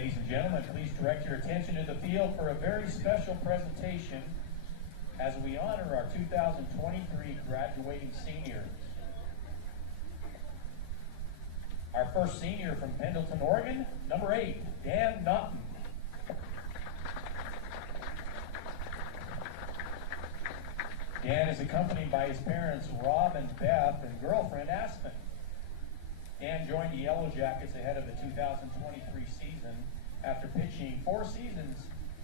Ladies and gentlemen, please direct your attention to the field for a very special presentation as we honor our 2023 graduating seniors. Our first senior from Pendleton, Oregon, number 8, Dan Naughton. Dan is accompanied by his parents, Rob and Beth, and girlfriend, Aspen. Dan joined the Yellow Jackets ahead of the 2023 season after pitching 4 seasons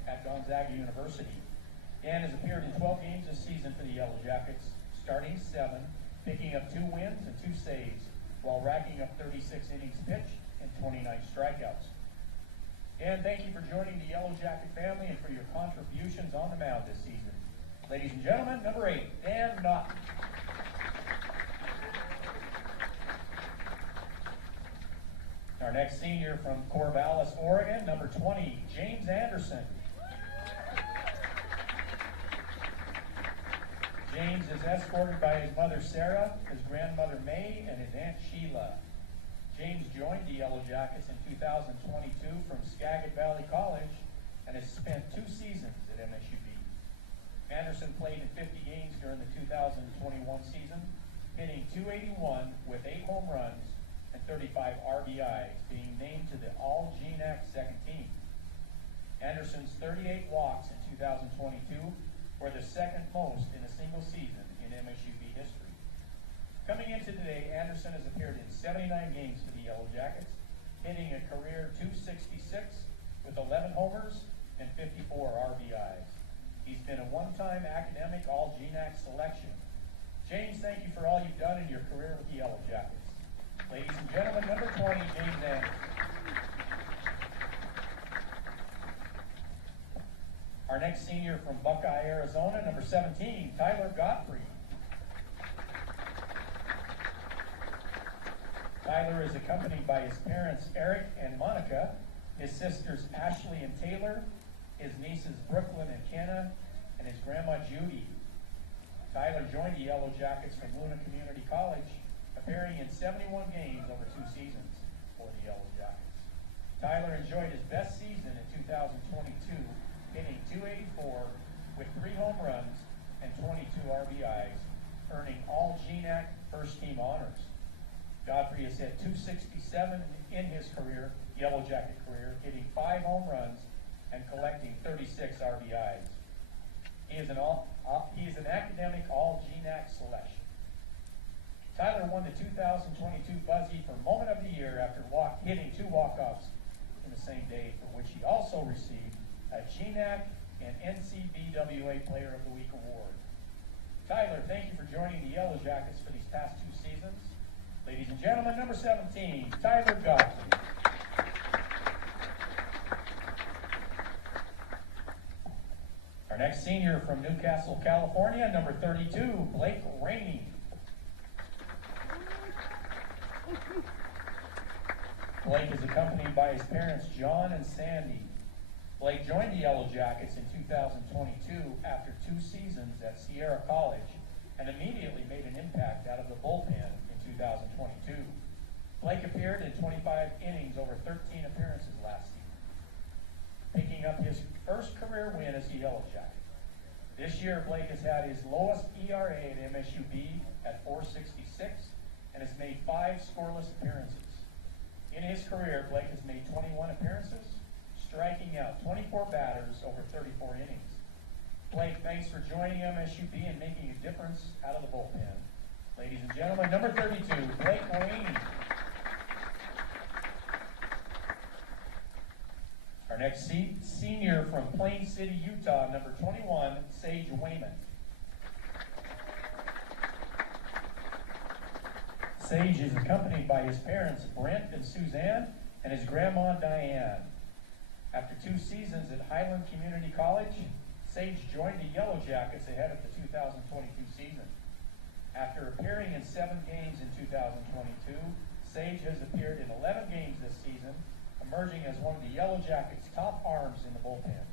at Gonzaga University. Dan has appeared in 12 games this season for the Yellow Jackets, starting 7, picking up 2 wins and 2 saves, while racking up 36 innings pitched and 29 strikeouts. Dan, thank you for joining the Yellow Jacket family and for your contributions on the mound this season. Ladies and gentlemen, number 8, Dan Naughton. Our next senior from Corvallis, Oregon, number 20, James Anderson. James is escorted by his mother, Sarah, his grandmother, May, and his aunt, Sheila. James joined the Yellow Jackets in 2022 from Skagit Valley College and has spent 2 seasons at MSU. Anderson played in 50 games during the 2021 season, hitting .281 with 8 home runs and 35 RBIs, being named to the All-GNAC second team. Anderson's 38 walks in 2022 were the second most in a single season in MSUB history. Coming into today, Anderson has appeared in 79 games for the Yellow Jackets, hitting a career .266 with 11 homers and 54 RBIs. He's been a one-time academic All-GNAC selection. James, thank you for all you've done in your career with the Yellow Jackets. Ladies and gentlemen, number 20, James Anderson. Our next senior from Buckeye, Arizona, number 17, Tyler Godfrey. Tyler is accompanied by his parents, Eric and Monica, his sisters, Ashley and Taylor, his nieces, Brooklyn and Kenna, and his grandma, Judy. Tyler joined the Yellow Jackets from Luna Community College, appearing in 71 games over 2 seasons for the Yellow Jackets. Tyler enjoyed his best season in 2022, hitting .284 with 3 home runs and 22 RBIs, earning All-GNAC first-team honors. Godfrey has hit .267 in his career, Yellow Jacket career, hitting 5 home runs and collecting 36 RBIs. He is an academic All-GNAC selection. Tyler won the 2022 Buzzy for Moment of the Year after hitting 2 walk-offs in the same day, for which he also received a GNAC and NCBWA Player of the Week award. Tyler, thank you for joining the Yellow Jackets for these past 2 seasons. Ladies and gentlemen, number 17, Tyler Godfrey. Our next senior from Newcastle, California, number 32, Blake Rainey. Blake is accompanied by his parents, John and Sandy. Blake joined the Yellow Jackets in 2022 after 2 seasons at Sierra College and immediately made an impact out of the bullpen in 2022. Blake appeared in 25 innings over 13 appearances last season, picking up his first career win as a Yellow Jacket. This year, Blake has had his lowest ERA at MSUB at .466 and has made 5 scoreless appearances. In his career, Blake has made 21 appearances, striking out 24 batters over 34 innings. Blake, thanks for joining MSUB and making a difference out of the bullpen. Ladies and gentlemen, number 32, Blake Rainey. Our next senior from Plain City, Utah, number 21, Sage Wayman. Sage is accompanied by his parents, Brent and Suzanne, and his grandma, Diane. After 2 seasons at Highland Community College, Sage joined the Yellow Jackets ahead of the 2022 season. After appearing in 7 games in 2022, Sage has appeared in 11 games this season, emerging as one of the Yellow Jackets' top arms in the bullpen.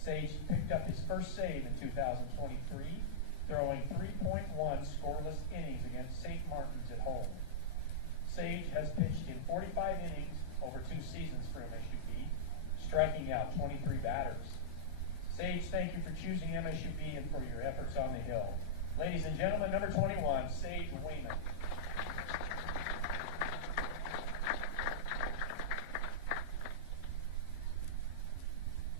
Sage picked up his first save in 2023, throwing 3.1 scoreless innings against St. Martin's at home. Sage has pitched in 45 innings over 2 seasons for MSUB, striking out 23 batters. Sage, thank you for choosing MSUB and for your efforts on the hill. Ladies and gentlemen, number 21, Sage Wayman.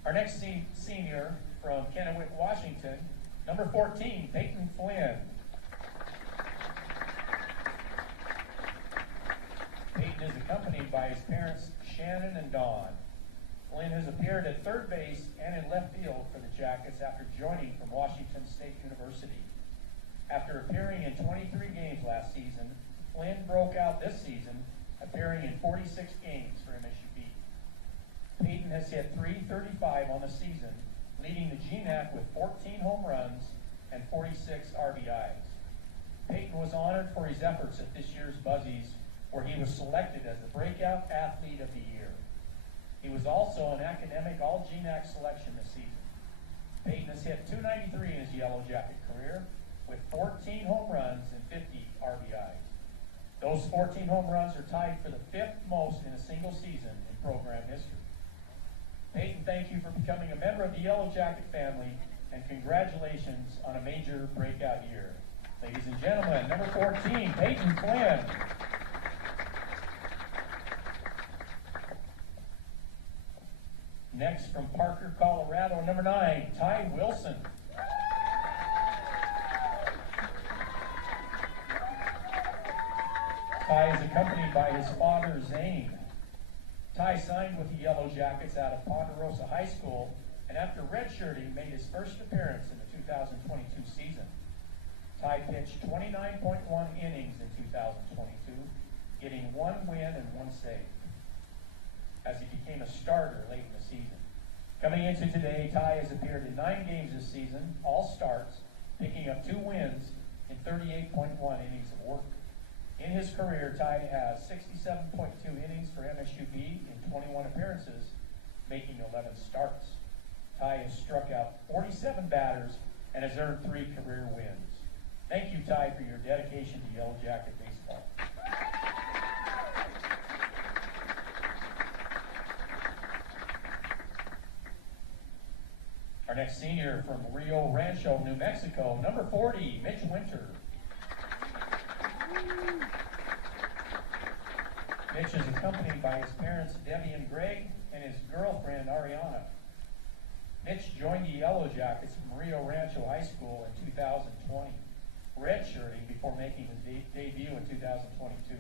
Our next senior from Kennewick, Washington, number 14, Peyton Flynn. Peyton is accompanied by his parents, Shannon and Dawn. Flynn has appeared at third base and in left field for the Jackets after joining from Washington State University. After appearing in 23 games last season, Flynn broke out this season, appearing in 46 games for MSUB. Peyton has hit .335 on the season, leading the GNAC with 14 home runs and 46 RBIs. Peyton was honored for his efforts at this year's Buzzies, where he was selected as the Breakout Athlete of the Year. He was also an academic All-GNAC selection this season. Peyton has hit .293 in his Yellow Jacket career, with 14 home runs and 50 RBIs. Those 14 home runs are tied for the 5th most in a single season in program history. Peyton, thank you for becoming a member of the Yellow Jacket family, and congratulations on a major breakout year. Ladies and gentlemen, number 14, Peyton Flynn. Next, from Parker, Colorado, number 9, Ty Wilson. Ty is accompanied by his father, Zane. Ty signed with the Yellow Jackets out of Ponderosa High School, and after redshirting, made his first appearance in the 2022 season. Ty pitched 29.1 innings in 2022, getting 1 win and 1 save, as he became a starter late in the season. Coming into today, Ty has appeared in 9 games this season, all starts, picking up 2 wins in 38.1 innings of work. In his career, Ty has 67.2 innings for MSUB in 21 appearances, making 11 starts. Ty has struck out 47 batters and has earned 3 career wins. Thank you, Ty, for your dedication to Yellow Jacket baseball. Our next senior from Rio Rancho, New Mexico, number 40, Mitch Winter. Mitch is accompanied by his parents, Debbie and Greg, and his girlfriend, Ariana. Mitch joined the Yellow Jackets from Rio Rancho High School in 2020, redshirting before making his debut in 2022.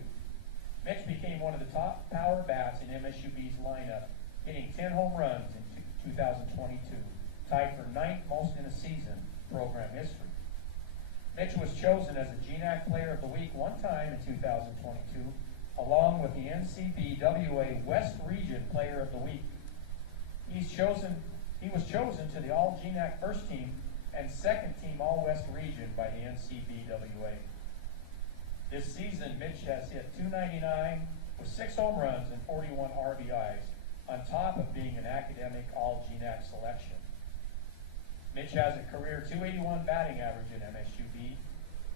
Mitch became one of the top power bats in MSUB's lineup, hitting 10 home runs in 2022, tied for 9th most in a season in program history. Mitch was chosen as the GNAC Player of the Week 1 time in 2022, along with the NCBWA West Region Player of the Week. He was chosen to the All-GNAC First Team and Second Team All-West Region by the NCBWA. This season, Mitch has hit .299 with 6 home runs and 41 RBIs, on top of being an academic All-GNAC selection. Mitch has a career .281 batting average in MSUB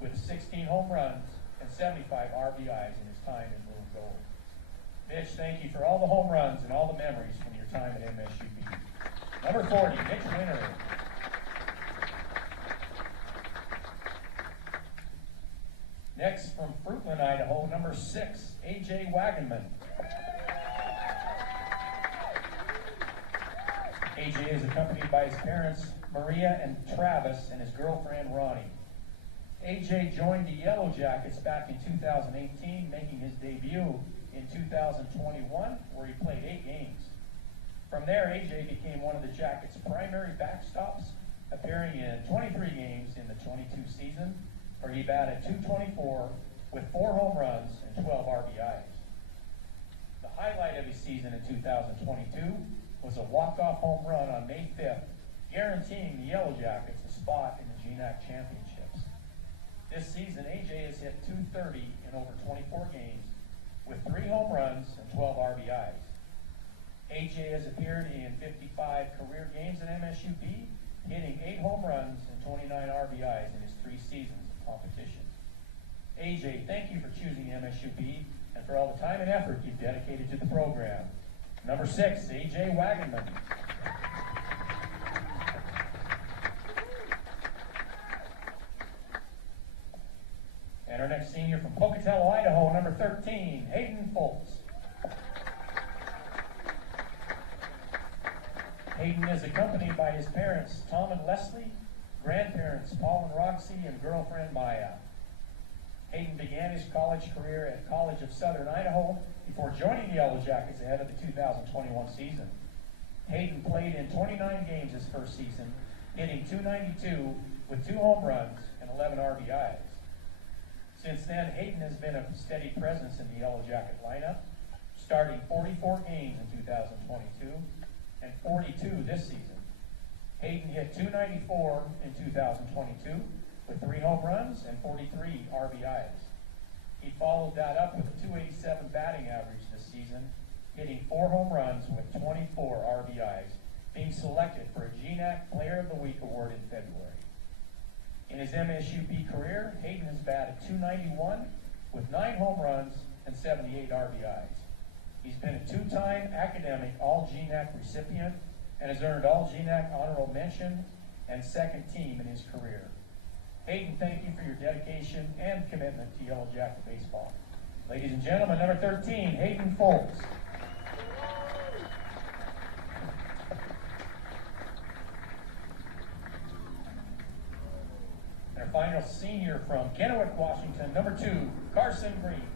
with 16 home runs and 75 RBIs in his time in blue and gold. Mitch, thank you for all the home runs and all the memories from your time at MSUB. Number 40, Mitch Winter. Next, from Fruitland, Idaho, number 6, A.J. Wagenman. A.J. is accompanied by his parents, Maria and Travis, and his girlfriend, Ronnie. A.J. joined the Yellow Jackets back in 2018, making his debut in 2021, where he played 8 games. From there, A.J. became one of the Jackets' primary backstops, appearing in 23 games in the 22 season, where he batted .224 with 4 home runs and 12 RBIs. The highlight of his season in 2022 was a walk-off home run on May 5th, guaranteeing the Yellow Jackets a spot in the GNAC Championships. This season, A.J. has hit .230 in over 24 games with 3 home runs and 12 RBIs. A.J. has appeared in 55 career games at MSUB, hitting 8 home runs and 29 RBIs in his 3 seasons of competition. A.J., thank you for choosing MSUB and for all the time and effort you've dedicated to the program. Number 6, A.J. Wagenman. And our next senior from Pocatello, Idaho, number 13, Hayden Foltz. Hayden is accompanied by his parents, Tom and Leslie, grandparents, Paul and Roxy, and girlfriend, Maya. Hayden began his college career at College of Southern Idaho before joining the Yellow Jackets ahead of the 2021 season. Hayden played in 29 games his first season, hitting .292 with 2 home runs and 11 RBIs. Since then, Hayden has been a steady presence in the Yellow Jacket lineup, starting 44 games in 2022 and 42 this season. Hayden hit .294 in 2022 with 3 home runs and 43 RBIs. He followed that up with a .287 batting average this season, hitting 4 home runs with 24 RBIs, being selected for a GNAC Player of the Week award in February. In his MSUP career, Hayden has batted .291 with 9 home runs and 78 RBIs. He's been a 2-time academic All-GNAC recipient and has earned All-GNAC honorable mention and second team in his career. Hayden, thank you for your dedication and commitment to Yellow Jacket baseball. Ladies and gentlemen, number 13, Hayden Foltz. And our final senior from Kennewick, Washington, number 2, Carson Green.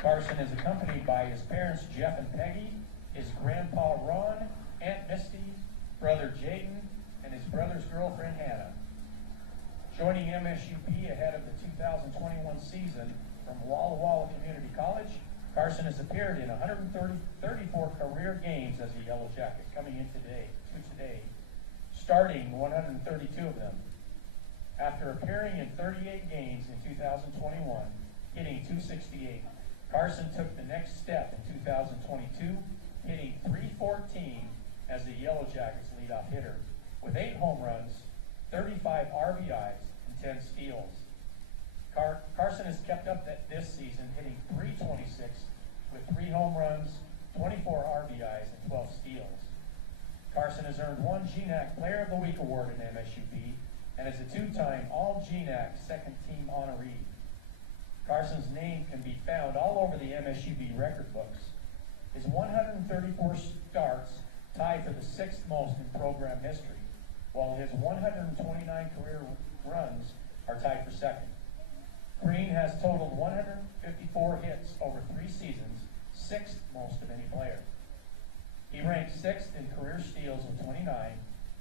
Carson is accompanied by his parents, Jeff and Peggy, his grandpa, Ron, Aunt Misty, brother Jaden, and his brother's girlfriend, Hannah. Joining MSUP ahead of the 2021 season from Walla Walla Community College, Carson has appeared in 134 career games as a Yellow Jacket, coming in today, starting 132 of them. After appearing in 38 games in 2021, hitting .268, Carson took the next step in 2022, hitting .314 as the Yellow Jackets leadoff hitter, with 8 home runs, 35 RBIs, and 10 steals. Carson has kept up this season, hitting .326 with 3 home runs, 24 RBIs, and 12 steals. Carson has earned 1 GNAC Player of the Week award in MSUP and is a 2-time All-GNAC second team honoree. Carson's name can be found all over the MSUP record books. His 134 starts tie for the 6th most in program history, while his 129 career runs are tied for 2nd. Green has totaled 154 hits over 3 seasons, 6th most of any player. He ranks 6th in career steals with 29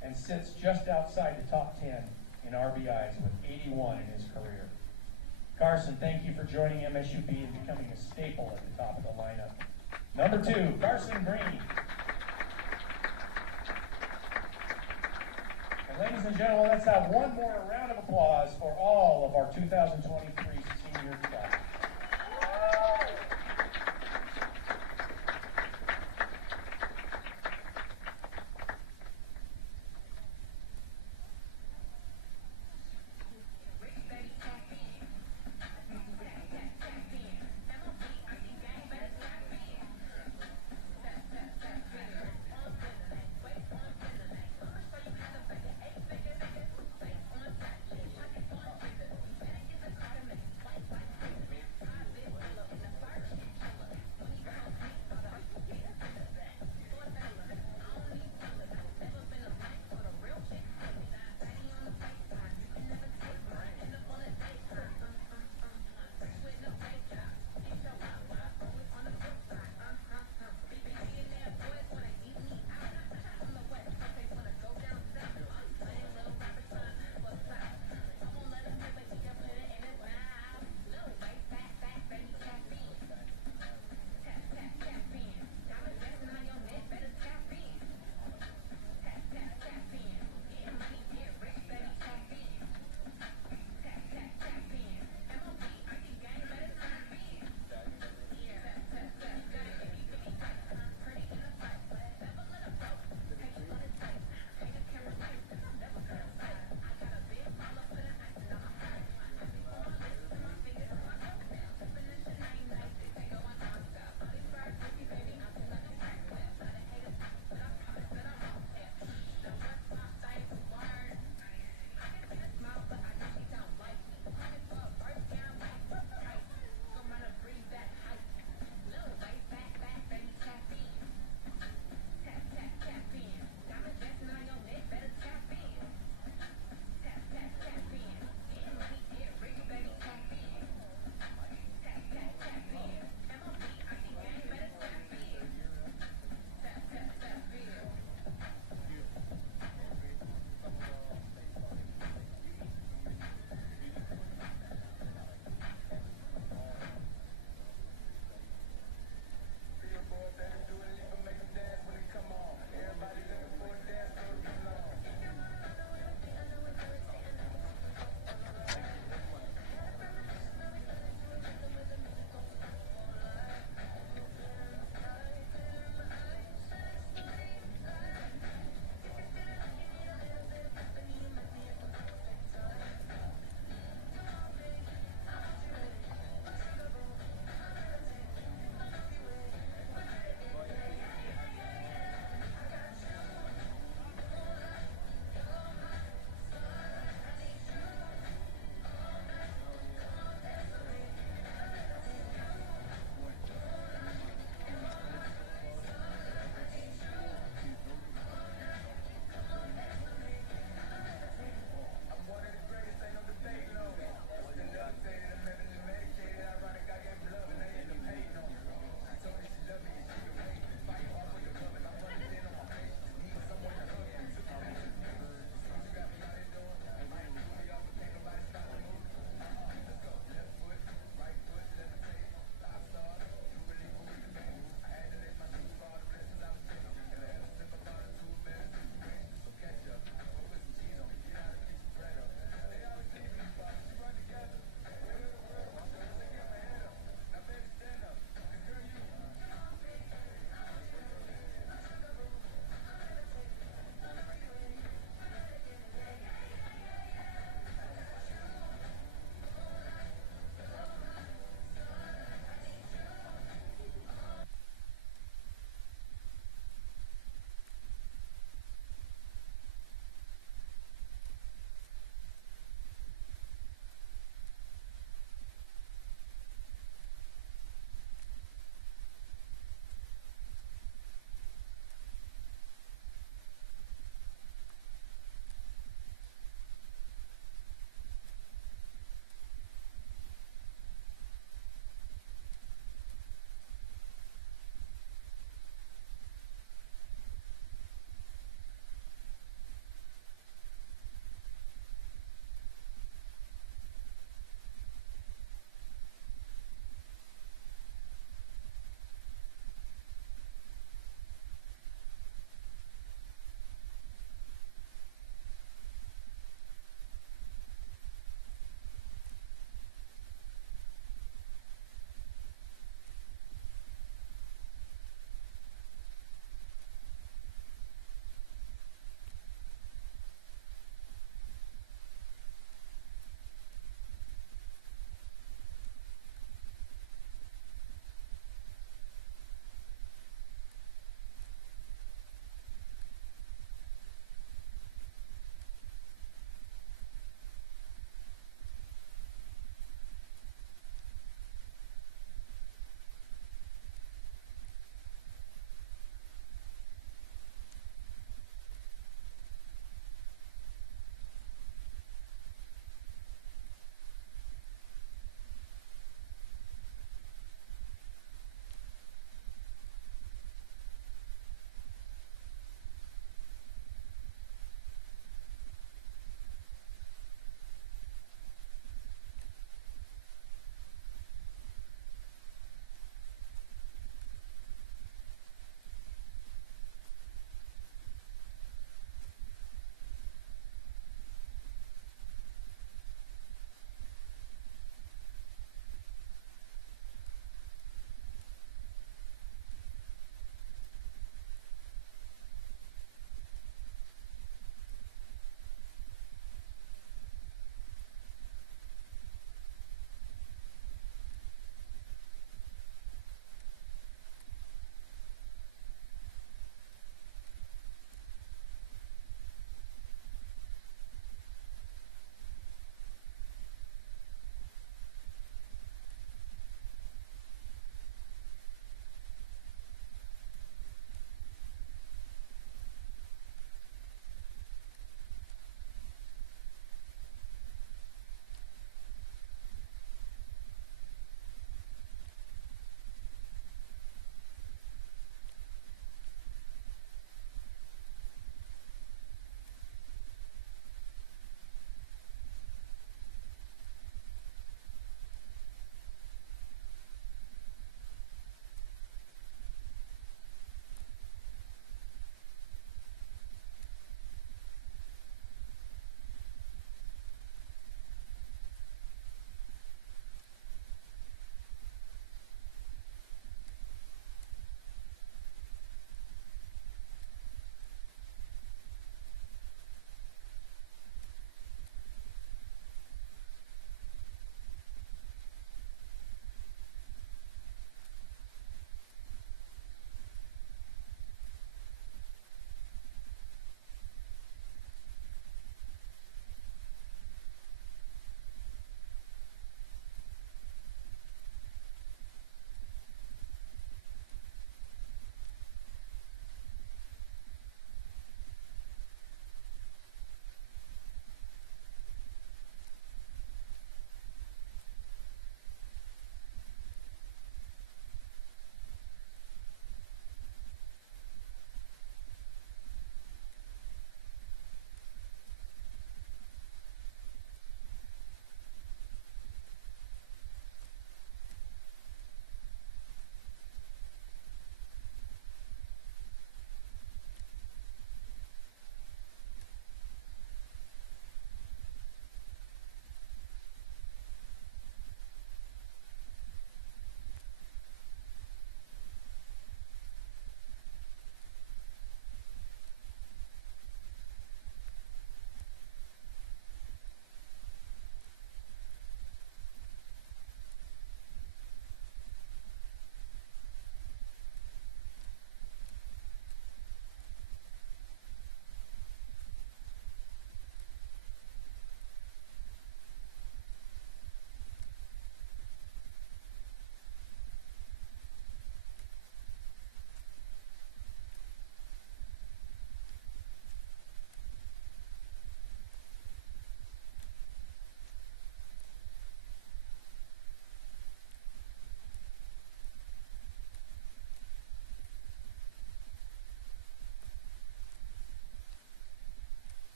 and sits just outside the top 10 in RBIs with 81 in his career. Carson, thank you for joining MSUP and becoming a staple at the top of the lineup. Number 2, Carson Green. And ladies and gentlemen, let's have one more round of applause for all of our 2023 senior class.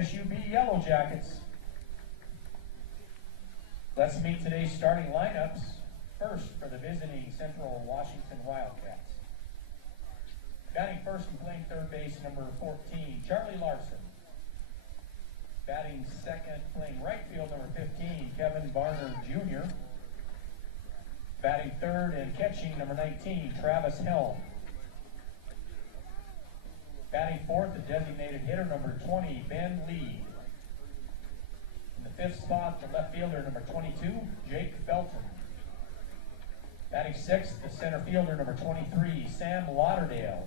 MSUB Yellow Jackets. Let's meet today's starting lineups. First, for the visiting Central Washington Wildcats. Batting first and playing third base, number 14, Charlie Larson. Batting second, playing right field, number 15, Kevin Barner Jr. Batting third and catching, number 19, Travis Helm. Batting fourth, the designated hitter, number 20, Ben Lee. In the fifth spot, the left fielder, number 22, Jake Felton. Batting sixth, the center fielder, number 23, Sam Lauderdale.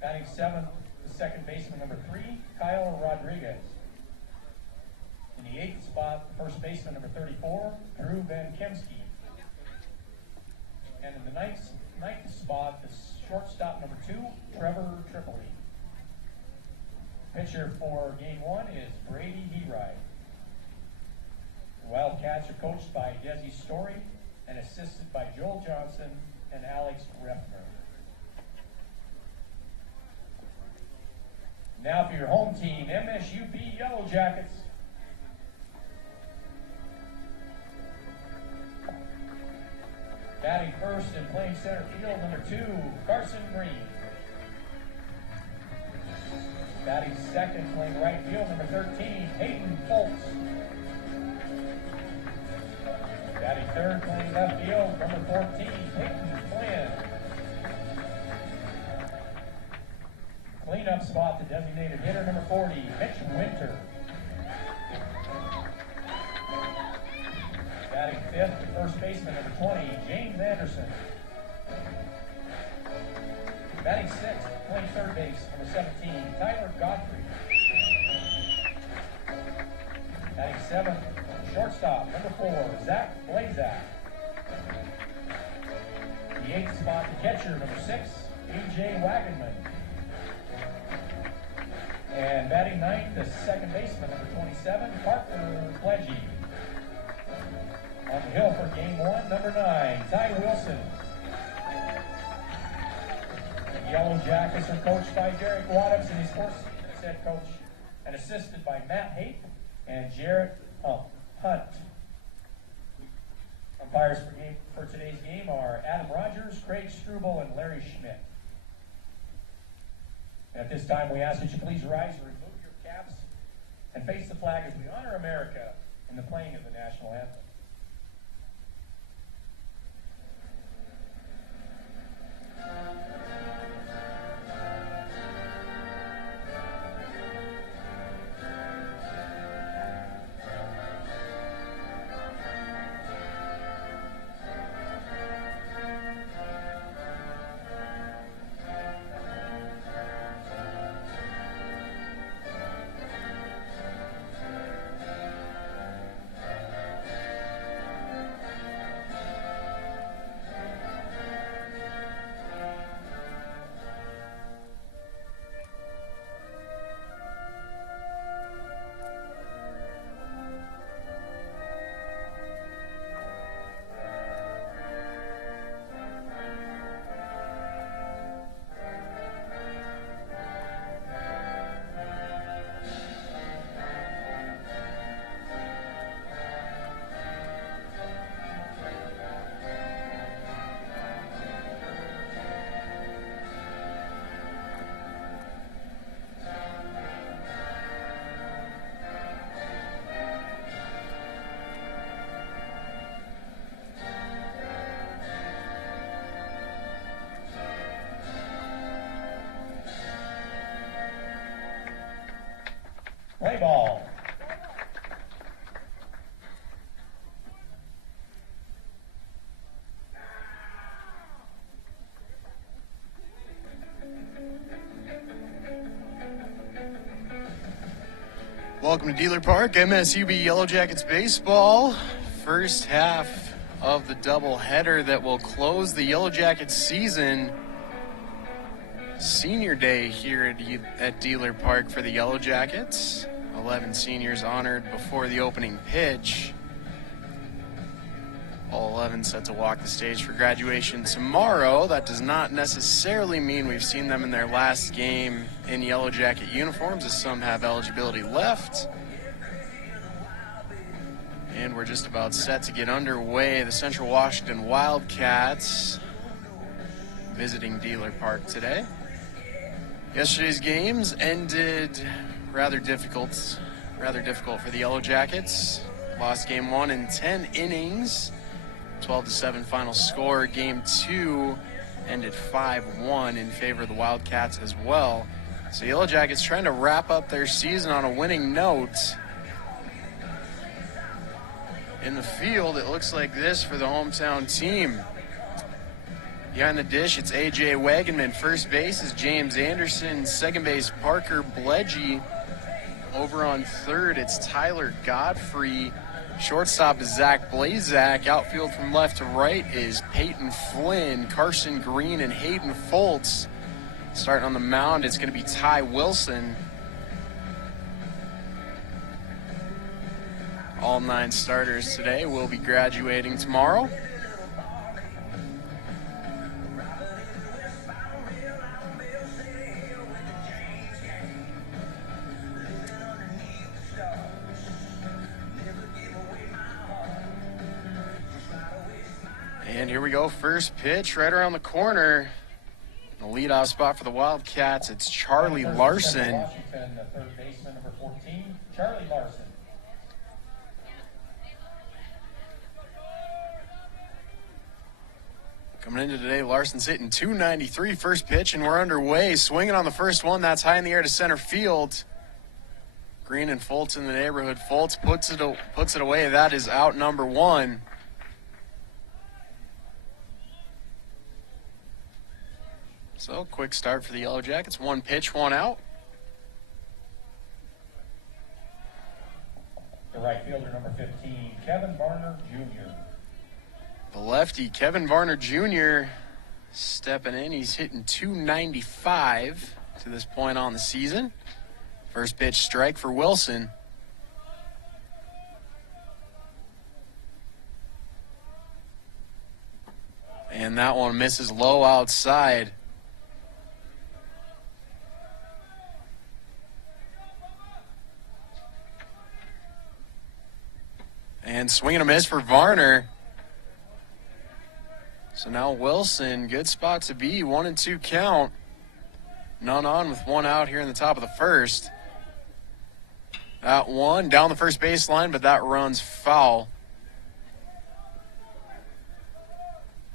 Batting seventh, the second baseman, number 3, Kyle Rodriguez. In the eighth spot, the first baseman, number 34, Drew Van Kemsky. And in the ninth spot, the shortstop, number 2, Trevor Tripoli. Pitcher for game 1 is Brady Heride. The Wildcats are coached by Desi Story and assisted by Joel Johnson and Alex Refner. Now for your home team, MSUB Yellow Jackets. Batting first and playing center field, number 2, Carson Green. Batting second, playing right field, number 13, Hayden Foltz. Batting third, playing left field, number 14, Peyton Flynn. Cleanup spot, the designated hitter, number 40, Mitch Winter. Batting fifth, the first baseman, number 20, James Anderson. Batting sixth, playing third base, number 17, Tyler Godfrey. Batting seventh, shortstop, number 4, Zach Blazak. The eighth spot, the catcher, number 6, A.J. Wagenman. And batting ninth, the second baseman, number 27, Parker Pledgey. On the hill for game 1, number 9, Ty Wilson. The Yellow Jackets are coached by Derek Waddups and his sports head coach, and assisted by Matt Hape and Jarrett Hunt. Umpires for today's game are Adam Rogers, Craig Struble, and Larry Schmidt. At this time, we ask that you please rise and remove your caps and face the flag as we honor America in the playing of the national anthem. Play ball. Welcome to Dealer Park, MSUB Yellow Jackets baseball. First half of the doubleheader that will close the Yellow Jackets season. Senior Day here at Dealer Park for the Yellow Jackets. 11 seniors honored before the opening pitch. All 11 set to walk the stage for graduation tomorrow. That does not necessarily mean we've seen them in their last game in Yellow Jacket uniforms, as some have eligibility left. And we're just about set to get underway. The Central Washington Wildcats visiting Dealer Park today. Yesterday's games ended rather difficult for the Yellow Jackets. Lost game 1 in 10 innings. 12-7 final score. Game 2 ended 5-1 in favor of the Wildcats as well. So Yellow Jackets trying to wrap up their season on a winning note. In the field, it looks like this for the hometown team. Behind the dish, it's A.J. Wagenman. First base is James Anderson. Second base, Parker Bledgy. Over on third, it's Tyler Godfrey. Shortstop is Zach Blazak. Outfield from left to right is Peyton Flynn, Carson Green, and Hayden Foltz. Starting on the mound, it's going to be Ty Wilson. All 9 starters today will be graduating tomorrow. And here we go, first pitch right around the corner. The leadoff spot for the Wildcats, it's Charlie Larson. Washington, the third baseman, number 14, Charlie Larson. Coming into today, Larson's hitting .293 first pitch, and we're underway. Swinging on the first one, that's high in the air to center field. Green and Foltz in the neighborhood. Foltz puts it away. That is out number 1. So, quick start for the Yellow Jackets. 1 pitch, 1 out. The right fielder, number 15, Kevin Varner Jr. The lefty, Kevin Varner Jr., stepping in. He's hitting .295 to this point on the season. First pitch strike for Wilson. And that one misses low outside. And swing and a miss for Varner. So now Wilson, good spot to be, 1-2 count. None on with 1 out here in the top of the first. That one down the first baseline, but that run's foul.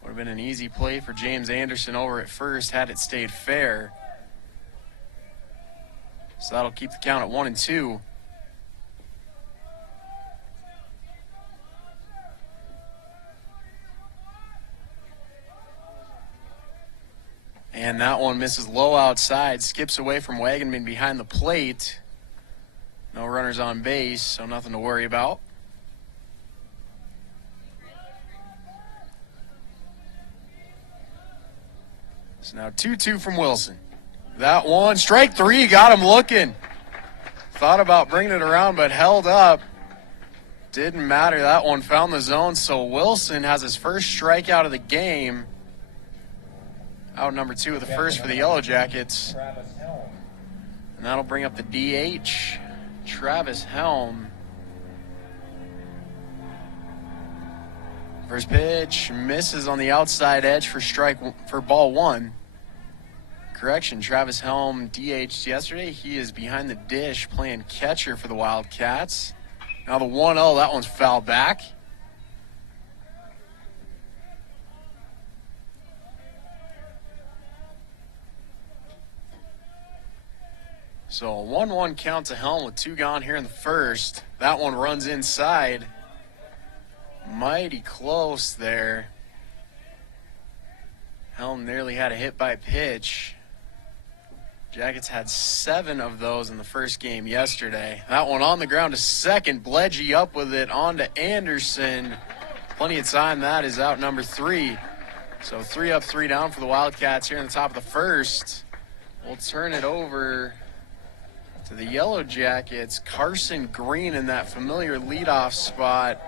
Would have been an easy play for James Anderson over at first had it stayed fair. So that'll keep the count at 1-2. And that one misses low outside, skips away from Wagenman behind the plate. No runners on base, so nothing to worry about. So now 2-2 from Wilson. That one, strike 3, got him looking. Thought about bringing it around, but held up. Didn't matter, that one found the zone, so Wilson has his first strikeout of the game. Out number 2 of the first for the Yellow Jackets. And that'll bring up the DH, Travis Helm. First pitch misses on the outside edge for ball 1. Correction, Travis Helm DH'd yesterday. He is behind the dish playing catcher for the Wildcats. Now the 1-0, that one's fouled back. So a 1-1 count to Helm with 2 gone here in the first. That one runs inside. Mighty close there. Helm nearly had a hit by pitch. Jackets had 7 of those in the first game yesterday. That one on the ground to second. Bledgy up with it on to Anderson. Plenty of time. That is out number 3. So 3 up, 3 down for the Wildcats here in the top of the first. We'll turn it over to the Yellow Jackets. Carson Green in that familiar leadoff spot.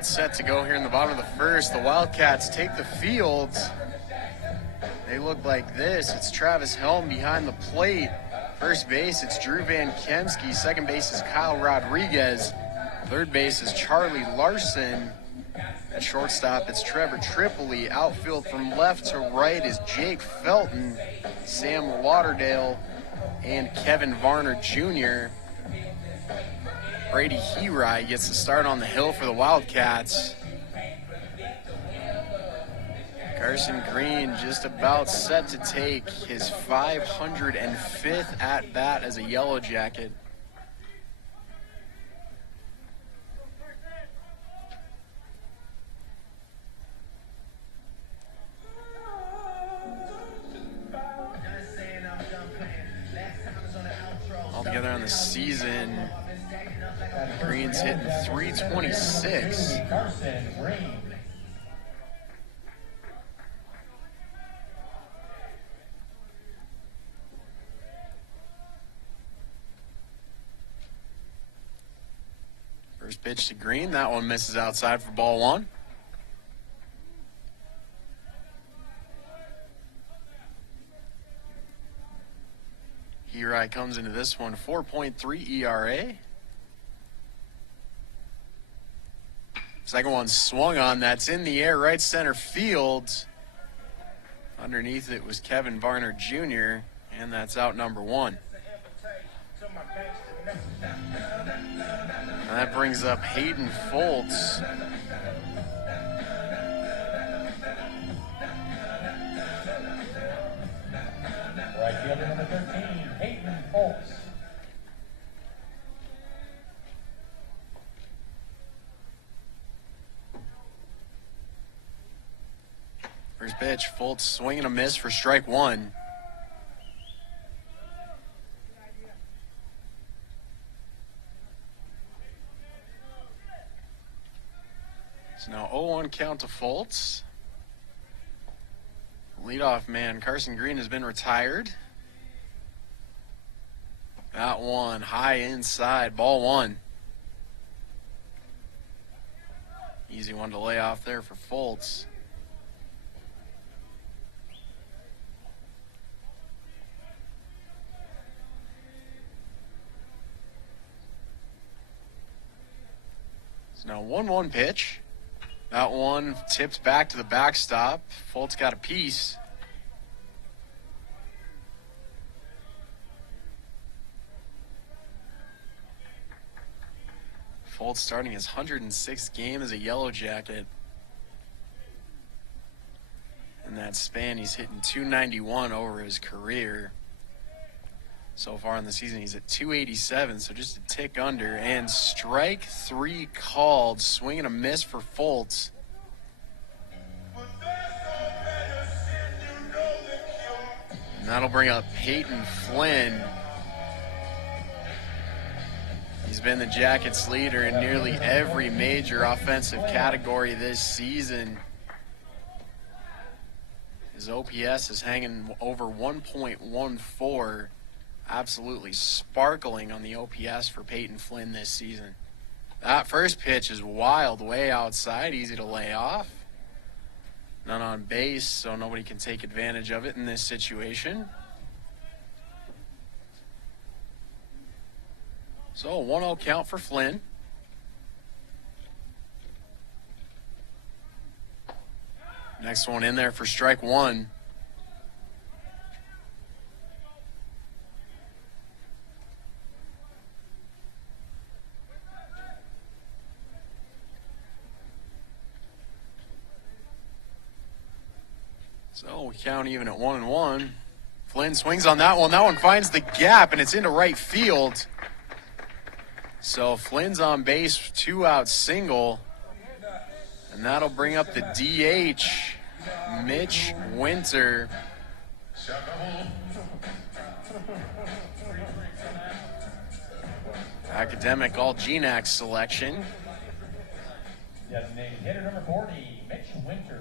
about set to go here in the bottom of the first. The Wildcats take the field. They look like this. It's Travis Helm behind the plate. First base, it's Drew Van Kemsky. Second base is Kyle Rodriguez. Third base is Charlie Larson. At shortstop, it's Trevor Tripoli. Outfield from left to right is Jake Felton, Sam Lauderdale, and Kevin Varner Jr. Brady Herai gets the start on the hill for the Wildcats. Carson Green just about set to take his 505th at-bat as a Yellow Jacket. Altogether on the season, Green's hitting 326. Carson Green. First pitch to Green, that one misses outside for ball one. Herai comes into this one, 4.3 ERA. Second one swung on, that's in the air, right center field. Underneath it was Kevin Varner Jr., and that's out number one. And that brings up Hayden Foltz. Right fielder number 13, Hayden Foltz. First pitch, Foltz swinging a miss for strike one. So now 0-1 count to Foltz. Leadoff man Carson Green has been retired. That one high inside, ball one. Easy one to lay off there for Foltz. So now 1-1 pitch. That one tipped back to the backstop. Foltz got a piece. Foltz starting his 106th game as a Yellow Jacket. In that span, he's hitting 291 over his career. So far in the season, he's at 287, so just a tick under. And strike three called. Swing and a miss for Foltz. And that'll bring up Peyton Flynn. He's been the Jackets leader in nearly every major offensive category this season. His OPS is hanging over 1.14. Absolutely sparkling on the OPS for Peyton Flynn this season. That first pitch is wild, way outside, easy to lay off. None on base, so nobody can take advantage of it in this situation. So a 1-0 count for Flynn. Next one in there for strike one. So we count even at 1-1. Flynn swings on that one. That one finds the gap, and it's into right field. So Flynn's on base, 2 out single. And that'll bring up the DH, Mitch Winter. Academic All-GNAC selection. Designated hitter number 40, Mitch Winter.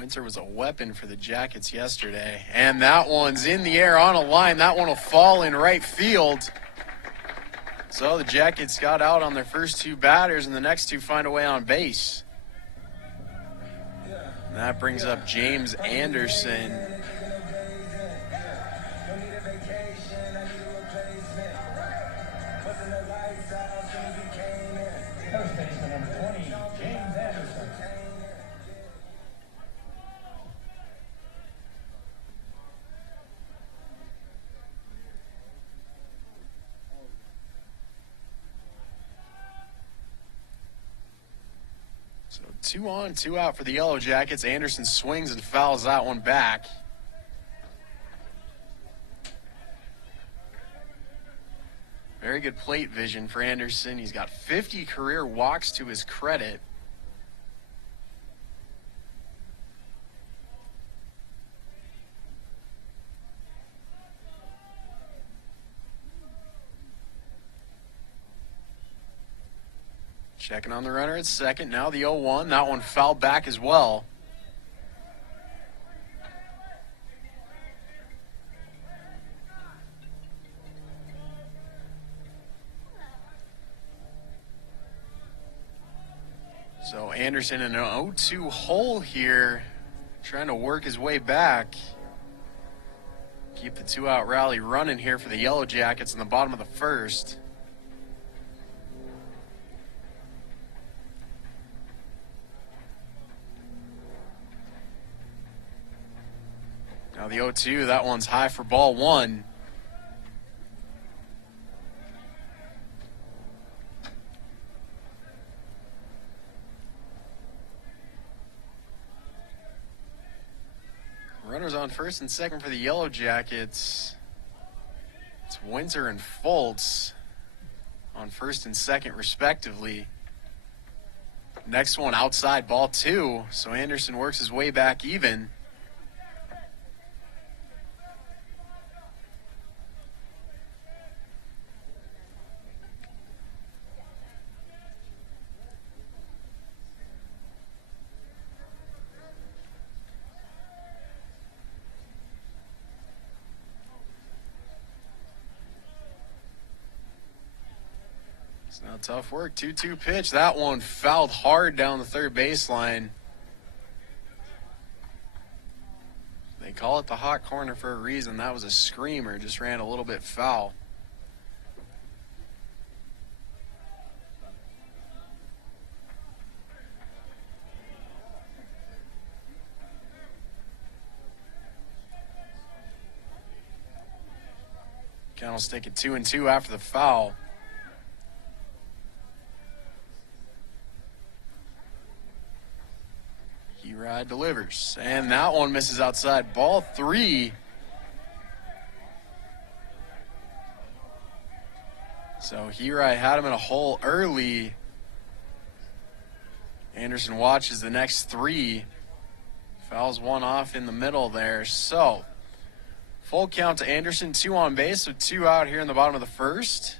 Winter was a weapon for the Jackets yesterday. And that one's in the air on a line. That one will fall in right field. So the Jackets got out on their first two batters, and the next two find a way on base. And that brings up James Anderson. First baseman number 20, James Anderson. So 2 on, 2 out for the Yellow Jackets. Anderson swings and fouls that one back. Very good plate vision for Anderson. He's got 50 career walks to his credit. Checking on the runner at second. Now the 0-1. That one fouled back as well. So Anderson in an 0-2 hole here, trying to work his way back. Keep the 2-out rally running here for the Yellow Jackets in the bottom of the first. Now the 0-2, that one's high for ball one. Runners on first and second for the Yellow Jackets. It's Winter and Fultz on first and second respectively. Next one outside, ball two. So Anderson works his way back even. It's now tough work. 2-2 pitch. That one fouled hard down the third baseline. They call it the hot corner for a reason. That was a screamer. Just ran a little bit foul. Count will stick at 2-2 after the foul. Ride delivers, and that one misses outside. Ball three. So Hirai had him in a hole early. Anderson watches the next three. Fouls one off in the middle there. So full count to Anderson, 2 on base, so 2 out here in the bottom of the first.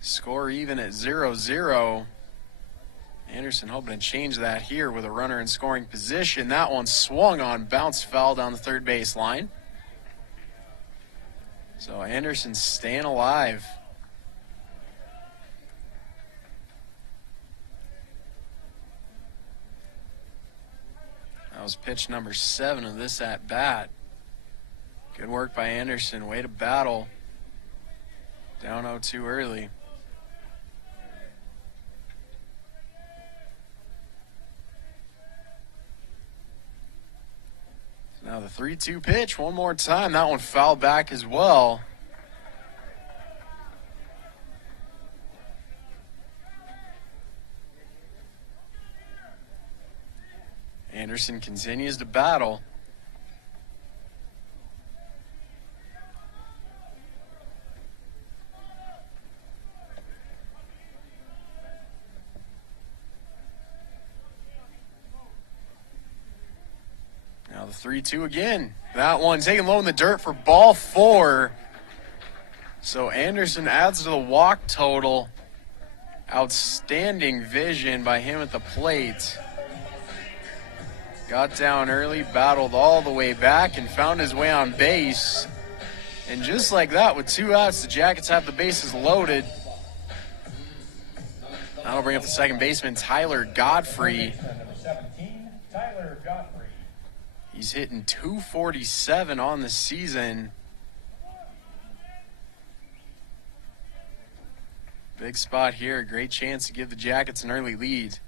Score even at 0-0. Anderson hoping to change that here with a runner in scoring position. That one swung on, bounced foul down the third baseline. So Anderson staying alive. That was pitch number 7 of this at bat. Good work by Anderson. Way to battle. Down 0-2 early. Now the 3-2 pitch one more time. That one fouled back as well. Anderson continues to battle. Now the 3-2 again. That one taken low in the dirt for ball 4. So Anderson adds to the walk total. Outstanding vision by him at the plate. Got down early, battled all the way back, and found his way on base. And just like that, with 2 outs, the Jackets have the bases loaded. That'll bring up the second baseman, Tyler Godfrey. Number 17, Tyler Godfrey. He's hitting .247 on the season. Big spot here. Great chance to give the Jackets an early lead.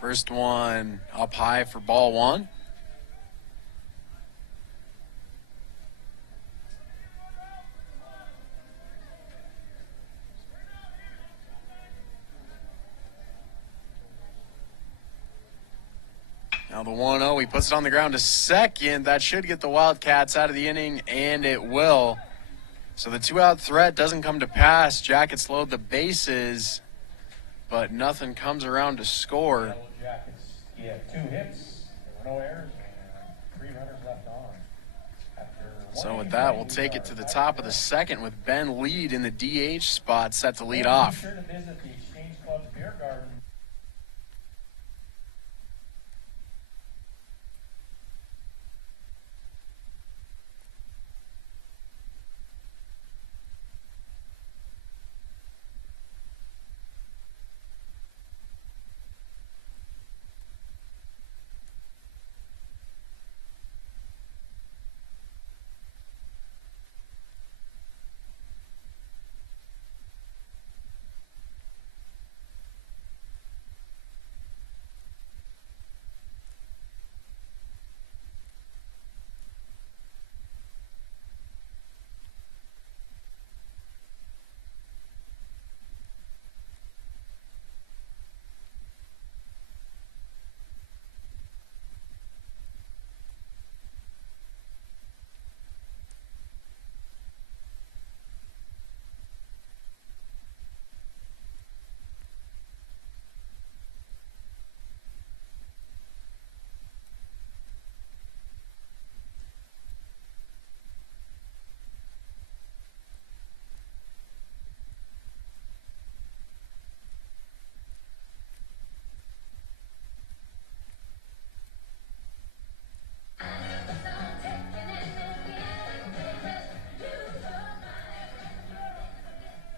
First one up high for ball 1. Now the 1-0, he puts it on the ground to second. That should get the Wildcats out of the inning, and it will. So the 2-out threat doesn't come to pass. Jackets load the bases, but nothing comes around to score. Yellow Jackets get 2 hits, there were no errors, and 3 runners left on. So with that, we'll take it to the top of the second with Ben Lead in the DH spot, set to lead off. Be sure to visit the Exchange Club's beer garden.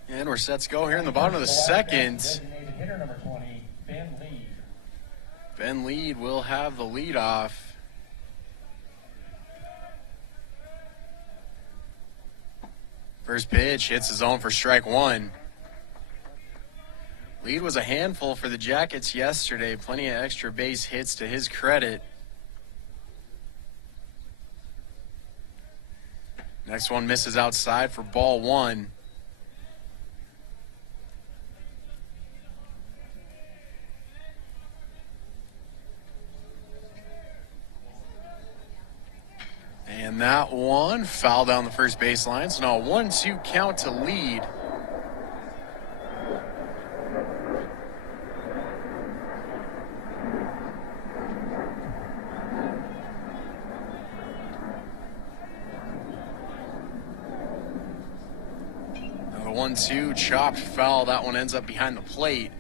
And we're set to go here in the bottom of the second. Designated hitter number 20, Ben Lead. Ben Lead will have the leadoff. First pitch hits the zone for strike 1. Lead was a handful for the Jackets yesterday. Plenty of extra base hits to his credit. Next one misses outside for ball 1. And that one fouled down the first baseline. So now a 1-2 count to Lead. Now the 1-2 chopped foul. That one ends up behind the plate.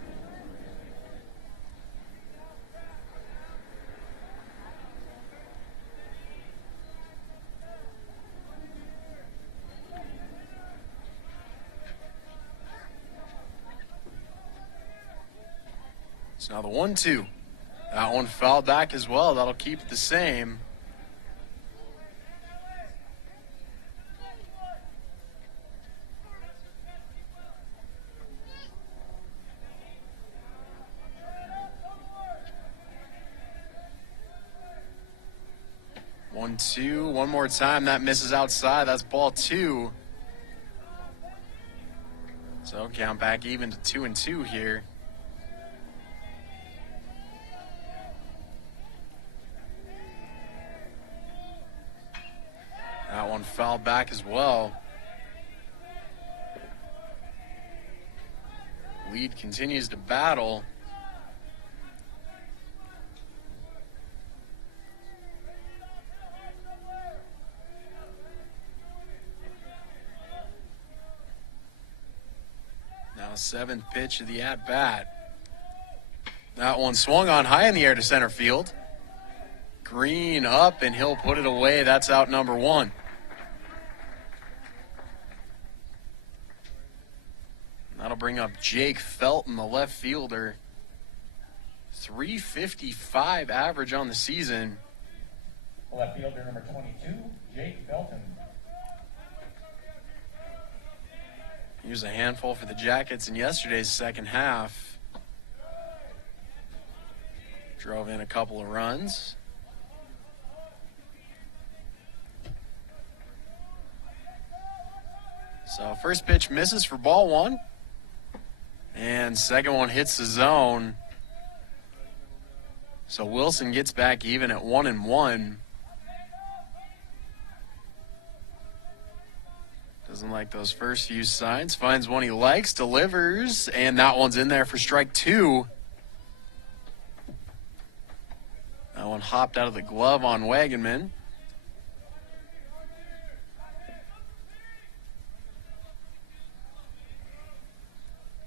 So now the 1-2. That one fouled back as well. That'll keep it the same. One, 2, one more time. That misses outside. That's ball 2. So count back even to 2-2 here. That one fouled back as well. Lead continues to battle. Now 7th pitch of the at-bat. That one swung on high in the air to center field. Green up, and he'll put it away. That's out number 1. That'll bring up Jake Felton, the left fielder. 355 average on the season. Left fielder number 22, Jake Felton. He was a handful for the Jackets in yesterday's second half. Drove in a couple of runs. So first pitch misses for ball one. And second one hits the zone. So Wilson gets back even at 1-1. Doesn't like those first few signs. Finds one he likes, delivers, and that one's in there for strike two. That one hopped out of the glove on Wagenman.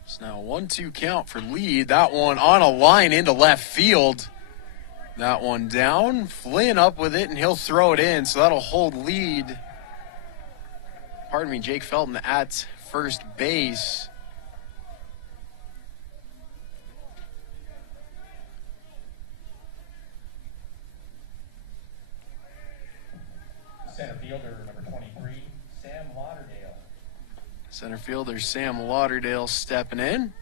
It's now a 1-2 count for Lead. That one on a line into left field. That one down. Flynn up with it, and he'll throw it in, so that'll hold Lead. Pardon me, Jake Felton at first base. Center fielder number 23, Sam Lauderdale. Center fielder Sam Lauderdale stepping in.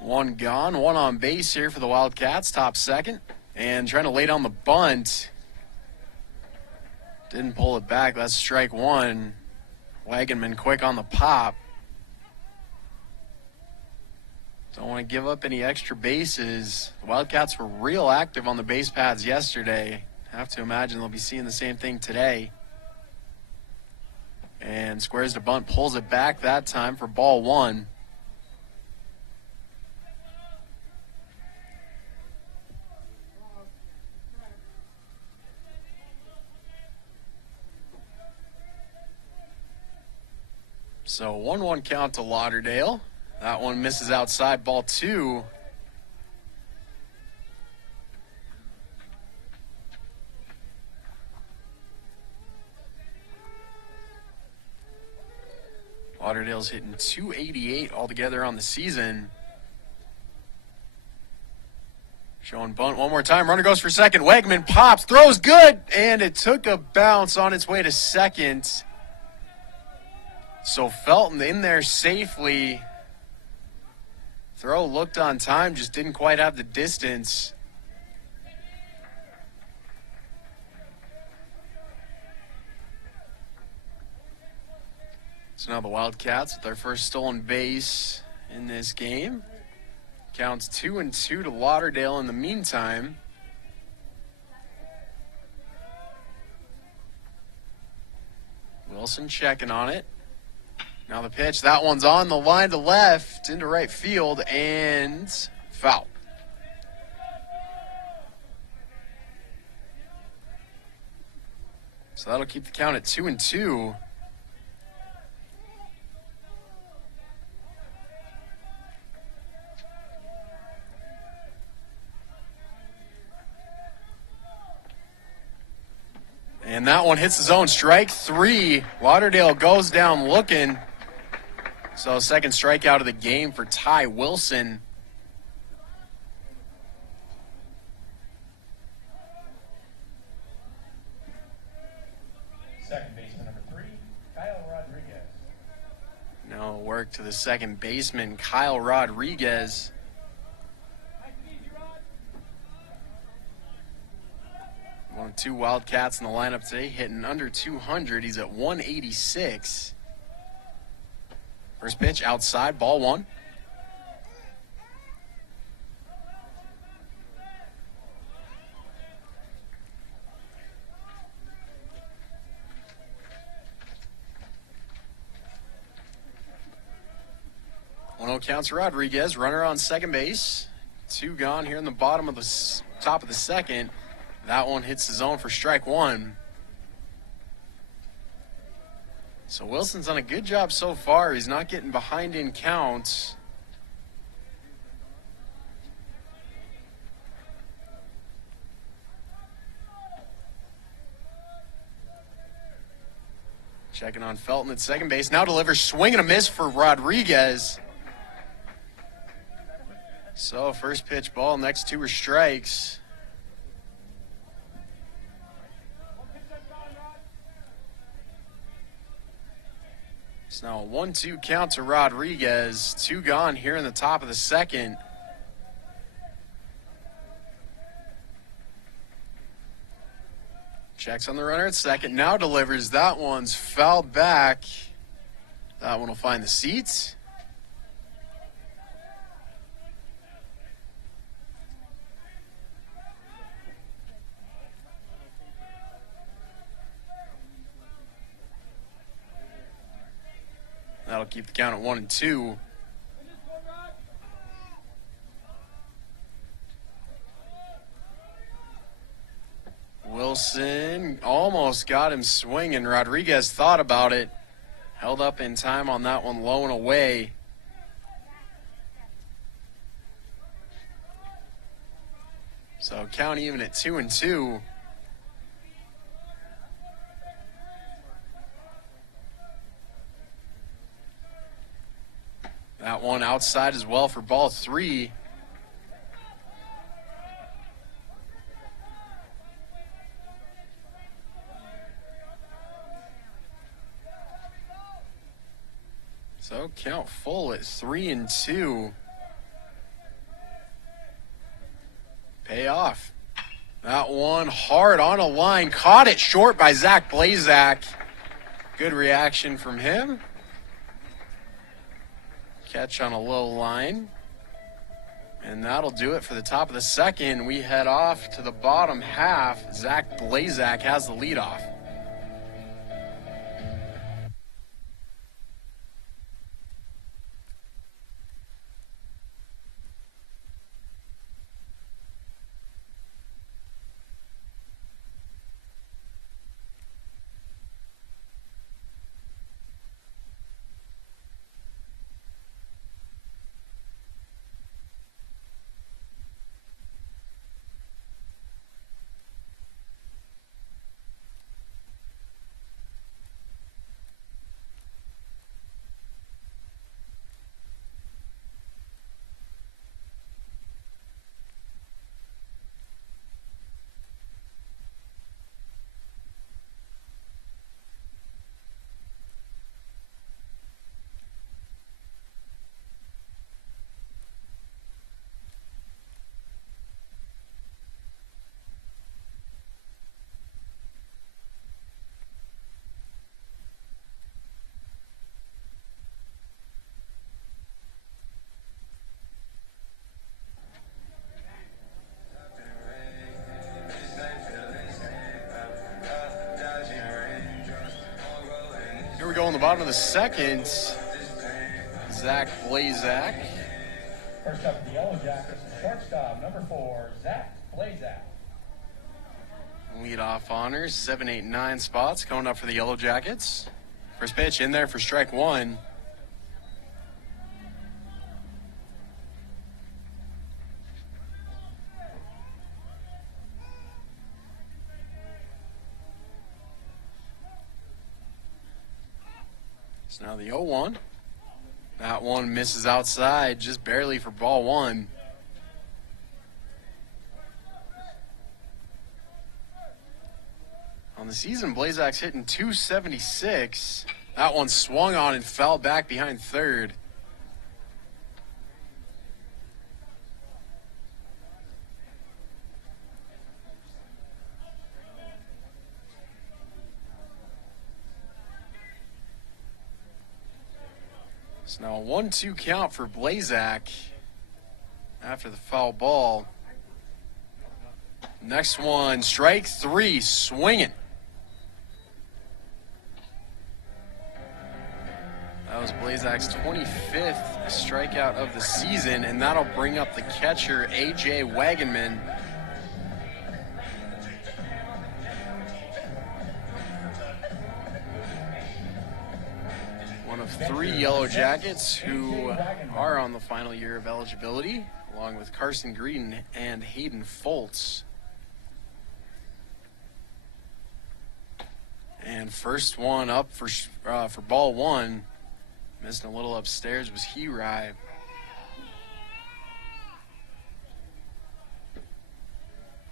One gone, one on base here for the Wildcats, top second. And trying to lay down the bunt. Didn't pull it back. That's strike one. Wagenman quick on the pop. Don't want to give up any extra bases. The Wildcats were real active on the base paths yesterday. Have to imagine they'll be seeing the same thing today. And squares the bunt, pulls it back that time for ball one. So 1-1 count to Lauderdale. That one misses outside, ball two. Lauderdale's hitting .288 altogether on the season. Showing bunt one more time. Runner goes for second. Wegman pops, throws good, and it took a bounce on its way to second. So Felton in there safely. Throw looked on time, just didn't quite have the distance. So now the Wildcats with their first stolen base in this game. Counts 2-2 to Lauderdale in the meantime. Wilson checking on it. Now the pitch, that one's on the line to left, into right field, and foul. So that'll keep the count at 2-2. And that one hits the zone. Strike three. Lauderdale goes down looking. So second strikeout of the game for Ty Wilson. Second baseman number 3, Kyle Rodriguez. Now work to the second baseman, Kyle Rodriguez. One of two Wildcats in the lineup today, hitting under 200. He's at 186. First pitch outside, ball one. One counts Rodriguez, runner on second base. Two gone here in the bottom of the top of the second. That one hits the zone for strike one. So Wilson's done a good job so far. He's not getting behind in counts. Checking on Felton at second base. Now delivers, swing and a miss for Rodriguez. So first pitch ball, next two are strikes. It's now a 1-2 count to Rodriguez. 2 gone here in the top of the second. Checks on the runner at second. Now delivers. That one's fouled back. That one will find the seats. That'll keep the count at 1-2. Wilson almost got him swinging. Rodriguez thought about it. Held up in time on that one, low and away. So count even at 2-2. That one outside as well for ball 3. So count full at 3-2. Pay off. That one hard on a line. Caught it short by Zach Blazak. Good reaction from him. Catch on a low line. And that'll do it for the top of the second. We head off to the bottom half. Zach Blazak has the leadoff. Here we go on the bottom of the second. Zach Blazak. First up, the Yellow Jackets, shortstop, number 4, Zach Blazak. Leadoff honors, 7, 8, 9 spots coming up for the Yellow Jackets. First pitch in there for strike 1. It's now the 0-1. That one misses outside, just barely for ball 1. On the season, Blazak's hitting .276. That one swung on and fell back behind third. It's now a 1-2 count for Blazak after the foul ball. Next one, strike 3, swinging. That was Blazak's 25th strikeout of the season, and that'll bring up the catcher, A.J. Wagenman. One of 3 Yellow Jackets who are on the final year of eligibility, along with Carson Green and Hayden Foltz. And first one up for ball one. Missing a little upstairs was Hirai.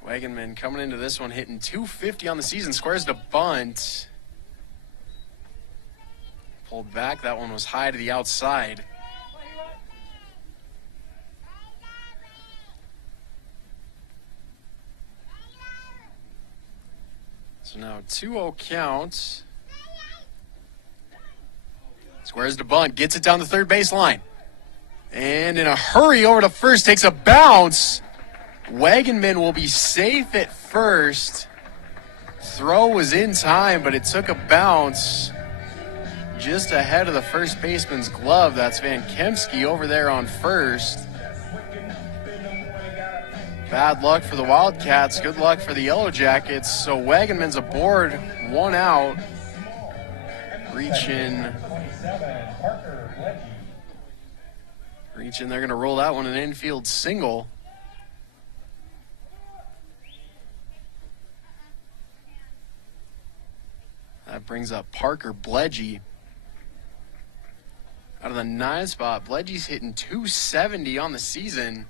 Wagenman coming into this one hitting .250 on the season. Squares to bunt. Pulled back. That one was high to the outside. So now 2-0 count. Squares to bunt, gets it down the third baseline. And in a hurry over to first, takes a bounce. Wagenman will be safe at first. Throw was in time, but it took a bounce just ahead of the first baseman's glove. That's Van Kemsky over there on first. Bad luck for the Wildcats, good luck for the Yellow Jackets. So Wagenman's aboard, one out. Reaching, they're going to roll that one an infield single. That brings up Parker Bledgy. Out of the 9 spot, Bledgy's hitting .270 on the season.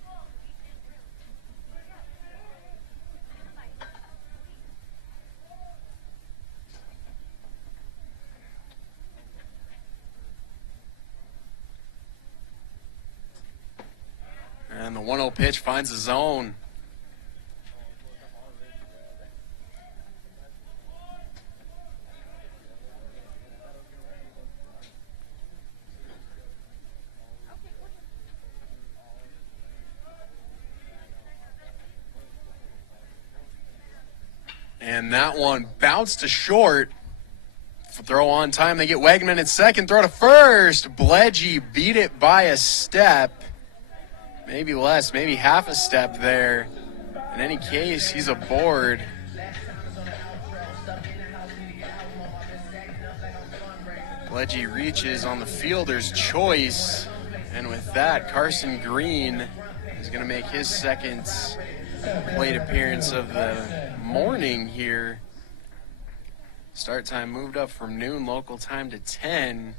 And the 1-0 pitch finds the zone. And that one bounced to short. Throw on time. They get Wagenman at second. Throw to first. Bledgy beat it by a step. Maybe less, maybe half a step there. In any case, he's aboard. Bledgy reaches on the fielder's choice. And with that, Carson Green is going to make his second plate appearance of the morning here. Start time moved up from noon local time to 10.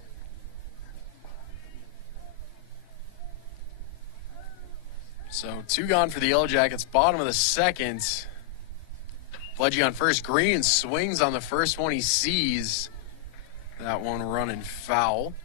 So 2 gone for the Yellow Jackets, bottom of the second. Bledgy on first. Green swings on the first one he sees. That one running foul.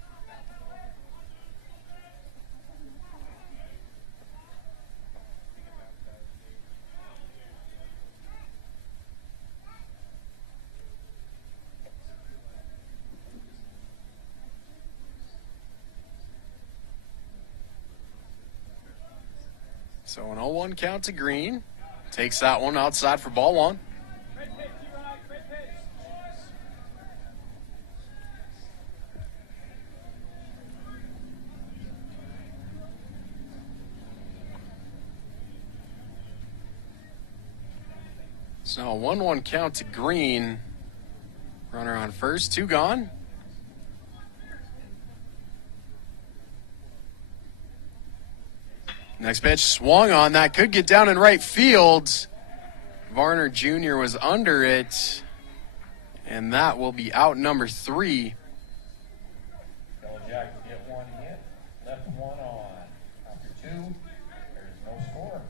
So an 0-1 count to Green. Takes that one outside for ball one. So a 1-1 count to Green. Runner on first, 2 gone. Next pitch swung on. That could get down in right field. Varner Jr. was under it. And that will be out number 3. Yellow Jackets get 1 hit, left 1 on. After 2, there's no score.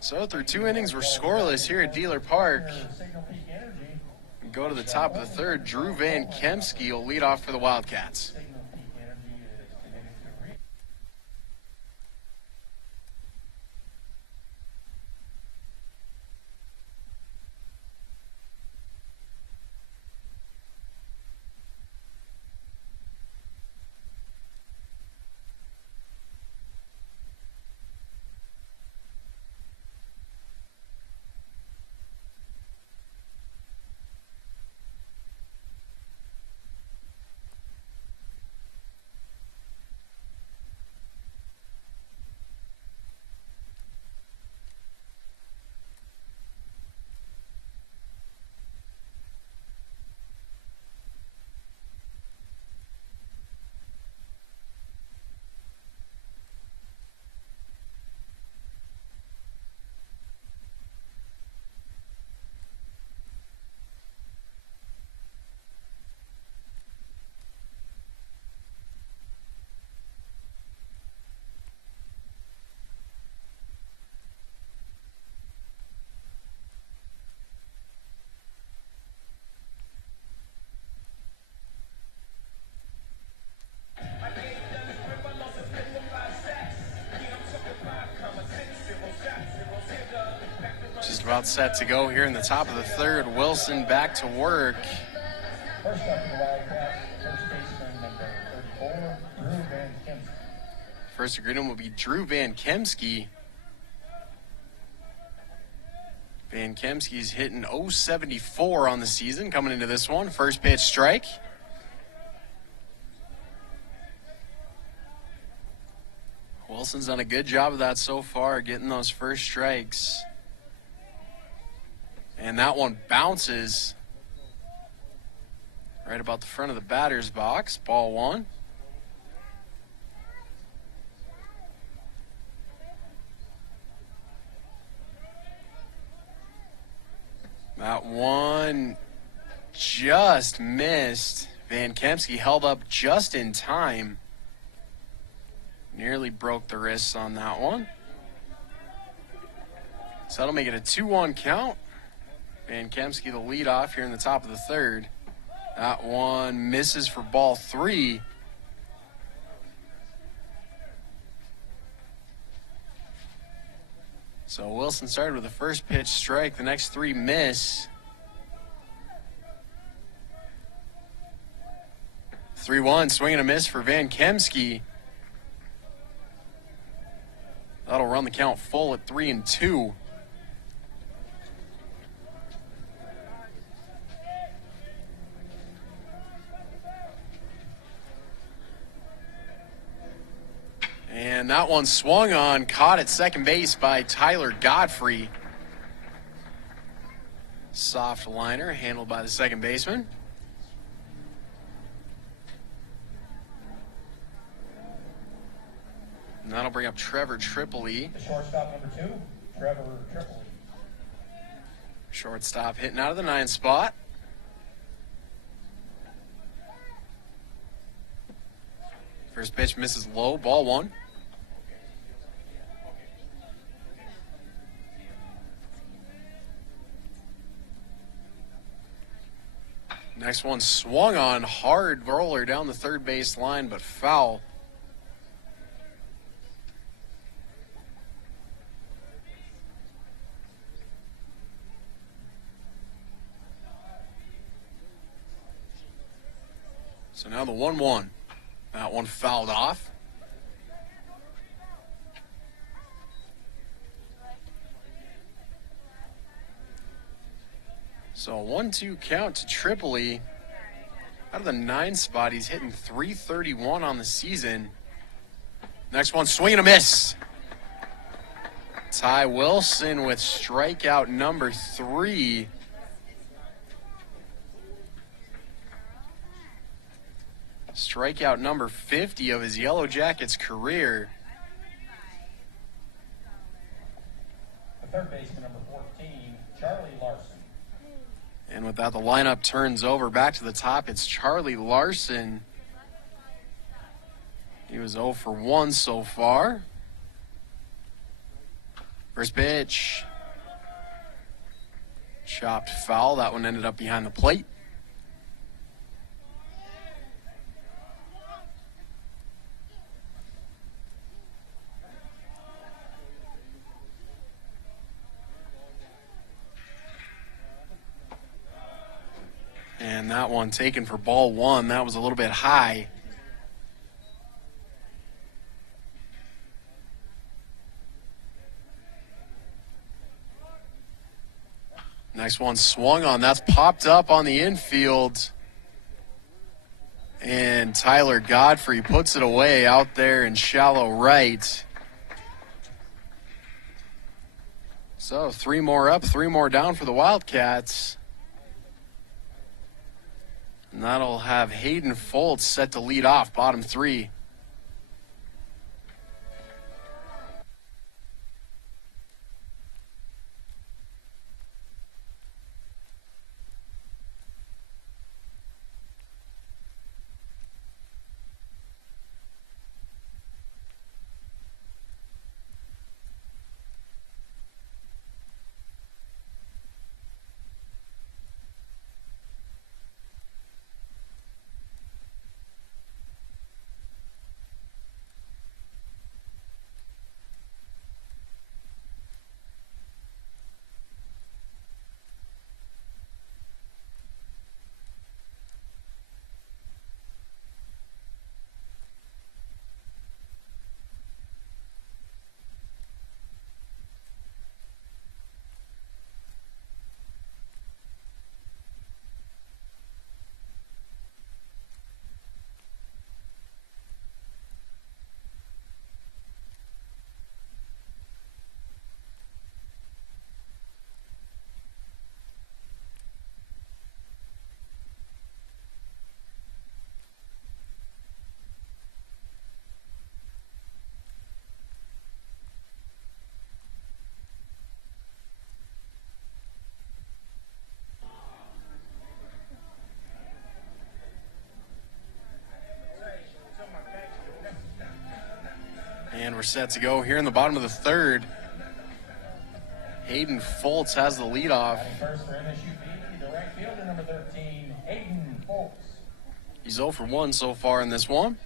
So through 2 innings, we're scoreless here at Dealer Park. Signal Peak Energy. We go to the top of the 3rd. Drew Van Kemsky will lead off for the Wildcats. Signal Peak Energy is committed to about set to go here in the top of the third. Wilson back to work. First up for the Wildcats, first baseman number 34, Drew Van Kemsky. First agreement will be Drew Van Kemsky. Van Kemsky's hitting .074 on the season coming into this one. First pitch strike. Wilson's done a good job of that so far, getting those first strikes. And that one bounces right about the front of the batter's box. Ball one. That one just missed. Van Kemsky held up just in time. Nearly broke the wrists on that one. So that'll make it a 2-1 count. Van Kemsky the lead off here in the top of the third. That one misses for ball three. So Wilson started with the first pitch strike. The next three miss. 3-1, swing and a miss for Van Kemsky. That'll run the count full at 3-2. And that one swung on, caught at second base by Tyler Godfrey. Soft liner handled by the second baseman. And that'll bring up Trevor Tripoli. The shortstop number 2, Trevor Tripoli. Shortstop hitting out of the 9 spot. First pitch misses low, ball one. Next one swung on, hard roller down the third base line, but foul. So now the 1-1. That one fouled off. So a 1-2 count to Tripoli. Out of the 9 spot, he's hitting .331 on the season. Next one, swing and a miss. Ty Wilson with strikeout number 3. Strikeout number 50 of his Yellow Jackets career. The third baseman number 14, Charlie Larson. And with that, the lineup turns over back to the top. It's Charlie Larson. He was 0 for 1 so far. First pitch. Chopped foul. That one ended up behind the plate. And that one taken for ball one. That was a little bit high. Next one swung on. That's popped up on the infield. And Tyler Godfrey puts it away out there in shallow right. So 3 more up, 3 more down for the Wildcats. And that'll have Hayden Foltz set to lead off, bottom 3. set to go here in the bottom of the third. Hayden Foltz has the leadoff. Batting first for MSU, the right fielder, number 13, Hayden Foltz. He's 0 for 1 so far in this one.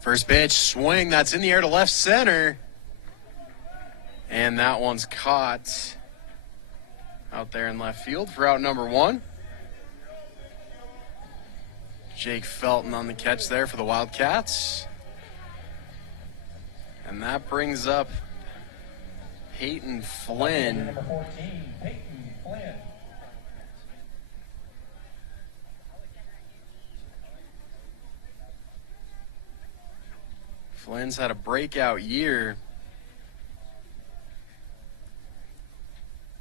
First pitch, swing, that's in the air to left center. And that one's caught out there in left field for out number 1. Jake Felton on the catch there for the Wildcats. And that brings up Peyton Flynn. Number 14, Peyton Flynn. Flynn's had a breakout year.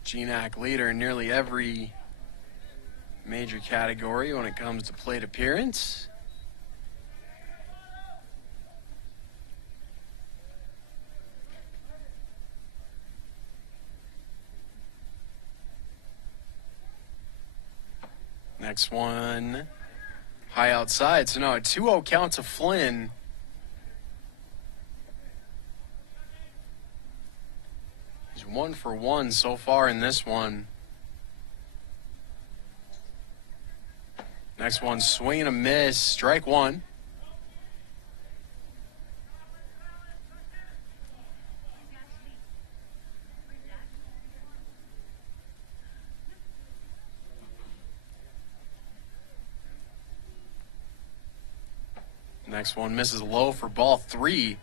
GNAC leader in nearly every major category when it comes to plate appearance. Next one, high outside. So now a 2-0 count to Flynn. He's 1 for 1 so far in this one. Next one, swing and a miss, strike 1. Next one misses low for ball 3.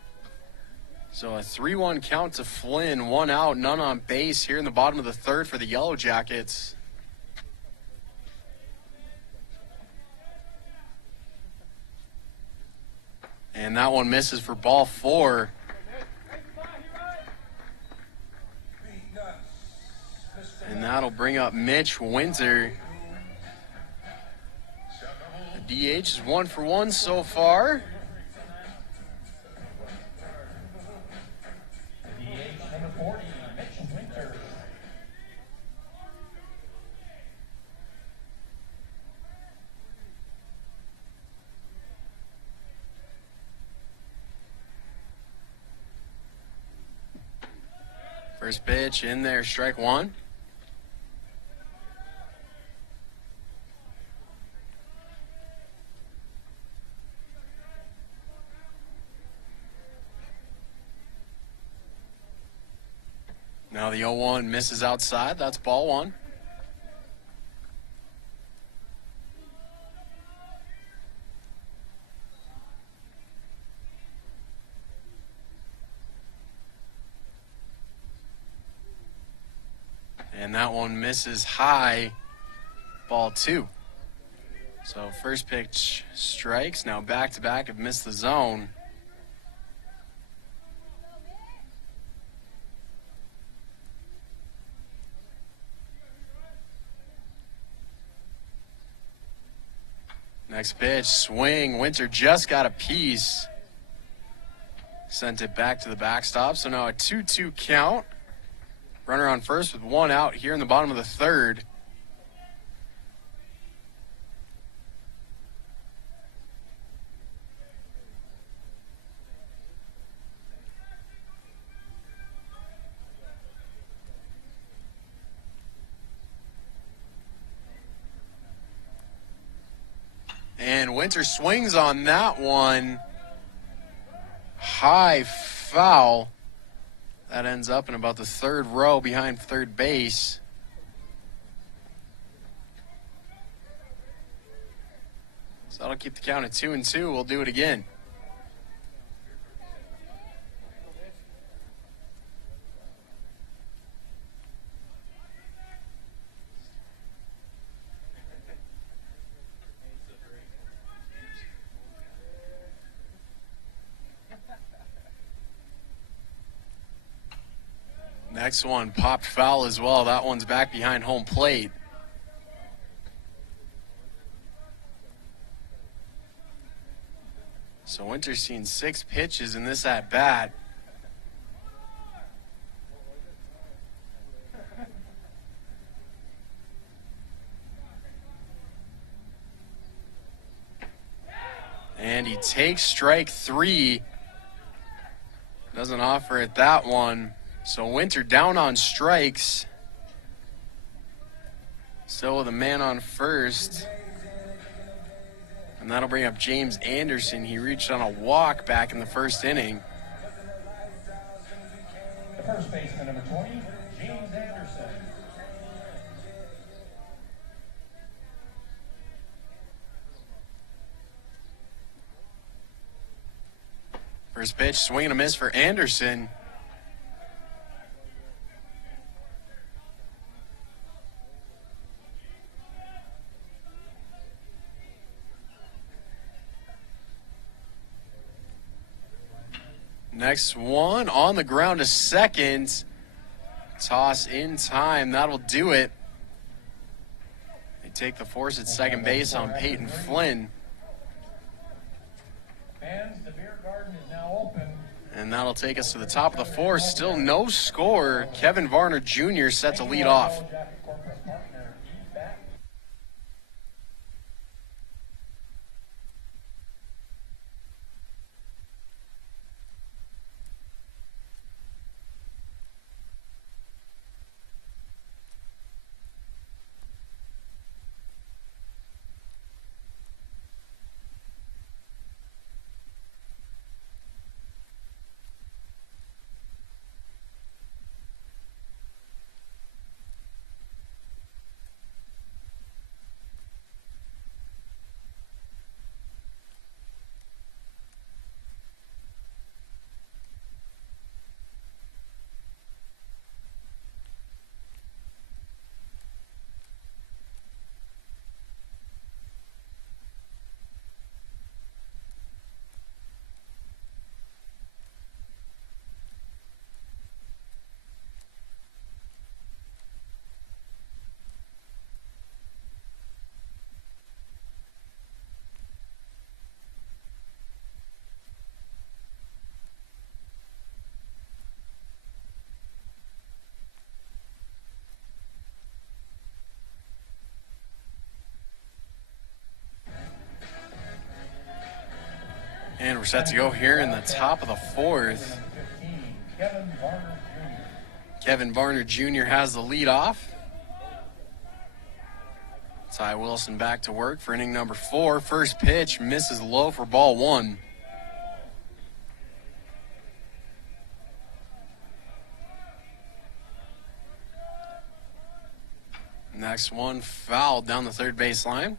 So a 3-1 count to Flynn, 1 out, none on base here in the bottom of the third for the Yellow Jackets. And that one misses for ball 4. And that'll bring up Mitch Winter. The DH is 1 for 1 so far. DH number 40, Mitch Winter. First pitch in there, strike 1. Now the 0-1 misses outside. That's ball 1. And that one misses high, ball 2. So first pitch strikes. Now back-to-back have missed the zone. Next pitch, swing. Winter just got a piece. Sent it back to the backstop. So now a 2-2 count. Runner on first with 1 out here in the bottom of the third. And Winter swings on that one. High foul. That ends up in about the third row behind third base. So that'll keep the count at 2-2. We'll do it again. Next one popped foul as well. That one's back behind home plate. So Winter's seen 6 pitches in this at-bat. And he takes strike 3. Doesn't offer it that one. So Winter down on strikes. Still with a man on first. And that'll bring up James Anderson. He reached on a walk back in the first inning. The first baseman, number 20, James Anderson. First pitch, swing and a miss for Anderson. Next one on the ground to second. Toss in time. That'll do it. They take the force at second base on Peyton Flynn. Fans, the beer garden is now open. And that'll take us to the top of the fourth. Still no score. Kevin Varner Jr. set to lead off. And we're set to go here in the top of the fourth. Kevin Varner Jr. has the lead off. Ty Wilson back to work for inning number 4. First pitch misses low for ball 1. Next one fouled down the third base line.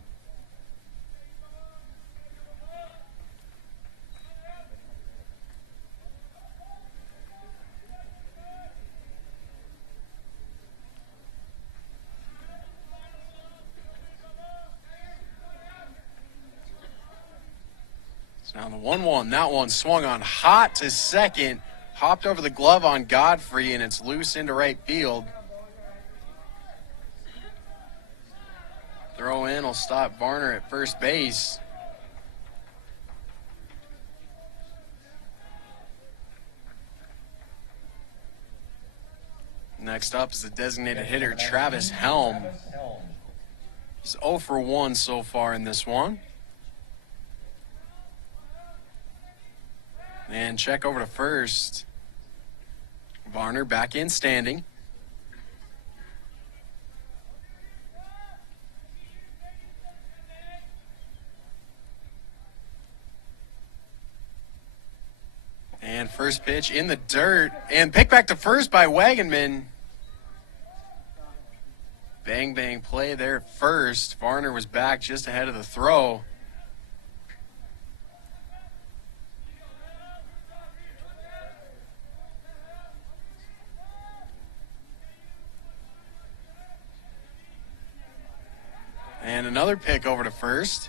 Now the 1-1, that one swung on hot to second, hopped over the glove on Godfrey, and it's loose into right field. Throw in will stop Varner at first base. Next up is the designated hitter, Travis Helm. He's 0 for 1 so far in this one. And check over to first. Varner back in standing. And first pitch in the dirt. And picked back to first by Wagenman. Bang, bang play there at first. Varner was back just ahead of the throw. And another pick over to first.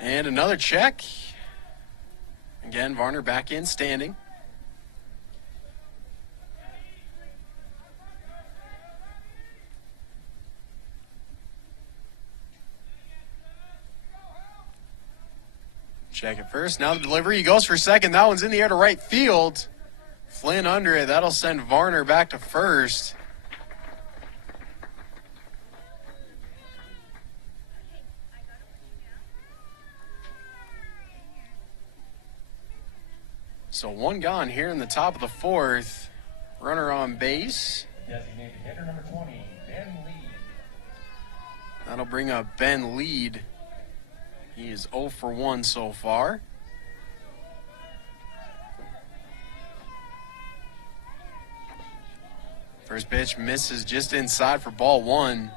And another check. Again, Varner back in standing. Check it first. Now the delivery. He goes for second. That one's in the air to right field. Flynn under it. That'll send Varner back to first. So one gone here in the top of the fourth. Runner on base. Designated hitter number 20, Ben Lee. That'll bring up Ben Lead. He is 0 for 1 so far. First pitch misses just inside for ball one.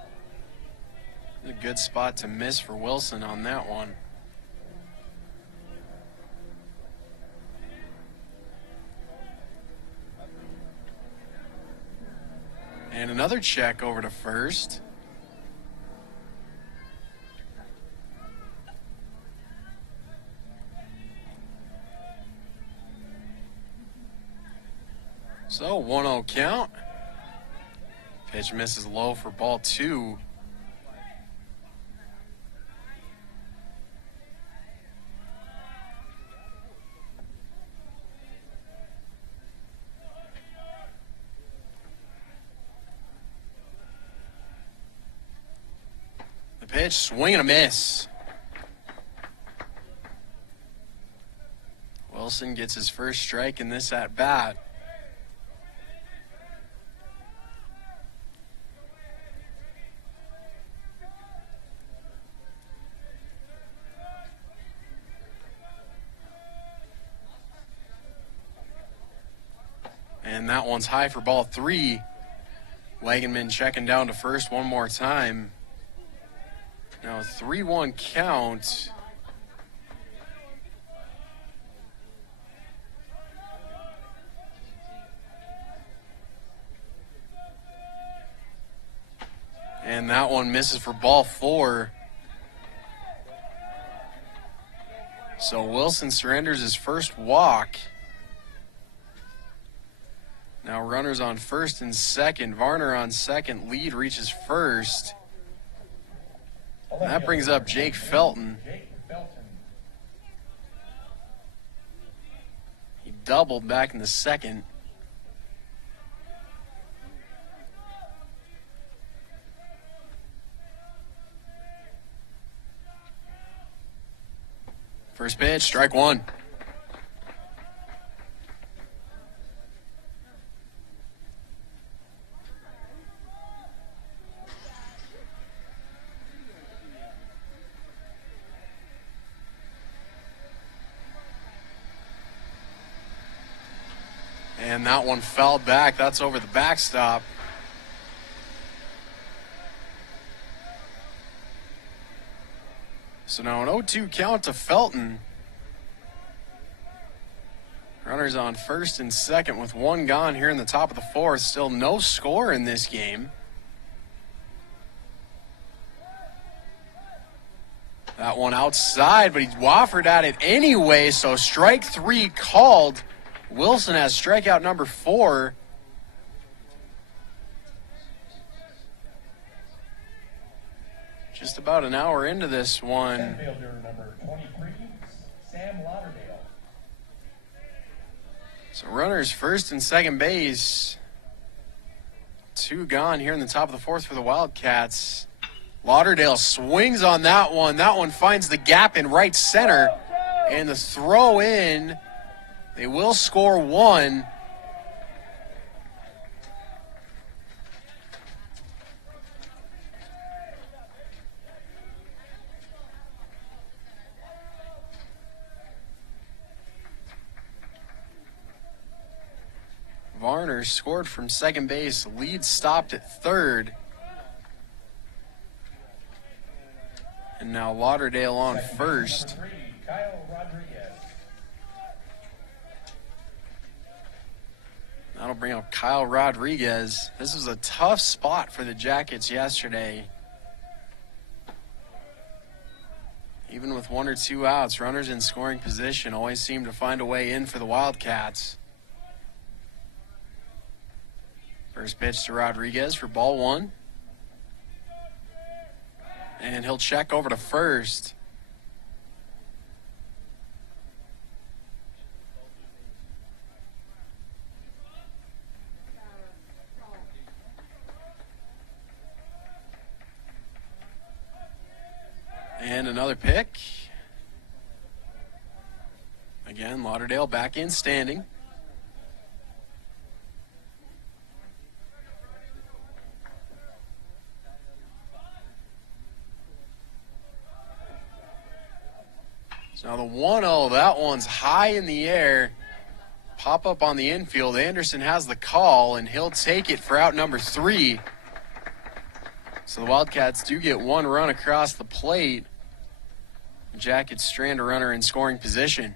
A good spot to miss for Wilson on that one. And another check over to first. So 1-0 count. Pitch misses low for ball two. The pitch, swing and a miss. Wilson gets his first strike in this at bat. And that one's high for ball three. Wagenman checking down to first one more time. Now a 3-1 count. And that one misses for ball four. So Wilson surrenders his first walk. Now runners on first and second. Varner on second. Lead reaches first. And that brings up Jake Felton. He doubled back in the second. First pitch, strike one. And that one fouled back. That's over the backstop. So now an 0-2 count to Felton. Runners on first and second with one gone here in the top of the fourth. Still no score in this game. That one outside, but he waffered at it anyway, so strike three called. Wilson has strikeout number 4. Just about an hour into this one. Fielder number 23, Sam Lauderdale. So runners first and second base. 2 gone here in the top of the fourth for the Wildcats. Lauderdale swings on that one. That one finds the gap in right center. And the throw in. They will score 1. Varner scored from second base. Lead stopped at third. And now Lauderdale on first. Number 3, Kyle Rodriguez. That'll bring up Kyle Rodriguez. This was a tough spot for the Jackets yesterday. Even with 1 or 2 outs, runners in scoring position always seem to find a way in for the Wildcats. First pitch to Rodriguez for ball 1. And he'll check over to first. And another pick. Again, Lauderdale back in standing. So now the 1-0, that one's high in the air. Pop up on the infield. Anderson has the call, and he'll take it for out number 3. So the Wildcats do get one run across the plate. Jackets strand a runner in scoring position.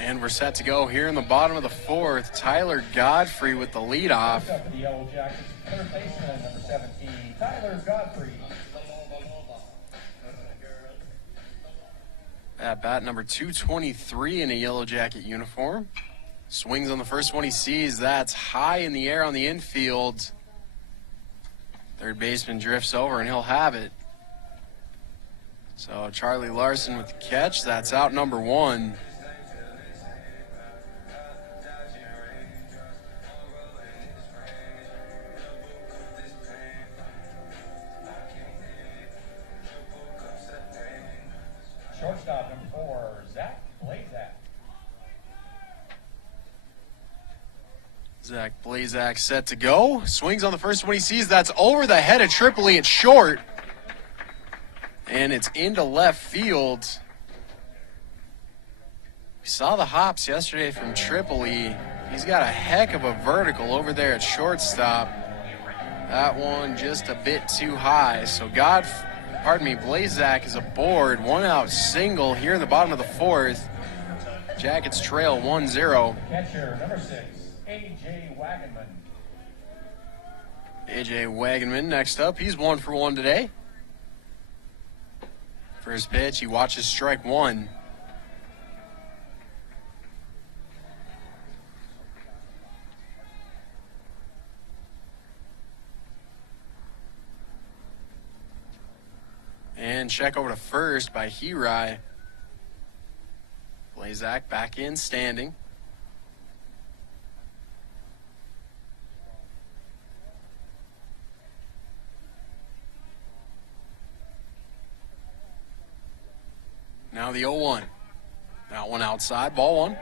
And we're set to go here in the bottom of the 4th. Tyler Godfrey with the leadoff. Up for the Yellow Jackets, third baseman, number 17, Tyler Godfrey. At bat number 223 in a Yellow Jacket uniform. Swings on the first one he sees. That's high in the air on the infield. Third baseman drifts over, and he'll have it. So Charlie Larson with the catch. That's out number 1. Shortstop, number 4, Zach Blazak. Zach Blazak set to go. Swings on the first one he sees. That's over the head of Tripoli. It's short. And it's into left field. We saw the hops yesterday from Tripoli. He's got a heck of a vertical over there at shortstop. That one just a bit too high. So Blazak is aboard. 1-out single here in the bottom of the 4th. Jackets trail 1-0. Catcher, number 6, A.J. Wagenman. A.J. Wagenman next up. He's 1 for 1 today. First pitch, he watches strike 1. And check over to first by Hirai. Blazak back in, standing. Now the 0-1. That one outside, ball 1.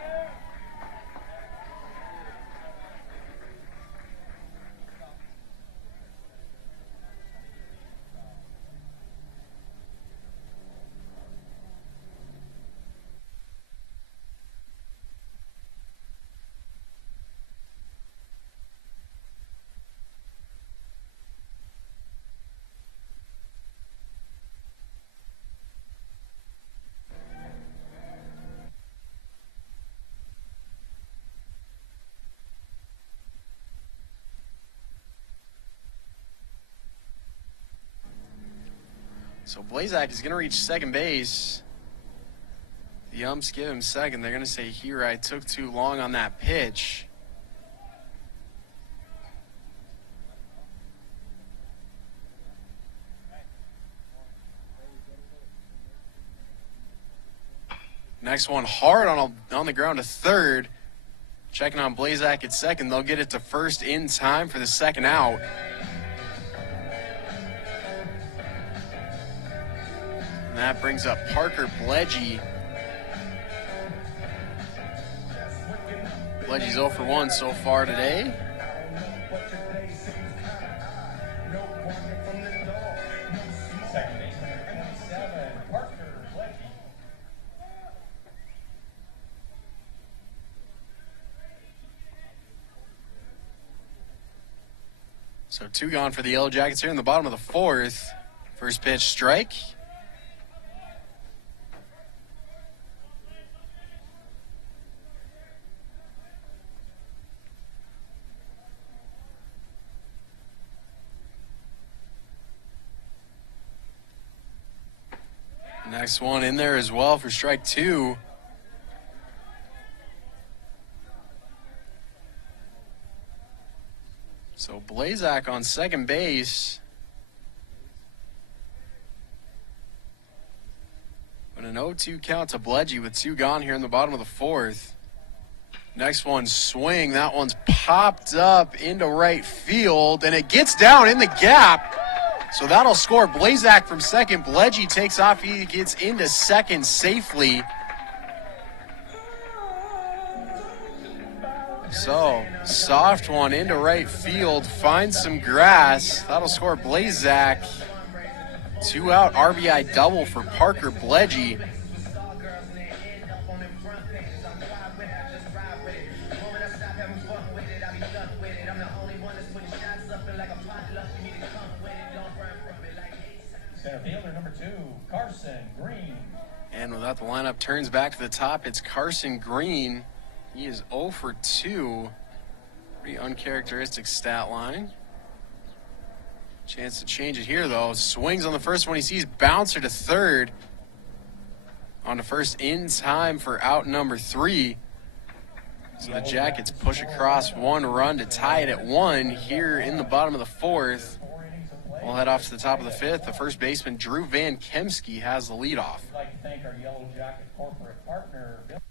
So Blazak is going to reach second base. The umps give him second. They're going to say Hirai took too long on that pitch. Next one hard on the ground to third. Checking on Blazak at second. They'll get it to first in time for the second out. And that brings up Parker Bledgy. Bledgy's 0 for 1 so far today. Second baseman, 27, Parker Bledgy. So 2 gone for the Yellow Jackets here in the bottom of the fourth. First pitch strike. Next one in there as well for strike 2. So Blazak on second base. But an 0-2 count to Bledgy with 2 gone here in the bottom of the fourth. Next one swing. That one's popped up into right field, and it gets down in the gap. So that'll score Blazak from second. Bledgy takes off. He gets into second safely. So, soft one into right field. Finds some grass. That'll score Blazak. 2 out RBI double for Parker Bledgy. Center fielder number 2, Carson Green. And with that, the lineup turns back to the top. It's Carson Green. He is 0 for 2. Pretty uncharacteristic stat line. Chance to change it here, though. Swings on the first one. He sees bouncer to third. On to first in time for out number 3. So the Jackets push across 1 run to tie it at 1 here in the bottom of the fourth. We'll head off to the top of the fifth. The first baseman, Drew Van Kemsky, has the leadoff. We'd like to thank our Yellow Jacket corporate partner, Billings.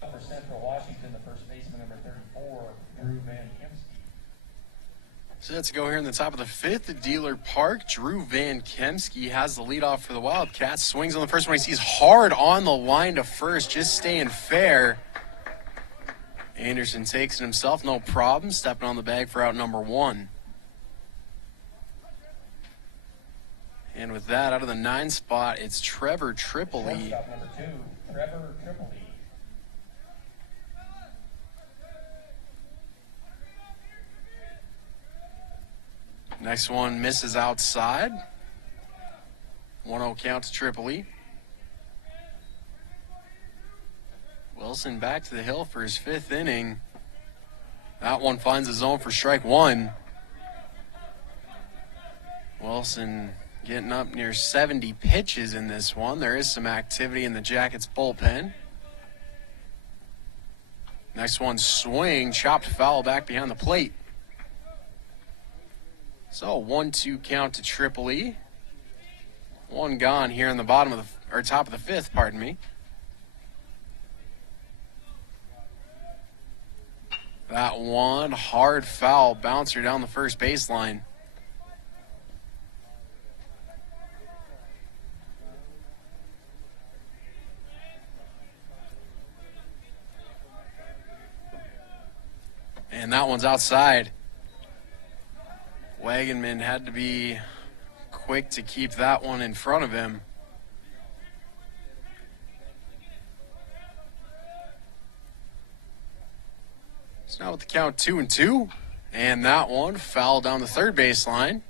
For Central Washington, the first baseman, number 34, Drew Van Kemsky. Set to go here in the top of the fifth at Dealer Park. Drew Van Kemsky has the leadoff for the Wildcats. Swings on the first one. He sees hard on the line to first, just staying fair. Anderson takes it himself, no problem. Stepping on the bag for out number 1. And with that, out of the 9 spot, it's Trevor Tripoli. Shortstop number 2, Trevor Tripoli. Next one misses outside. 1-0 count to Tripoli. Wilson back to the hill for his 5th inning. That one finds the zone for strike 1. Wilson getting up near 70 pitches in this one. There is some activity in the Jackets bullpen. Next one swing, chopped foul back behind the plate. So 1-2 count to Tripoli. One gone here in the bottom of the, or top of the fifth, pardon me. That one hard foul bouncer down the first baseline. And that one's outside. Wagenman had to be quick to keep that one in front of him. So now with the count 2-2. And that one foul down the third baseline.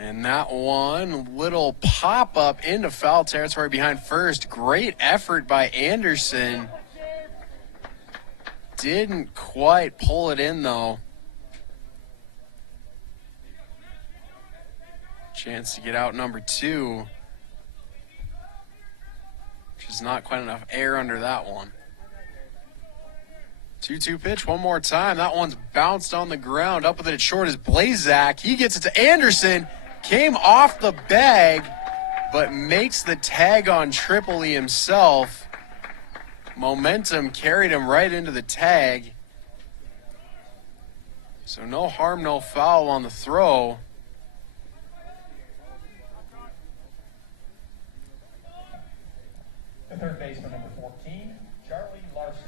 And that one, little pop-up into foul territory behind first. Great effort by Anderson. Didn't quite pull it in, though. Chance to get out number two. Which is not quite enough air under that one. 2-2 pitch one more time. That one's bounced on the ground. Up with it short is Blazak. He gets it to Anderson. Came off the bag, but makes the tag on Tripoli himself. Momentum carried him right into the tag. So no harm, no foul on the throw. The third baseman, number 14, Charlie Larson.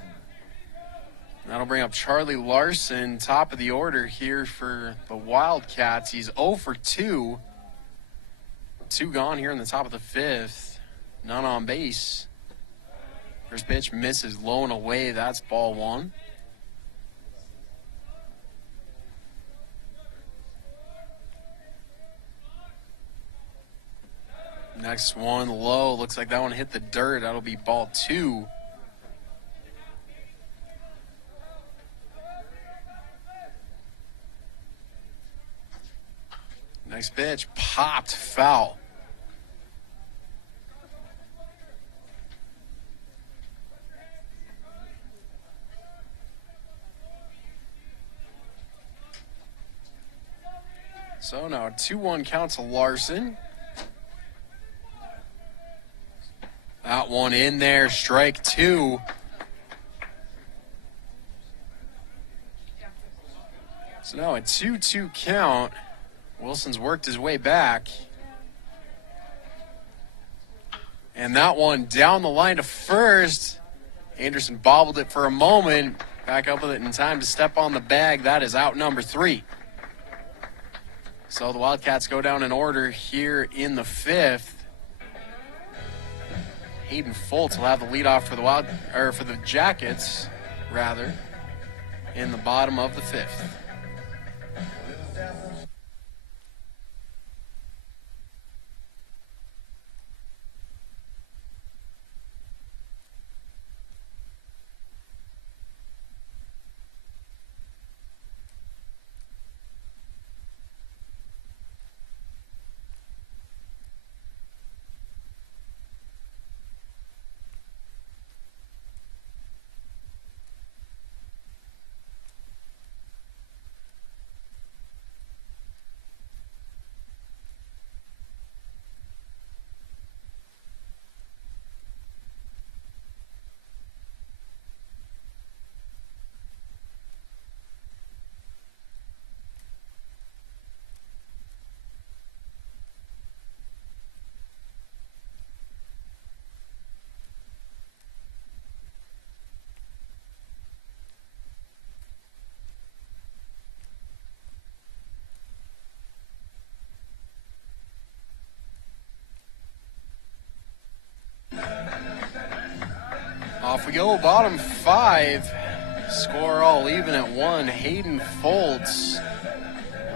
That'll bring up Charlie Larson, top of the order here for the Wildcats. He's 0 for 2. 2 gone here in the top of the fifth. None on base. First pitch misses low and away. That's ball one. Next one low. Looks like that one hit the dirt. That'll be ball two. Next pitch popped foul. So now a 2-1 count to Larson. That one in there, strike two. So now a 2-2 count. Wilson's worked his way back. And that one down the line to first. Anderson bobbled it for a moment. Back up with it in time to step on the bag. That is out number 3. So the Wildcats go down in order here in the fifth. Hayden Foltz will have the leadoff for the Jackets, rather, in the bottom of the fifth. Off we go, bottom 5. Score all even at 1. Hayden Foltz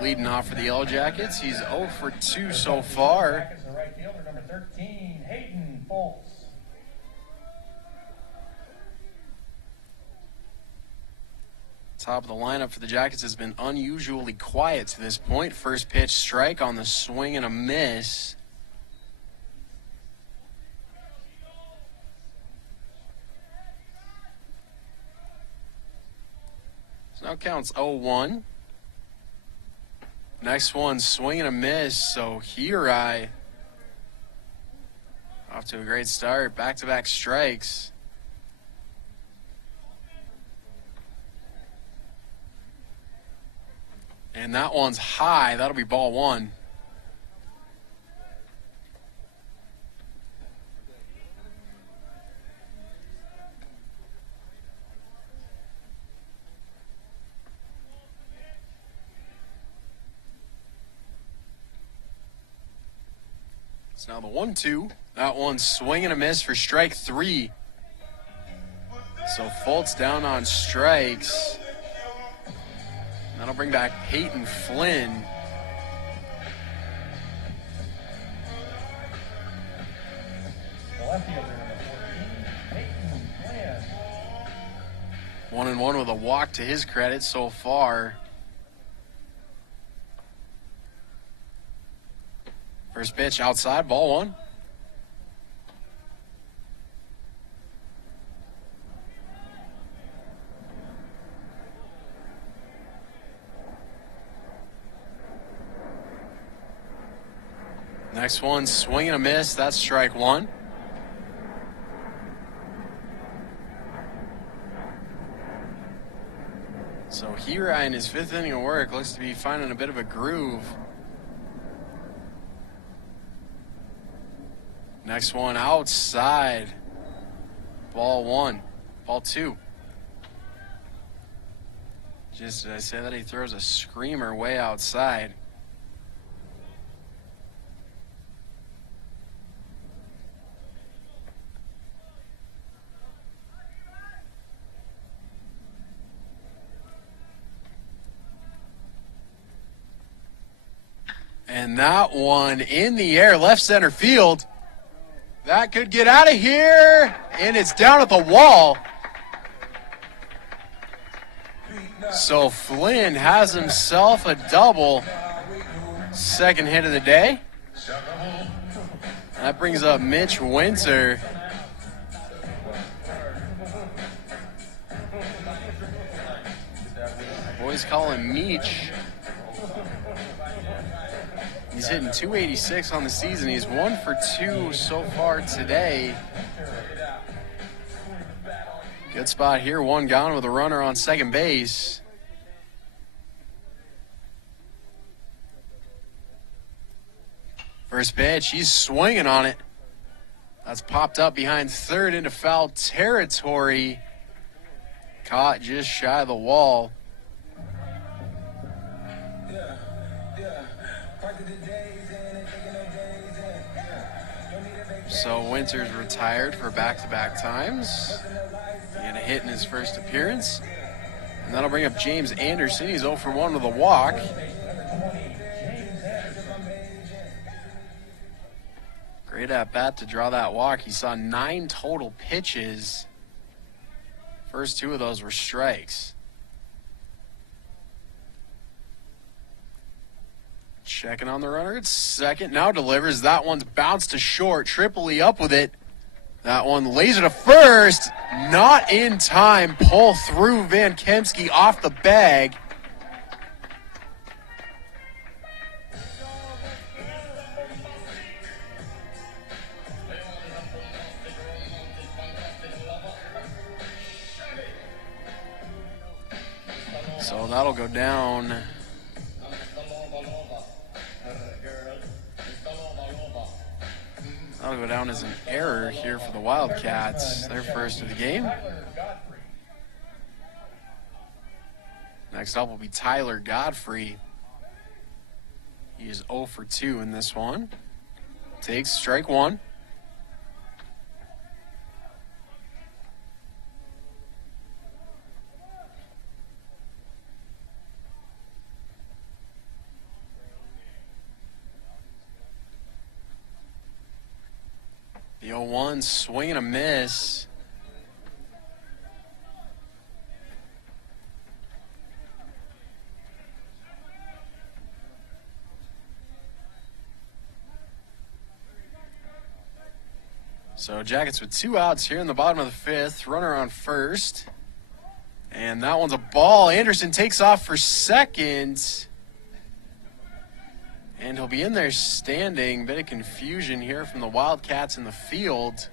leading off for the Yellow Jackets. He's 0 for 2 so far. Jackets, the right fielder, number 13, Hayden Foltz. Top of the lineup for the Jackets has been unusually quiet to this point. First pitch strike on the swing and a miss. So now counts 0-1. Next one, swing and a miss. So Hirai off to a great start. Back-to-back strikes. And that one's high. That'll be ball one. It's now the 1-2. That one's swing and a miss for strike three. So Fultz down on strikes. That'll bring back Peyton Flynn. The left fielder, number 14, Peyton Flynn. 1-1 with a walk to his credit so far. First pitch outside, ball one. Next one, swing and a miss. That's strike one. So Hirai in his fifth inning of work looks to be finding a bit of a groove. Next one outside. Ball one. Ball two. Just did I say that? He throws a screamer way outside. And that one in the air, left center field. That could get out of here, and it's down at the wall. So Flynn has himself a double. Second hit of the day. That brings up Mitch Winter. Boys call him Meech. He's hitting 286 on the season. He's 1 for 2 so far today. Good spot here. One gone with a runner on second base. First pitch, he's swinging on it. That's popped up behind third into foul territory. Caught just shy of the wall. So Winter's retired for back-to-back times. He had a hit in his first appearance. And that'll bring up James Anderson. He's 0 for 1 with a walk. Great at-bat to draw that walk. He saw 9 total pitches. First 2 of those were strikes. Checking on the runner at second. Now delivers. That one's bounced to short. Tripoli up with it. That one laser to first. Not in time. Pull through Van Kemsky off the bag. So that'll go down. That'll go down as an error here for the Wildcats. Their first of the game. Next up will be Tyler Godfrey. He is 0 for 2 in this one. Takes strike one. The 0-1, swing and a miss. So Jackets with 2 outs here in the bottom of the 5th. Runner on first. And that one's a ball. Anderson takes off for second. And he'll be in there standing. Bit of confusion here from the Wildcats in the field.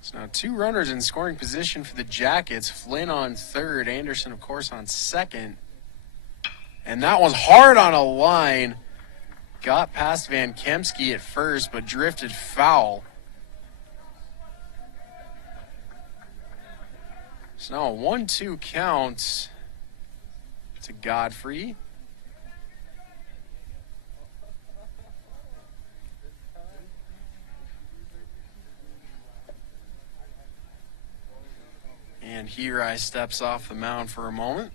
So now 2 runners in scoring position for the Jackets. Flynn on third, Anderson, of course, on second. And that one's hard on a line. Got past Van Kemsky at first, but drifted foul. So now a 1-2 count to Godfrey. And Hirai steps off the mound for a moment.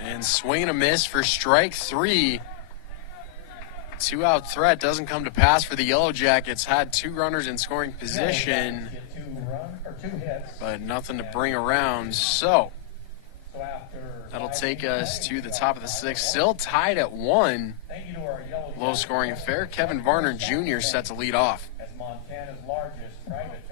And swing and a miss for strike 3. 2-out threat doesn't come to pass for the Yellow Jackets. Had 2 runners in scoring position, but nothing to bring around. So that'll take us to the top of the 6th. Still tied at 1. Low scoring affair. Kevin Varner Jr. set to lead off. As Montana's largest private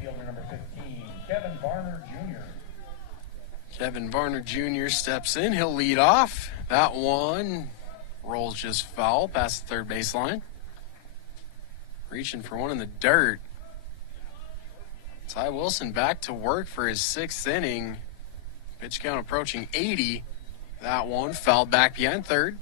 fielder number 15, Kevin Varner Jr. Kevin Varner Jr. steps in. He'll lead off. That one rolls just foul past the third baseline. Reaching for one in the dirt. Ty Wilson back to work for his 6th inning. Pitch count approaching 80. That one fouled back behind third.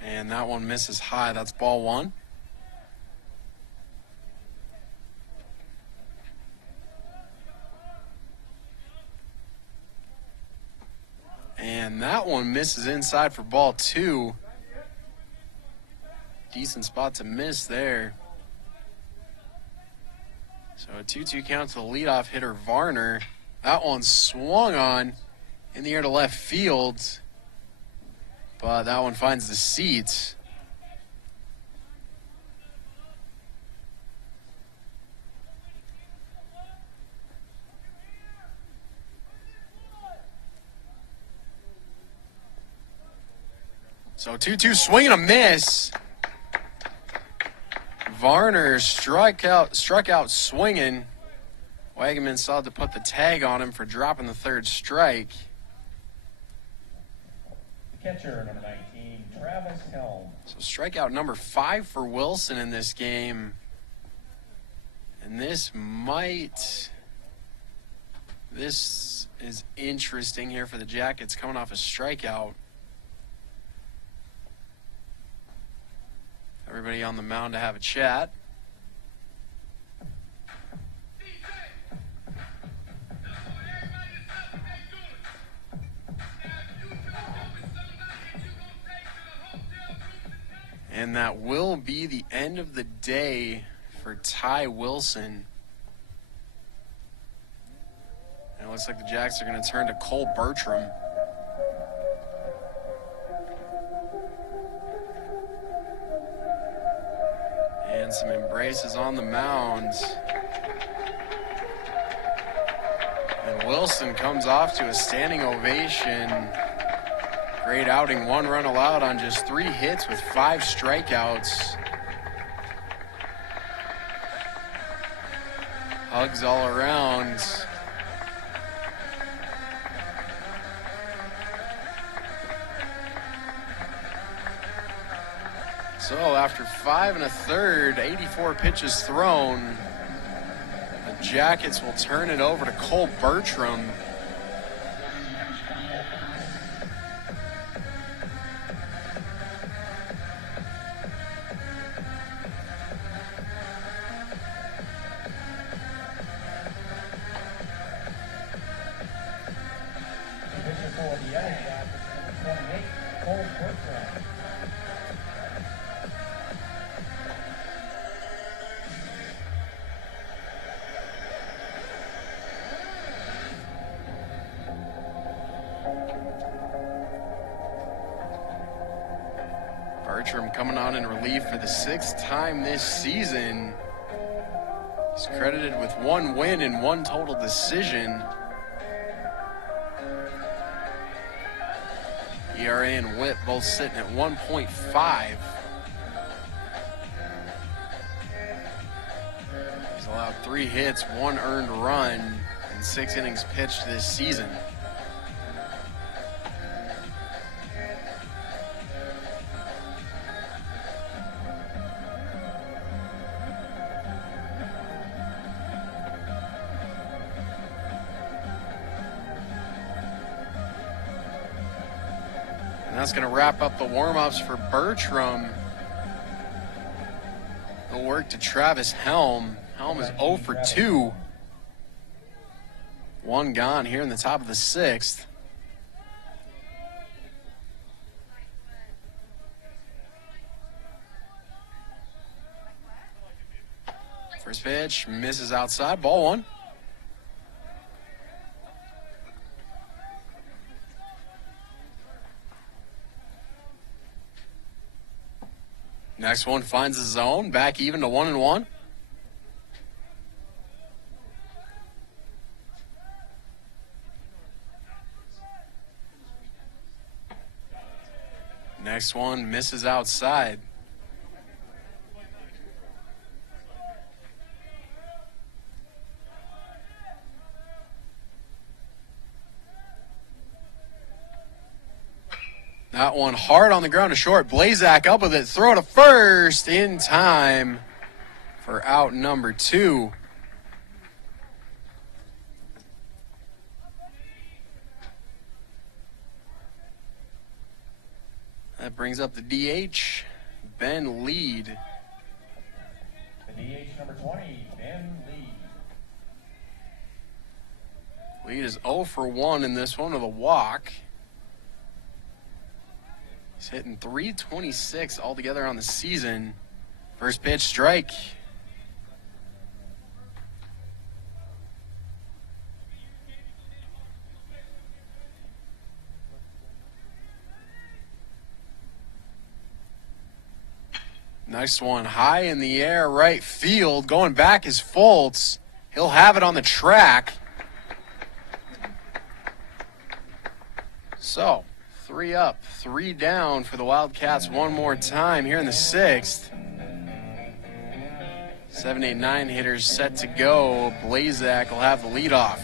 And that one misses high. That's ball 1. And that one misses inside for ball 2. Decent spot to miss there. So a 2-2 count to the leadoff hitter, Varner. That one swung on in the air to left field. But that one finds the seats. So 2-2 swing and a miss. Varner struck out swinging. Wagaman sought to put the tag on him for dropping the 3rd strike. Catcher number 19, Travis Helm. So strikeout number 5 for Wilson in this game. And this is interesting here for the Jackets coming off a strikeout. Everybody on the mound to have a chat. And that will be the end of the day for Ty Wilson. And it looks like the Jacks are going to turn to Cole Bertram. And some embraces on the mound. And Wilson comes off to a standing ovation. Great outing, 1 run allowed on just 3 hits with 5 strikeouts. Hugs all around. So after 5 1/3, 84 pitches thrown, the Jackets will turn it over to Cole Bertram. Bertram coming on in relief for the 6th time this season. He's credited with 1 win and 1 total decision. ERA and WHIP both sitting at 1.5. He's allowed 3 hits, 1 earned run, and 6 innings pitched this season. That's going to wrap up the warm-ups for Bertram. He'll work to Travis Helm. Helm is 0 for 2. 1 gone here in the top of the 6th. First pitch misses outside. Ball 1. Next one finds the zone, back even to 1-1. Next one misses outside. That one hard on the ground to short. Blazak up with it. Throw to first in time for out number 2. That brings up the DH, Ben Lead. The DH number 20, Ben Lead. Lead is 0 for 1 in this one with a walk. He's hitting .326 altogether on the season. First pitch, strike. Nice one, high in the air, right field. Going back is Fultz. He'll have it on the track. So, 3 up, 3 down for the Wildcats one more time here in the 6th. 7, 8, 9 hitters set to go. Blazak will have the leadoff.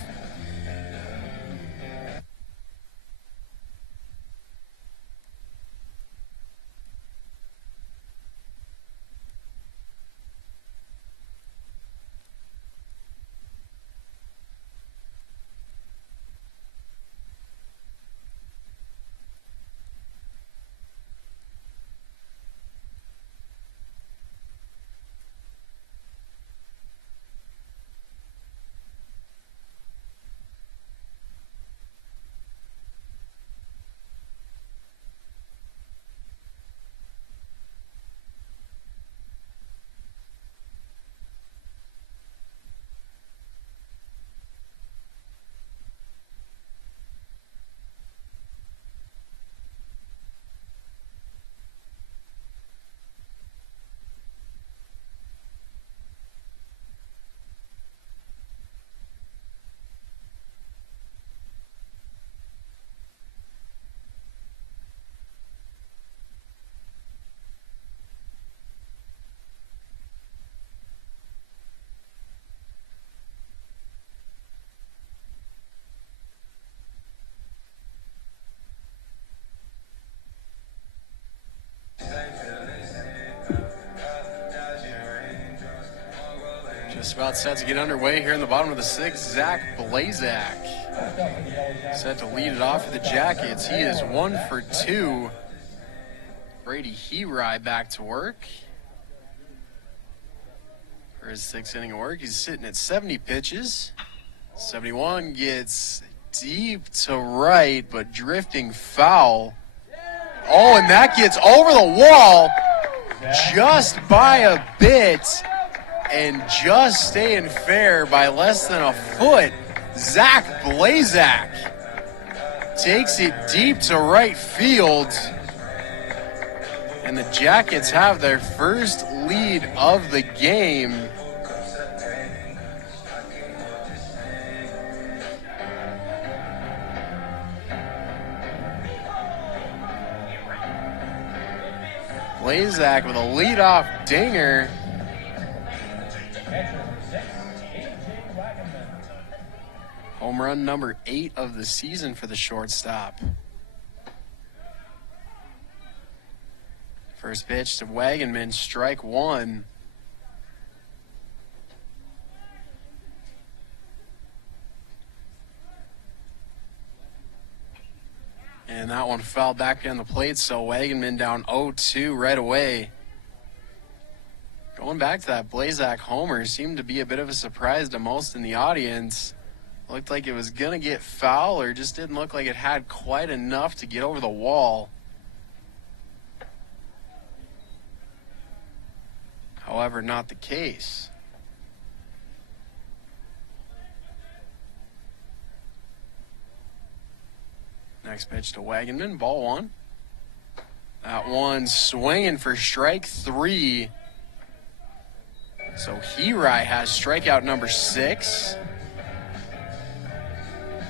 about set to get underway here in the bottom of the sixth. Zach Blazak set to lead it off for the Jackets. He is 1 for 2. Brady Hery back to work for his 6th inning of work. He's sitting at 70 pitches. 71 gets deep to right, but drifting foul. Oh, and that gets over the wall just by a bit and just staying fair by less than a foot. Zach Blazak takes it deep to right field. And the Jackets have their first lead of the game. Blazak with a leadoff dinger. Home run number 8 of the season for the shortstop. First pitch to Wagenman, strike 1. And that one fouled back on the plate, so Wagenman down 0-2 right away. Going back to that Blazak homer seemed to be a bit of a surprise to most in the audience. Looked like it was going to get foul, or just didn't look like it had quite enough to get over the wall. However, not the case. Next pitch to Wagenman, ball 1. That one swinging for strike 3. So Hery has strikeout number 6.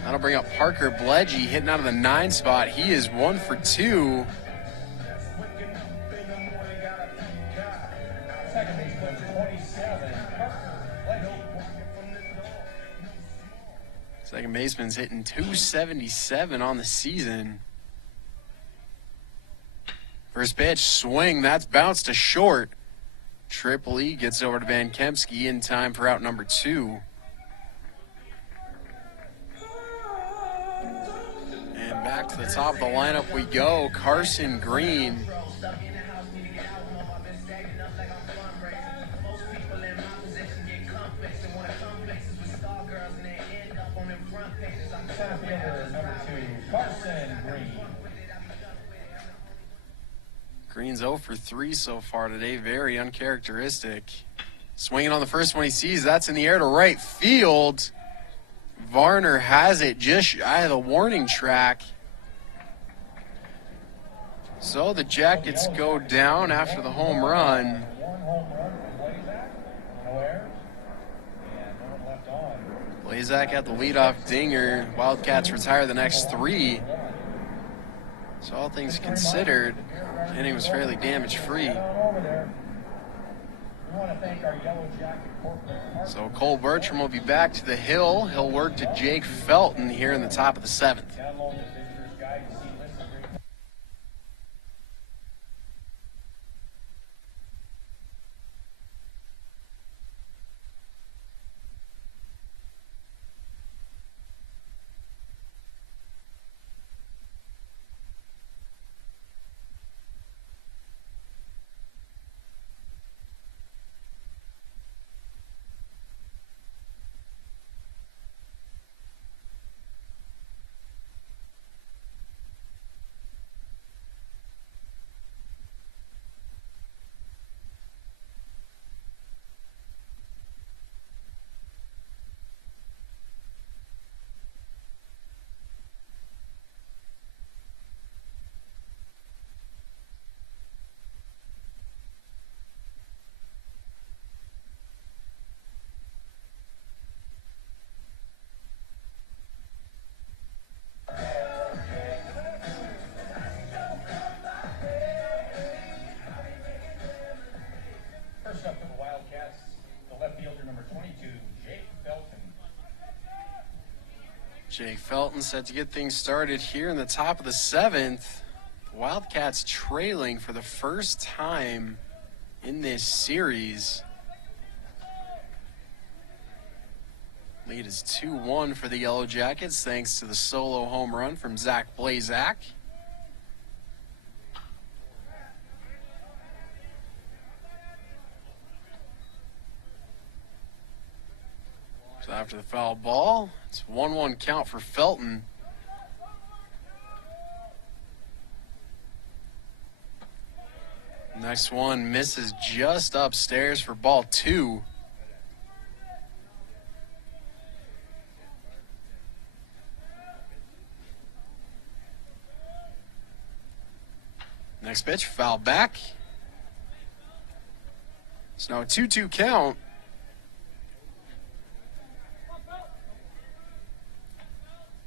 That'll bring up Parker Bledgy hitting out of the 9 spot. He is 1 for 2. Second baseman, 27, Second baseman's hitting 277 on the season. First pitch, swing, that's bounced to short. Triple E gets over to Van Kempsky in time for out number 2. And back to the top of the lineup we go. Carson Green. center fielder number 2, Carson Green. Green's 0 for 3 so far today. Very uncharacteristic. Swinging on the first one he sees. That's in the air to right field. Varner has it just shy of the warning track. So the Jackets go down after the home run. One home run from Blazak. No errors. And no one left on. Blazak had the leadoff dinger. Wildcats retire the next 3. So all things considered, the inning was fairly damage-free. So Cole Bertram will be back to the hill. He'll work to Jake Felton here in the top of the 7th. First up for the Wildcats, the left fielder number 22, Jake Felton. Jake Felton set to get things started here in the top of the 7th. The Wildcats trailing for the first time in this series. Lead is 2-1 for the Yellow Jackets thanks to the solo home run from Zach Blazak. So after the foul ball, it's 1-1 count for Felton. Next one misses just upstairs for ball 2. Next pitch, foul back. It's now a 2-2 count.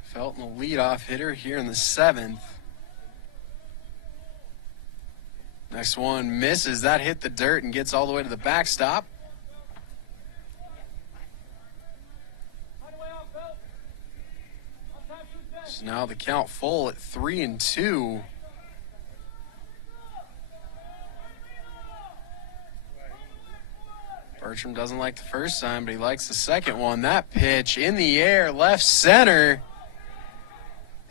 Felton, the leadoff hitter here in the 7th. Next one misses. That hit the dirt and gets all the way to the backstop. So now the count full at 3-2. Bertram doesn't like the first time, but he likes the second one. That pitch in the air, left center.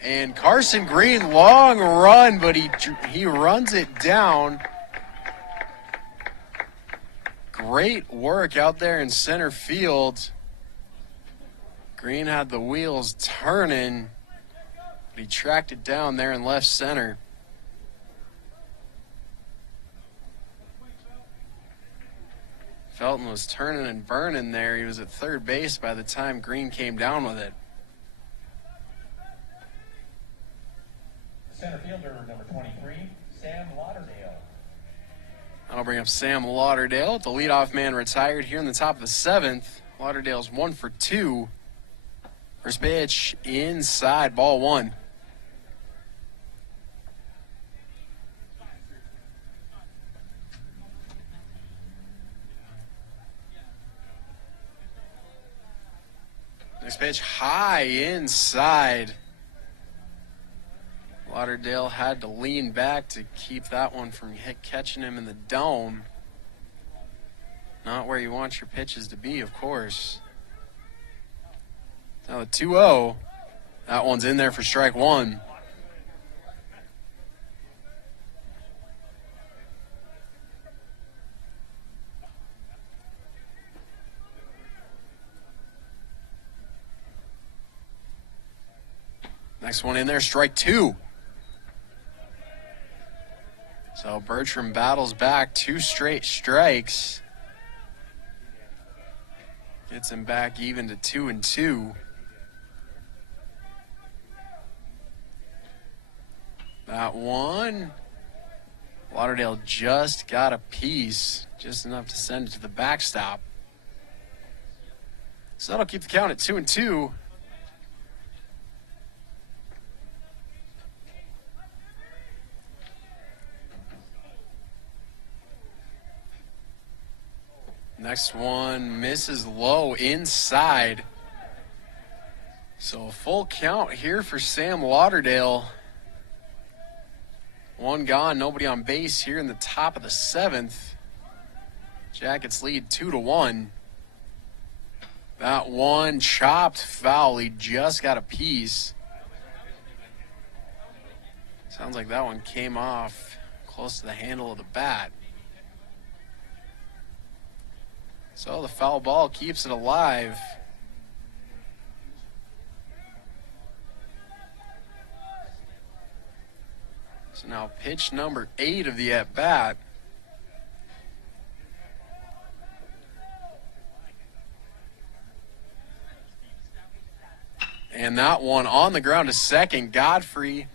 And Carson Green, long run, but he runs it down. Great work out there in center field. Green had the wheels turning, but he tracked it down there in left center. Felton was turning and burning there. He was at third base by the time Green came down with it. Center fielder, number 23, Sam Lauderdale. That'll bring up Sam Lauderdale. The leadoff man retired here in the top of the 7th. Lauderdale's 1 for 2. First pitch inside, ball 1. Next pitch high inside. Lauderdale had to lean back to keep that one from catching him in the dome. Not where you want your pitches to be, of course. Now the 2-0. That one's in there for strike 1. Next one in there, strike 2. So Bertram battles back 2 straight strikes. Gets him back even to 2-2. That one. Lauderdale just got a piece, just enough to send it to the backstop. So that'll keep the count at 2-2. Next one misses low inside. So a full count here for Sam Lauderdale. 1 gone, nobody on base here in the top of the 7th. Jackets lead 2-1. That one chopped foul. He just got a piece. Sounds like that one came off close to the handle of the bat. So the foul ball keeps it alive. So now pitch number 8 of the at-bat. And that one on the ground to second. Bledgy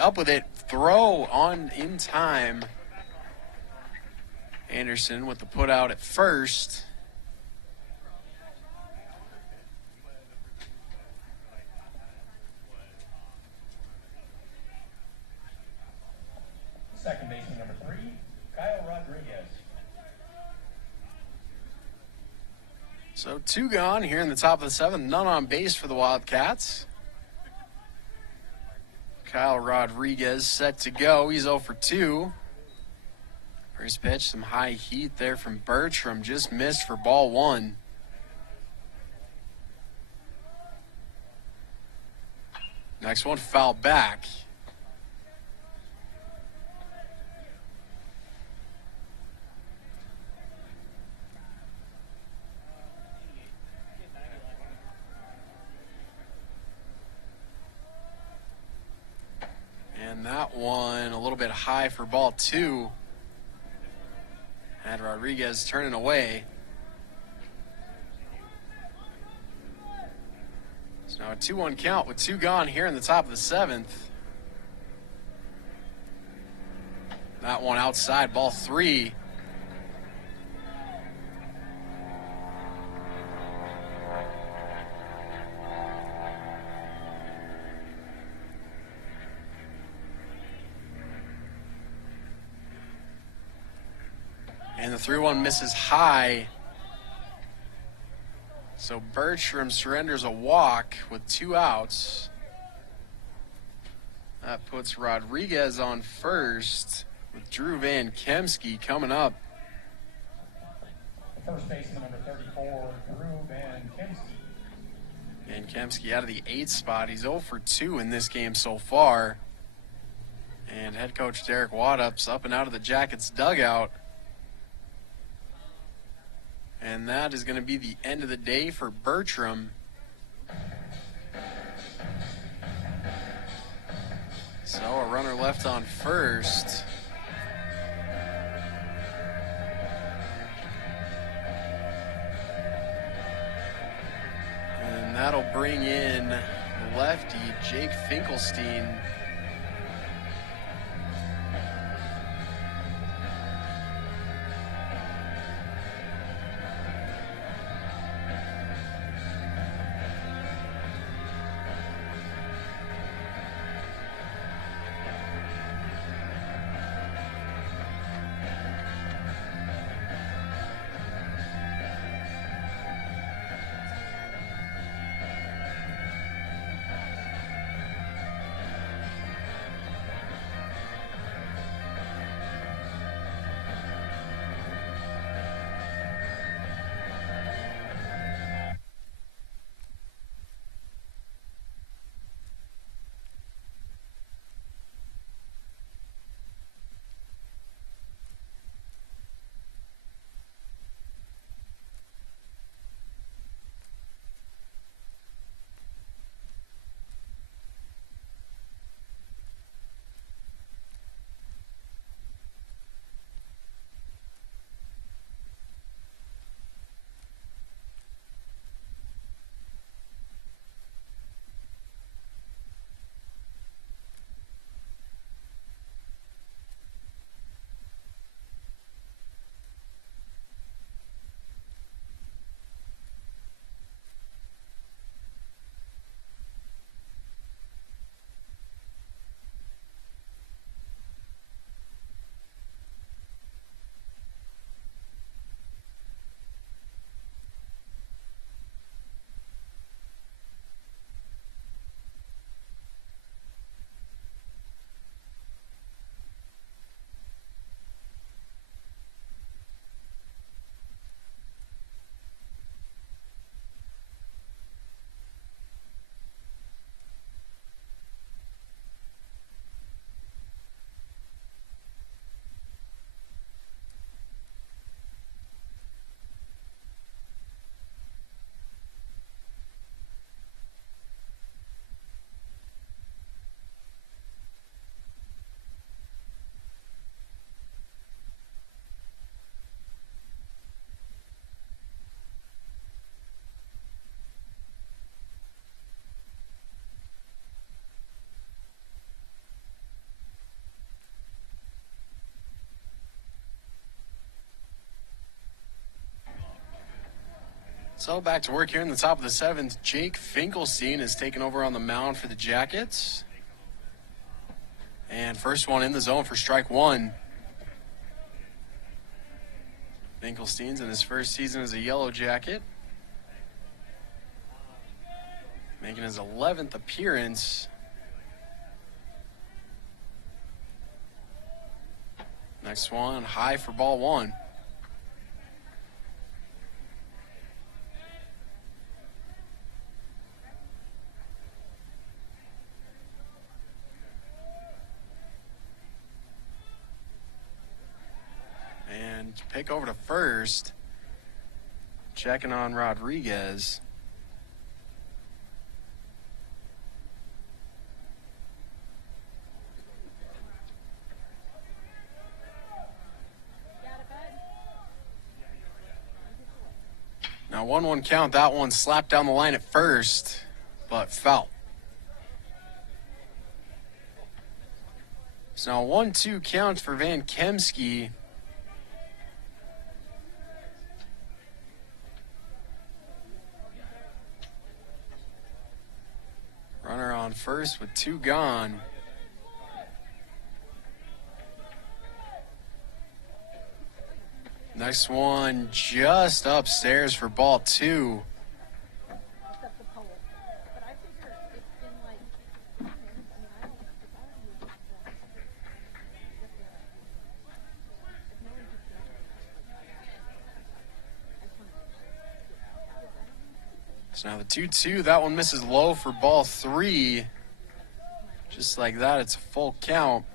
up with it. Throw on in time. Anderson with the put out at first. Second baseman number 3, Kyle Rodriguez. So 2 gone here in the top of the 7th. None on base for the Wildcats. Kyle Rodriguez set to go. He's 0 for 2. First pitch, some high heat there from Bertram. Just missed for ball 1. Next one, foul back. And that one a little bit high for ball 2. Had Rodriguez turning away. So now a 2-1 count with 2 gone here in the top of the 7th. That one outside, ball 3. And the 3-1 misses high. So Bertram surrenders a walk with 2 outs. That puts Rodriguez on first with Drew Van Kemsky coming up. First baseman number 34, Drew Van Kemsky. Van Kemsky out of the 8th spot. He's 0 for 2 in this game so far. And head coach Derek Waddup's up and out of the Jackets dugout. And that is going to be the end of the day for Bertram. So a runner left on first. And that'll bring in lefty Jake Finkelstein. So back to work here in the top of the 7th. Jake Finkelstein is taking over on the mound for the Jackets. And first one in the zone for strike 1. Finkelstein's in his first season as a Yellow Jacket, making his 11th appearance. Next one, high for ball 1. pick over to first. Checking on Rodriguez. Now 1-1 count. That one slapped down the line at first, but foul. So now 1-2 count for Van Kemsky. Runner on first with 2 gone. Next one just upstairs for ball 2. So now the 2-2, that one misses low for ball 3. Just like that, it's a full count.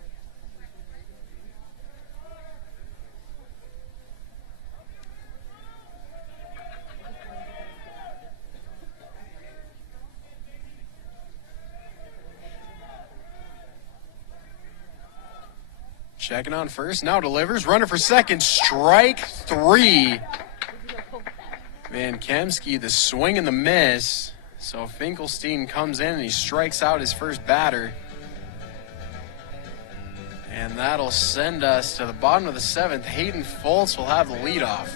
Checking on first, now delivers, runner for second, strike 3. Van Kemsky, the swing and the miss. So Finkelstein comes in and he strikes out his first batter. And that'll send us to the bottom of the 7th. Hayden Foltz will have the leadoff.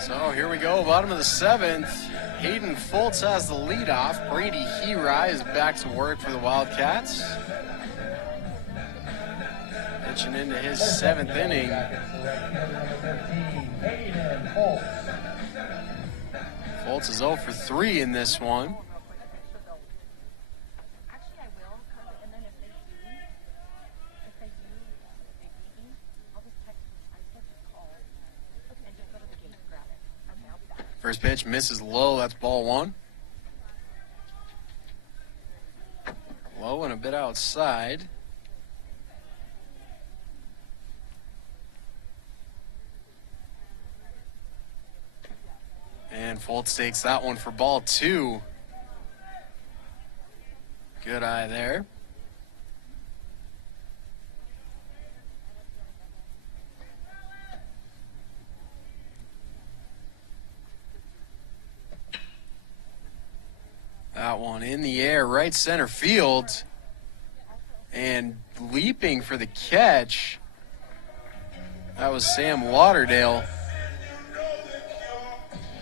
So here we go, bottom of the 7th. Hayden Foltz has the leadoff. Brady Heri is back to work for the Wildcats. Pitching into his 7th inning. Foltz is 0 for 3 in this one. First pitch misses low, that's ball 1. Low and a bit outside. And Foltz takes that one for ball 2. Good eye there. That one in the air, right center field. And leaping for the catch. That was Sam Lauderdale.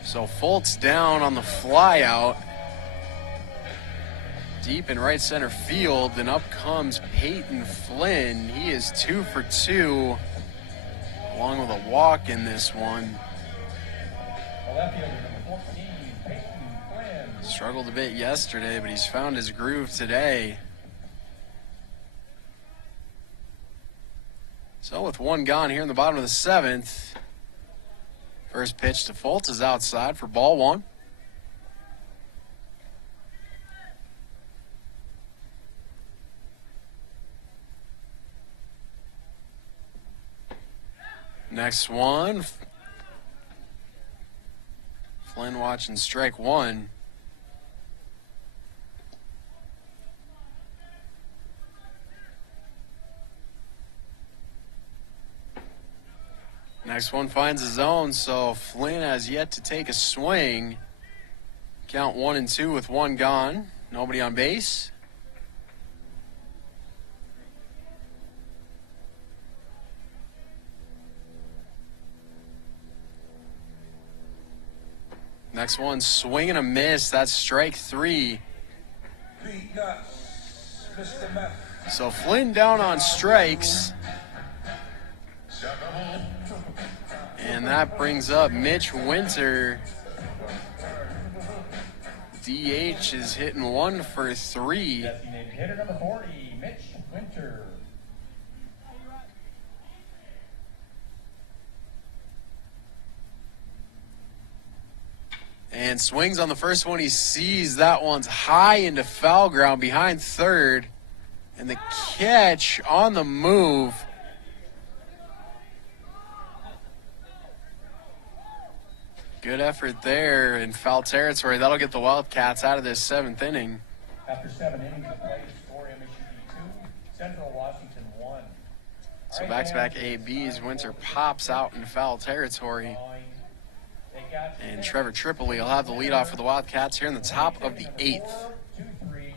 So Foltz down on the fly out. Deep in right center field. And up comes Peyton Flynn. He is 2 for 2. Along with a walk in this one. Struggled a bit yesterday, but he's found his groove today. So with 1 gone here in the bottom of the 7th, first pitch to Foltz is outside for ball 1. Next one. Flynn watching strike one. Next one finds his zone, so Flynn has yet to take a swing. Count 1-2 with one gone. Nobody on base. Next one, swing and a miss. That's strike three. So Flynn down on strikes. And that brings up Mitch Winter. DH is hitting 1 for 3. Designated hitter number 40, Mitch Winter. And swings on the first one. He sees that one's high into foul ground behind third. And the catch on the move. Good effort there in foul territory. That'll get the Wildcats out of this 7th inning. After 7 innings of play, score MSU 2, Central Washington 1. So back-to-back ABs. Winter pops out in foul territory. And Trevor Tripoli will have the leadoff for the Wildcats here in the top of the 8th. 2-3.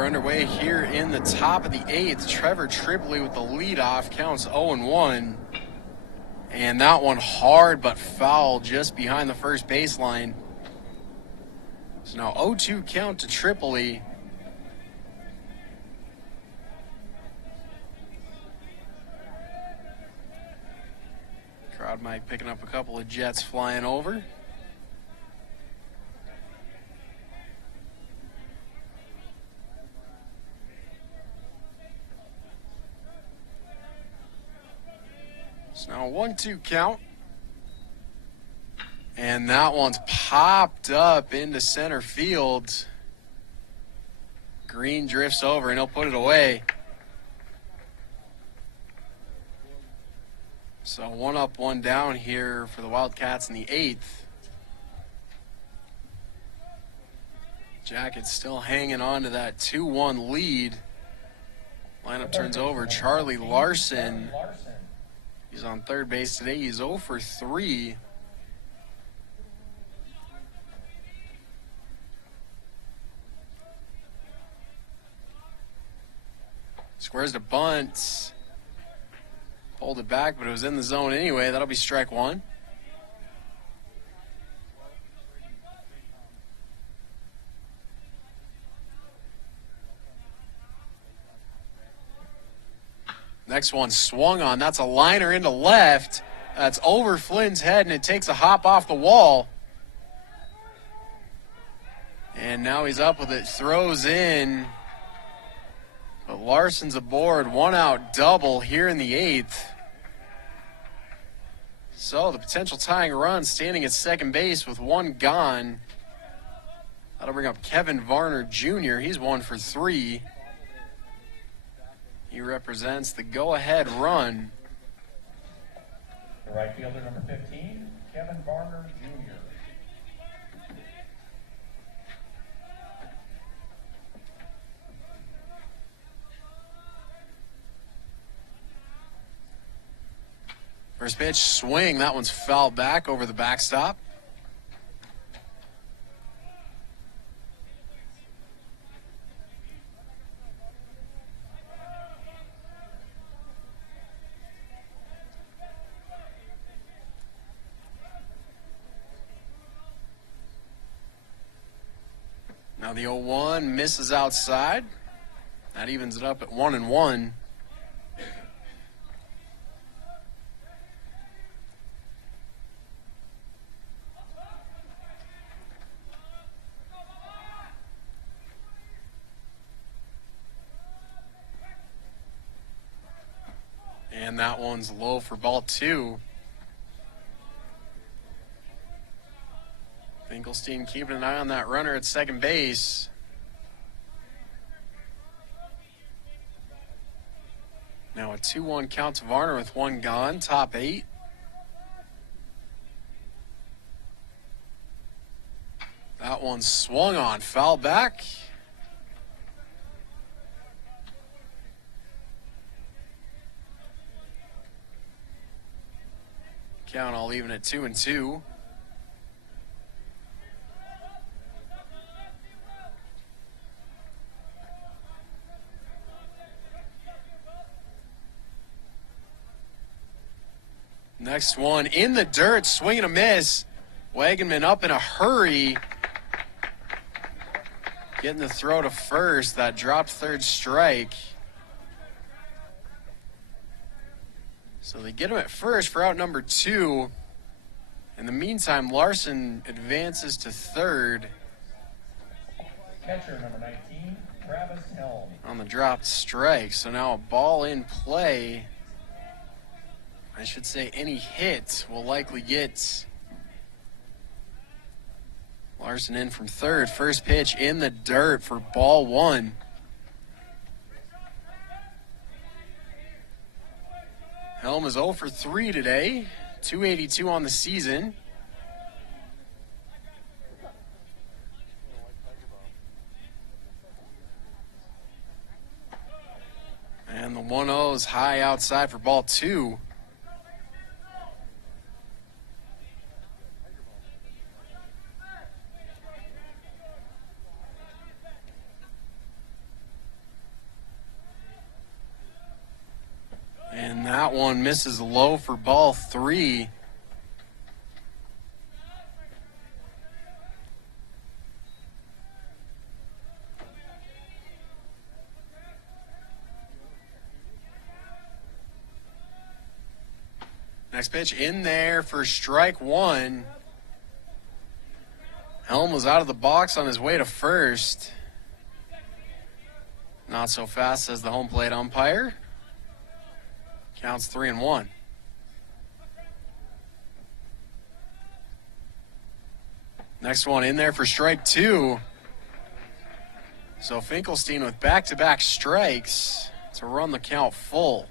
Underway here in the top of the 8th. Trevor Tripoli with the leadoff, counts 0-1. And that one hard but foul just behind the first baseline. So now 0-2 count to Tripoli. Crowd mic picking up a couple of jets flying over. So now 1-2 count. And that one's popped up into center field. Green drifts over and he'll put it away. So 1 up, 1 down here for the Wildcats in the 8th. Jackets still hanging on to that 2-1 lead. Lineup turns over. Charlie Larson. He's on third base today. He's 0 for 3. Squares to bunt. Pulled it back, but it was in the zone anyway. That'll be strike 1. Next one swung on. That's a liner into left. That's over Flynn's head, and it takes a hop off the wall. And now he's up with it, throws in. But Larson's aboard, 1 out double here in the 8th. So the potential tying run standing at second base with 1 gone. That'll bring up Kevin Varner Jr. He's 1 for 3. He represents the go-ahead run. The right fielder, number 15, Kevin Varner Jr. First pitch, swing. That one's fouled back over the backstop. Now the 0-1 misses outside. That evens it up at 1-1. And that one's low for ball 2. Finkelstein keeping an eye on that runner at second base. Now a 2-1 count to Varner with 1 gone, top 8. That one swung on, foul back. Count all even at 2-2. Next one in the dirt, swing and a miss. Wagenman up in a hurry. Getting the throw to first. That dropped third strike. So they get him at first for out number 2. In the meantime, Larson advances to third. Catcher number 19, Travis Helm. On the dropped strike. So now a ball in play. I should say any hit will likely get Larson in from third. First pitch in the dirt for ball 1. Helm is 0 for 3 today, 282 on the season. And the 1-0 is high outside for ball 2. And that one misses low for ball 3. Next pitch in there for strike 1. Helm was out of the box on his way to first. Not so fast, says the home plate umpire. Counts 3-1. Next one in there for strike 2. So Finkelstein with back-to-back strikes to run the count full.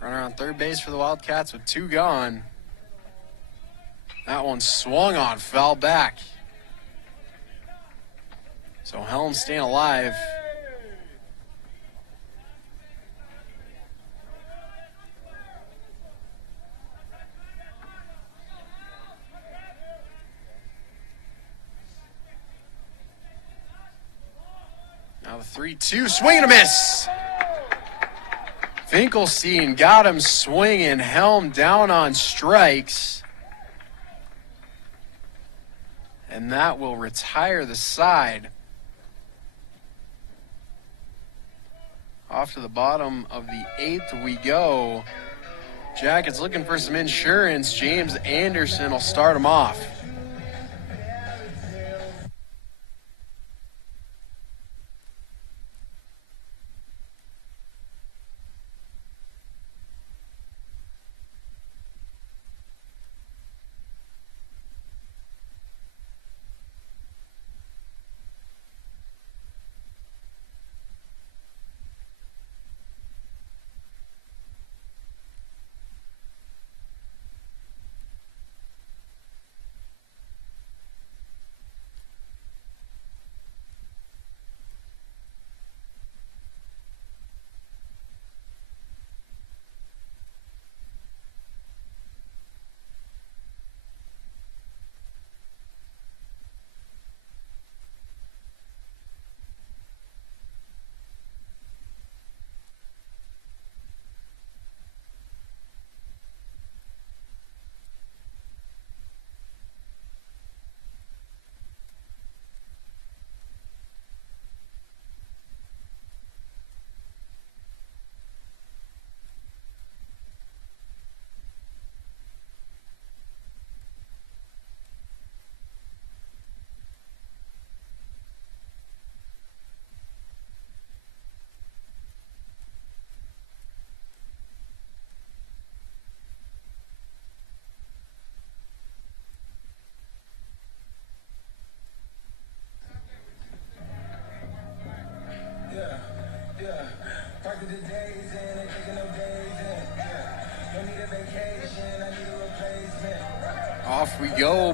Runner on third base for the Wildcats with 2 gone. That one swung on, foul back. So Helm staying alive. Now the 3-2, swing and a miss. Finkelstein got him swinging. Helm down on strikes. And that will retire the side. Off to the bottom of the 8th we go. Jackets looking for some insurance. James Anderson will start him off.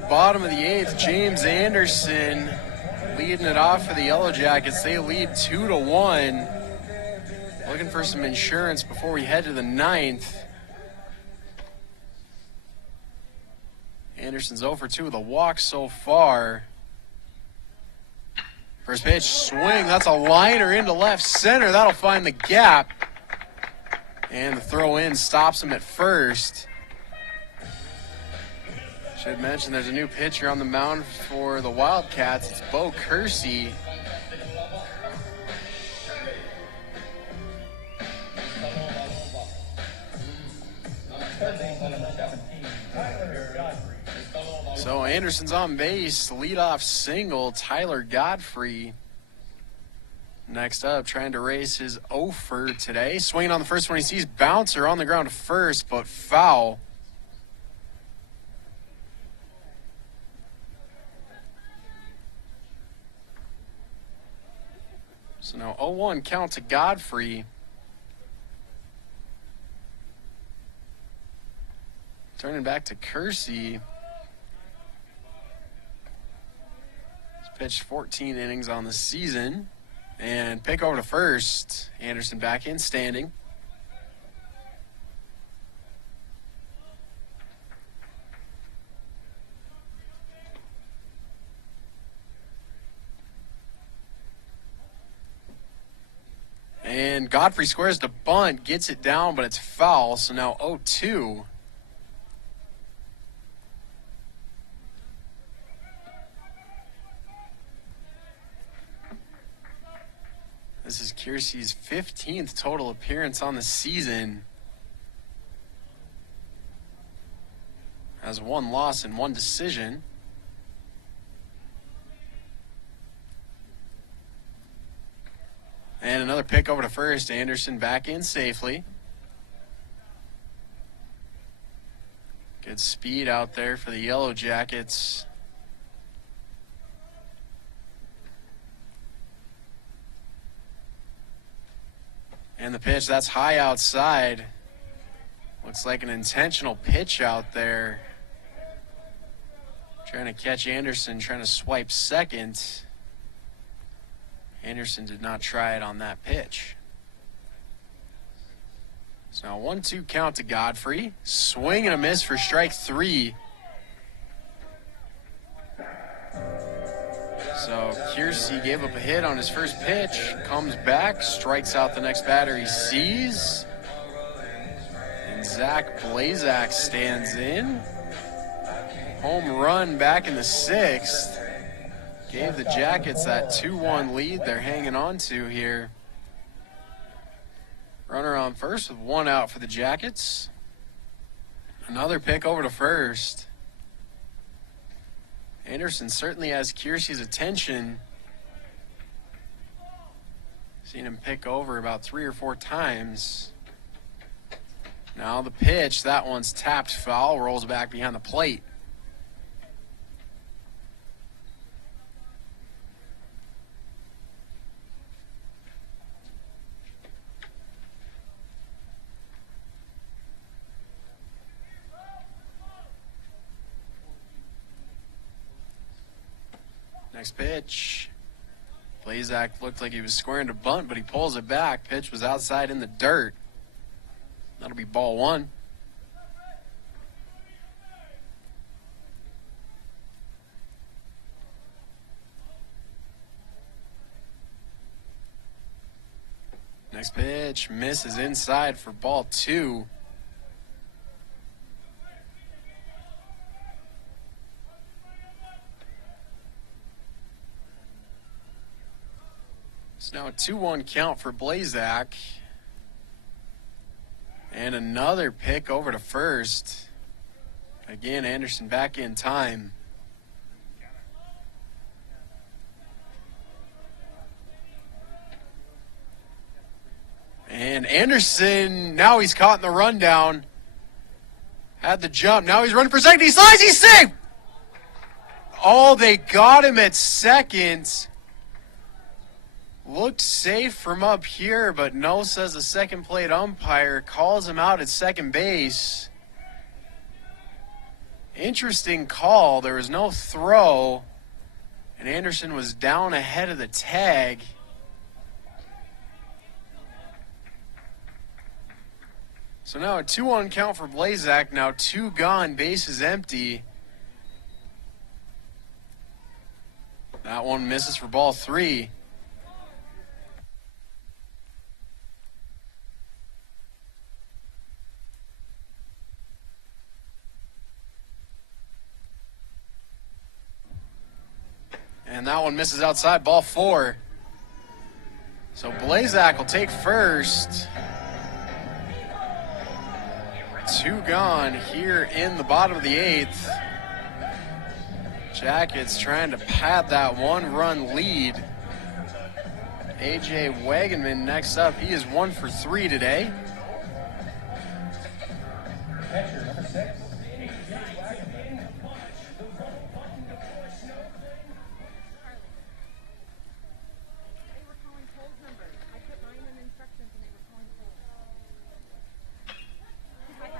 bottom of the 8th. James Anderson leading it off for the Yellow Jackets. They lead 2-1. Looking for some insurance before we head to the 9th. Anderson's 0 for 2 with a walk so far. First pitch, swing. That's a liner into left center. That'll find the gap. And the throw in stops him at first. Should mention there's a new pitcher on the mound for the Wildcats. It's Bo Kersey. So Anderson's on base, leadoff single, Tyler Godfrey. Next up, trying to raise his offer today. Swinging on the first one he sees, bouncer on the ground to first, but foul. So now 0-1 count to Godfrey. Turning back to Kersey. He's pitched 14 innings on the season. And pick over to first. Anderson back in, standing. And Godfrey squares to bunt, gets it down, but it's foul. So now 0-2. This is Kersey's 15th total appearance on the season. Has 1 loss and 1 decision. And another pick over to first. Anderson back in safely. Good speed out there for the Yellow Jackets. And the pitch, that's high outside. Looks like an intentional pitch out there. Trying to catch Anderson, trying to swipe second. Anderson did not try it on that pitch. So now 1-2 count to Godfrey. Swing and a miss for strike 3. So Kersey gave up a hit on his first pitch, comes back, strikes out the next batter he sees. And Zach Blazak stands in. Home run back in the 6th. Gave the Jackets that 2-1 lead they're hanging on to here. Runner on first with 1 out for the Jackets. Another pick over to first. Anderson certainly has Kersey's attention. Seen him pick over about 3 or 4 times. Now the pitch, that one's tapped foul, rolls back behind the plate. Next pitch. Blazak looked like he was squaring to bunt, but he pulls it back. Pitch was outside in the dirt. That'll be ball 1. Next pitch misses inside for ball 2. It's now a 2-1 count for Blazak. And another pick over to first. Again, Anderson back in time. And Anderson, now he's caught in the rundown. Had the jump. Now he's running for second. He slides. He's safe. Oh, they got him at second. Looked safe from up here, but no, says the second plate umpire. Calls him out at second base. Interesting call. There was no throw, and Anderson was down ahead of the tag. So now a 2-1 count for Blazak. Now 2 gone, bases empty. That one misses for ball 3. And that one misses outside, ball 4. So Blazak will take first. 2 gone here in the bottom of the 8th. Jackets trying to pad that 1-run lead. A.J. Wagenman next up. He is 1 for 3 today. Catcher number 6, A.J. Wagenman.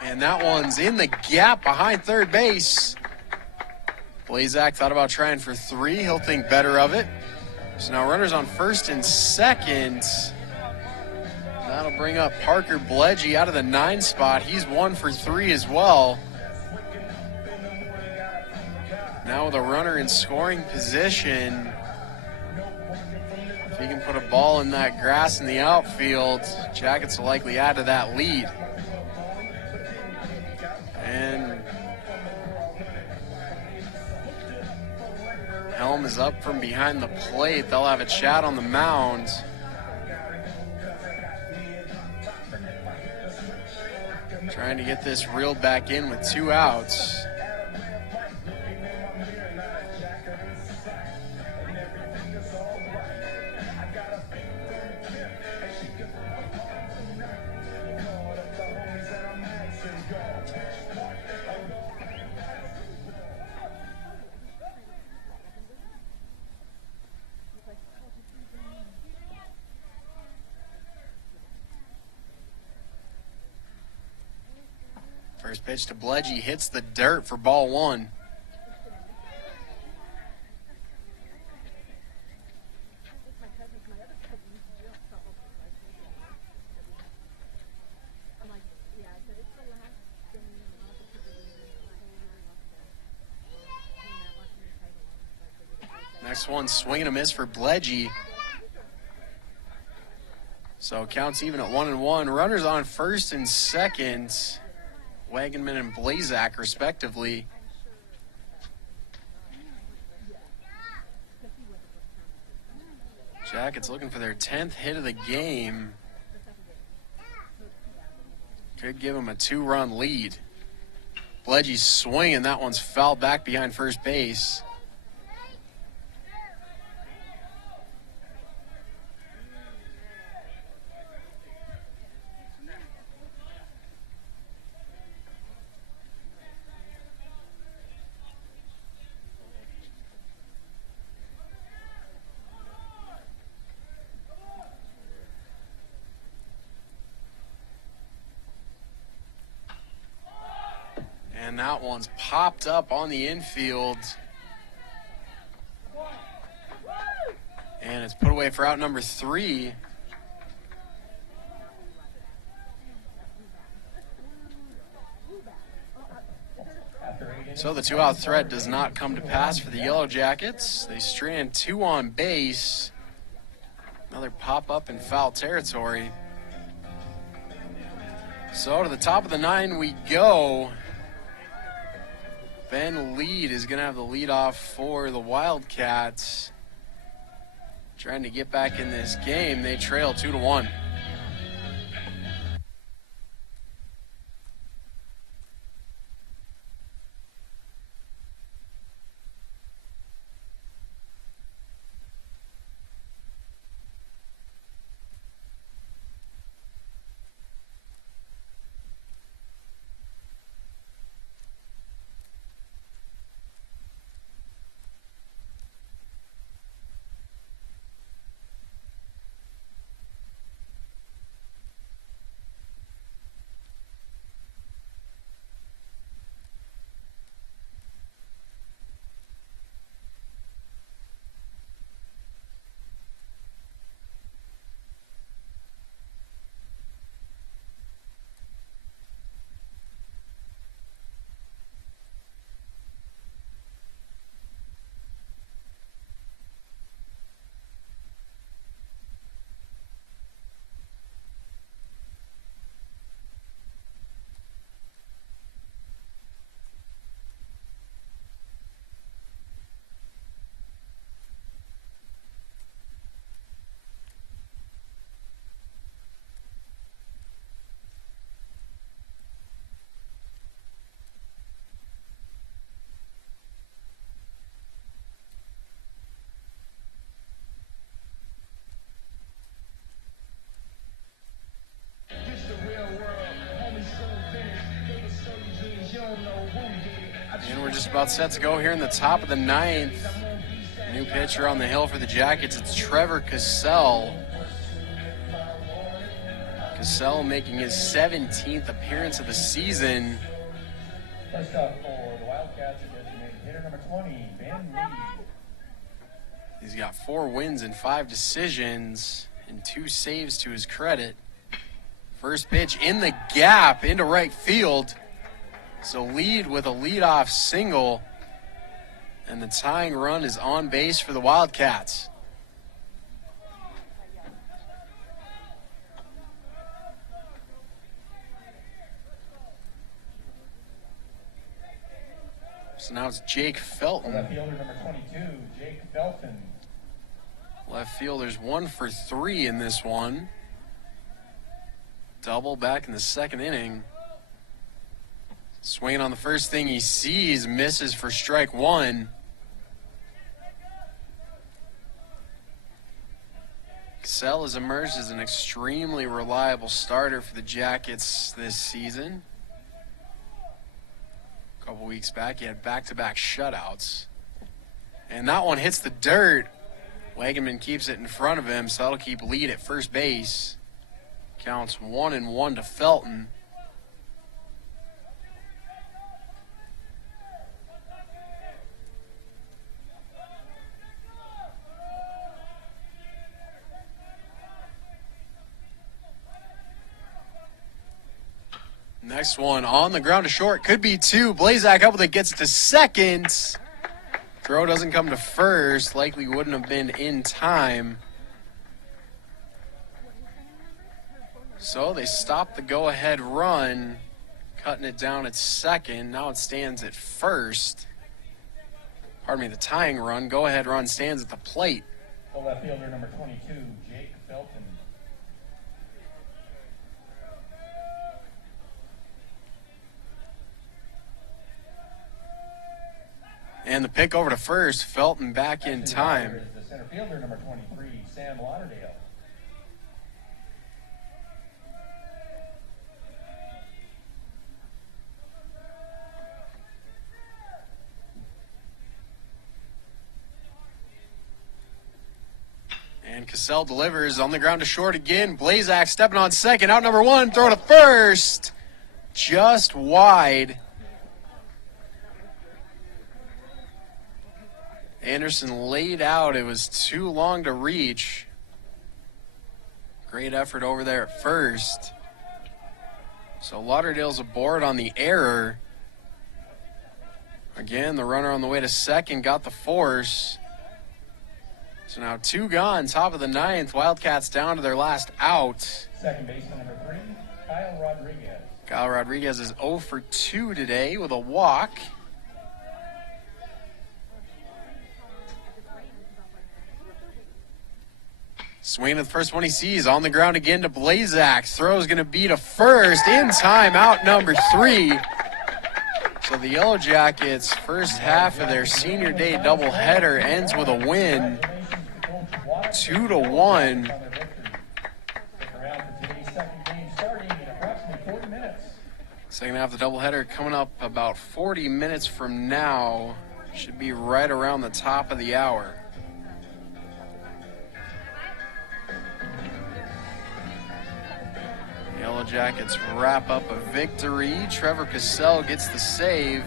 And that one's in the gap behind third base. Blazak thought about trying for 3. He'll think better of it. So now runners on first and second. That'll bring up Parker Bledgy out of the 9 spot. He's 1 for 3 as well. Now with a runner in scoring position, if he can put a ball in that grass in the outfield, Jackets will likely add to that lead. And Helm is up from behind the plate. They'll have a chat on the mound. Trying to get this reeled back in with 2 outs. First pitch to Bledgy hits the dirt for ball 1. Next one, swing and a miss for Bledgy. So counts even at 1-1. Runners on first and second. Wagenman and Blazak, respectively. Jackets looking for their 10th hit of the game. Could give them a 2-run lead. Bledgy's swinging. That one's fouled back behind first base. And that one's popped up on the infield. And it's put away for out number 3. So the 2-out threat does not come to pass for the Yellow Jackets. They strand 2 on base. Another pop up in foul territory. So to the top of the 9 we go. Ben Lead is going to have the leadoff for the Wildcats. Trying to get back in this game. They trail 2-1. Just about set to go here in the top of the ninth. New pitcher on the hill for the Jackets. It's Trevor Cassell. Cassell making his 17th appearance of the season. First up for the Wildcats, a designated hitter number 20, Ben Lee. He's got 4 wins and 5 decisions and 2 saves to his credit. First pitch in the gap into right field. So lead with a leadoff single. And the tying run is on base for the Wildcats. So now it's Jake Felton. Left fielder number 22, Jake Felton. Left fielder's 1 for 3 in this one. Double back in the second inning. Swinging on the first thing he sees, misses for strike 1. Cassell has emerged as an extremely reliable starter for the Jackets this season. A couple weeks back, he had back-to-back shutouts. And that one hits the dirt. Wagenman keeps it in front of him, so that'll keep lead at first base. Counts 1-1 to Felton. Next one on the ground to short. Could be 2. Blazak up with it, gets it to second. Throw doesn't come to first. Likely wouldn't have been in time. So they stopped the go-ahead run, cutting it down at second. Now it stands at first. Pardon me, the tying run. Go-ahead run stands at the plate. The left fielder number 22, Jake Felton. And the pick over to first. Felton back in time. Is the center fielder number 23, Sam Lauderdale. And Cassell delivers on the ground to short again. Blazak stepping on second. Out number 1. Throw to first. Just wide. Anderson laid out. It was too long to reach. Great effort over there at first. So Lauderdale's aboard on the error. Again, the runner on the way to second got the force. So now 2 gone, top of the ninth. Wildcats down to their last out. Second baseman number 3, Kyle Rodriguez. Kyle Rodriguez is 0 for 2 today with a walk. Swinging at the first one he sees, on the ground again to Blazak. Throw's going to be to first, in time, out number 3. So the Yellow Jackets' first half of their senior day doubleheader ends with a win, 2-1. Second half of the doubleheader coming up about 40 minutes from now. Should be right around the top of the hour. Yellow Jackets wrap up a victory. Trevor Cassell gets the save.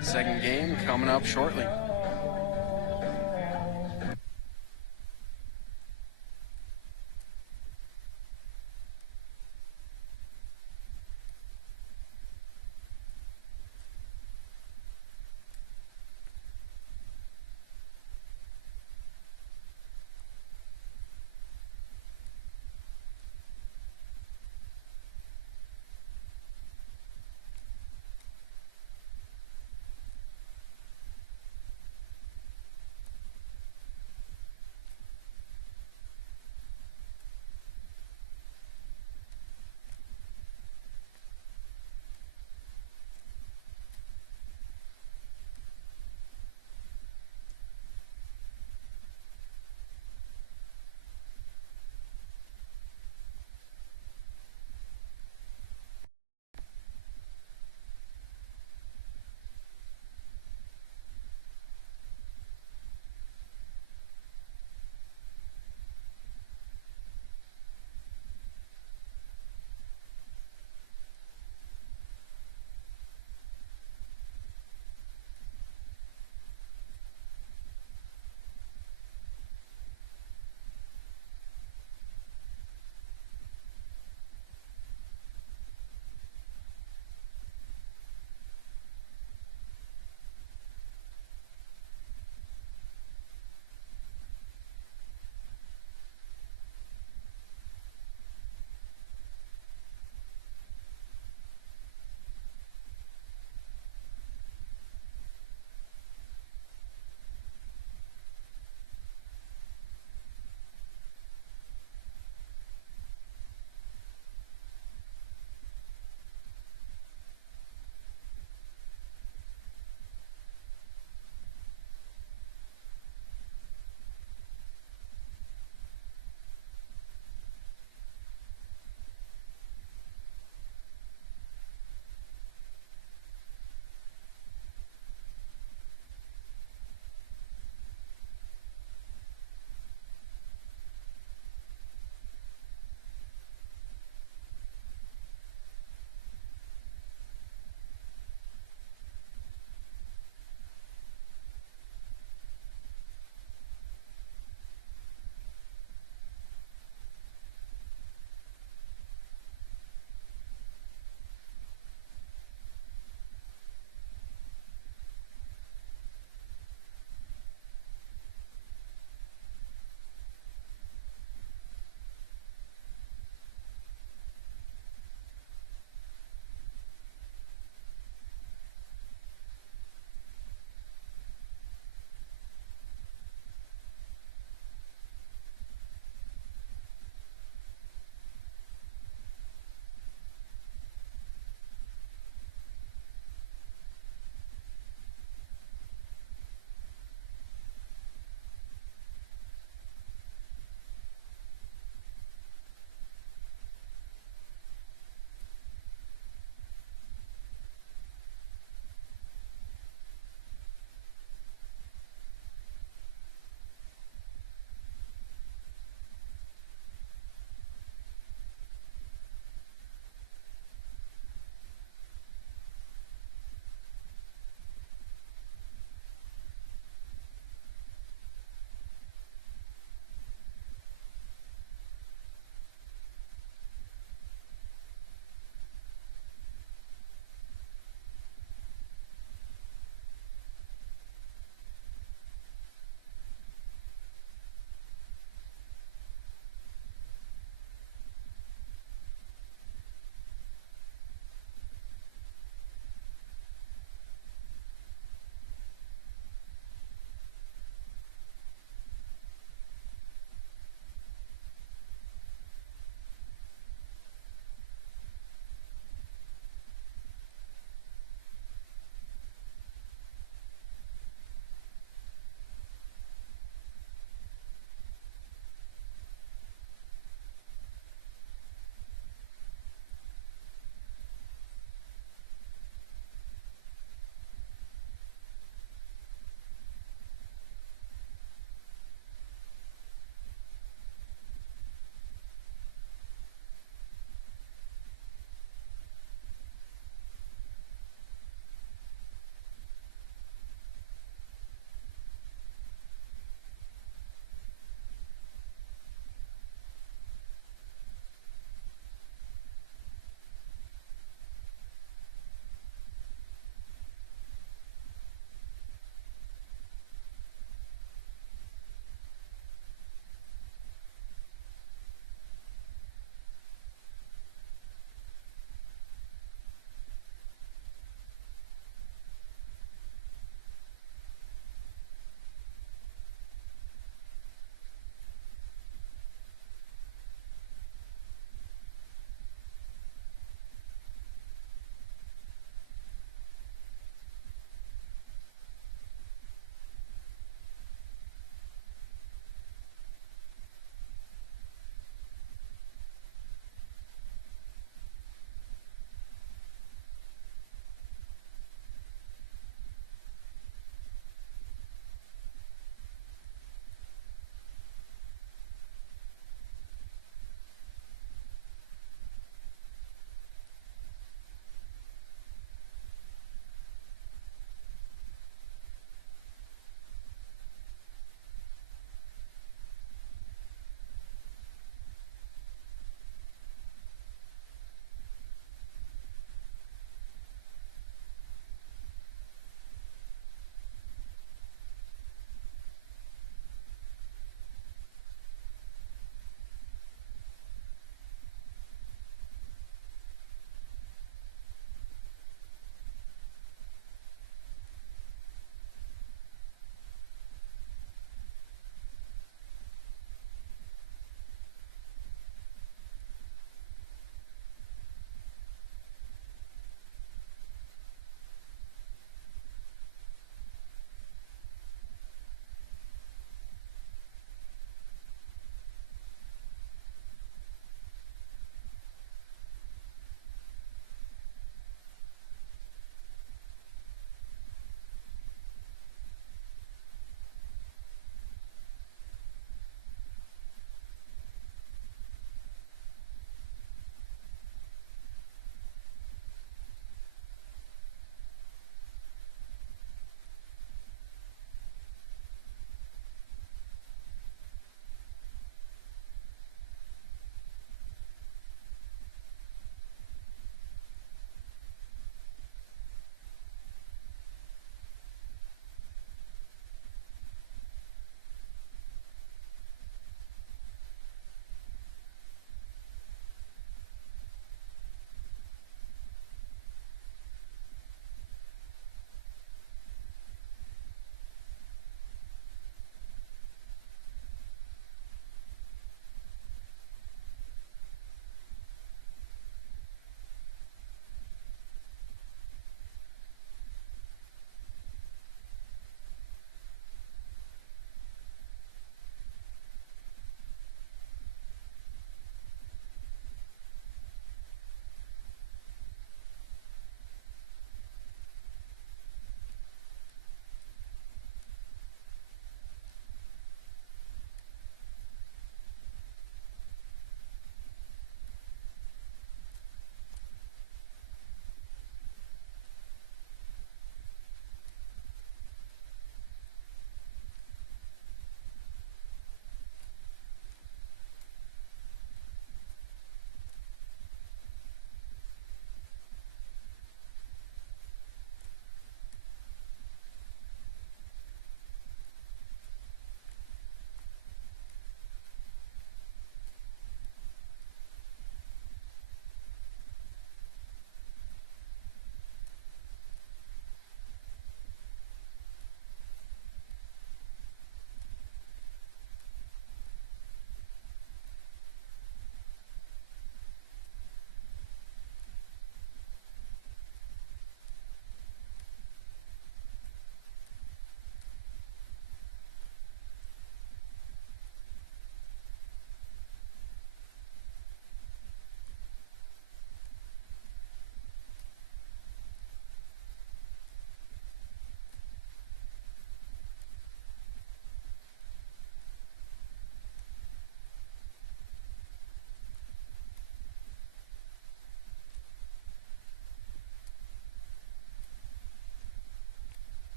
Second game coming up shortly.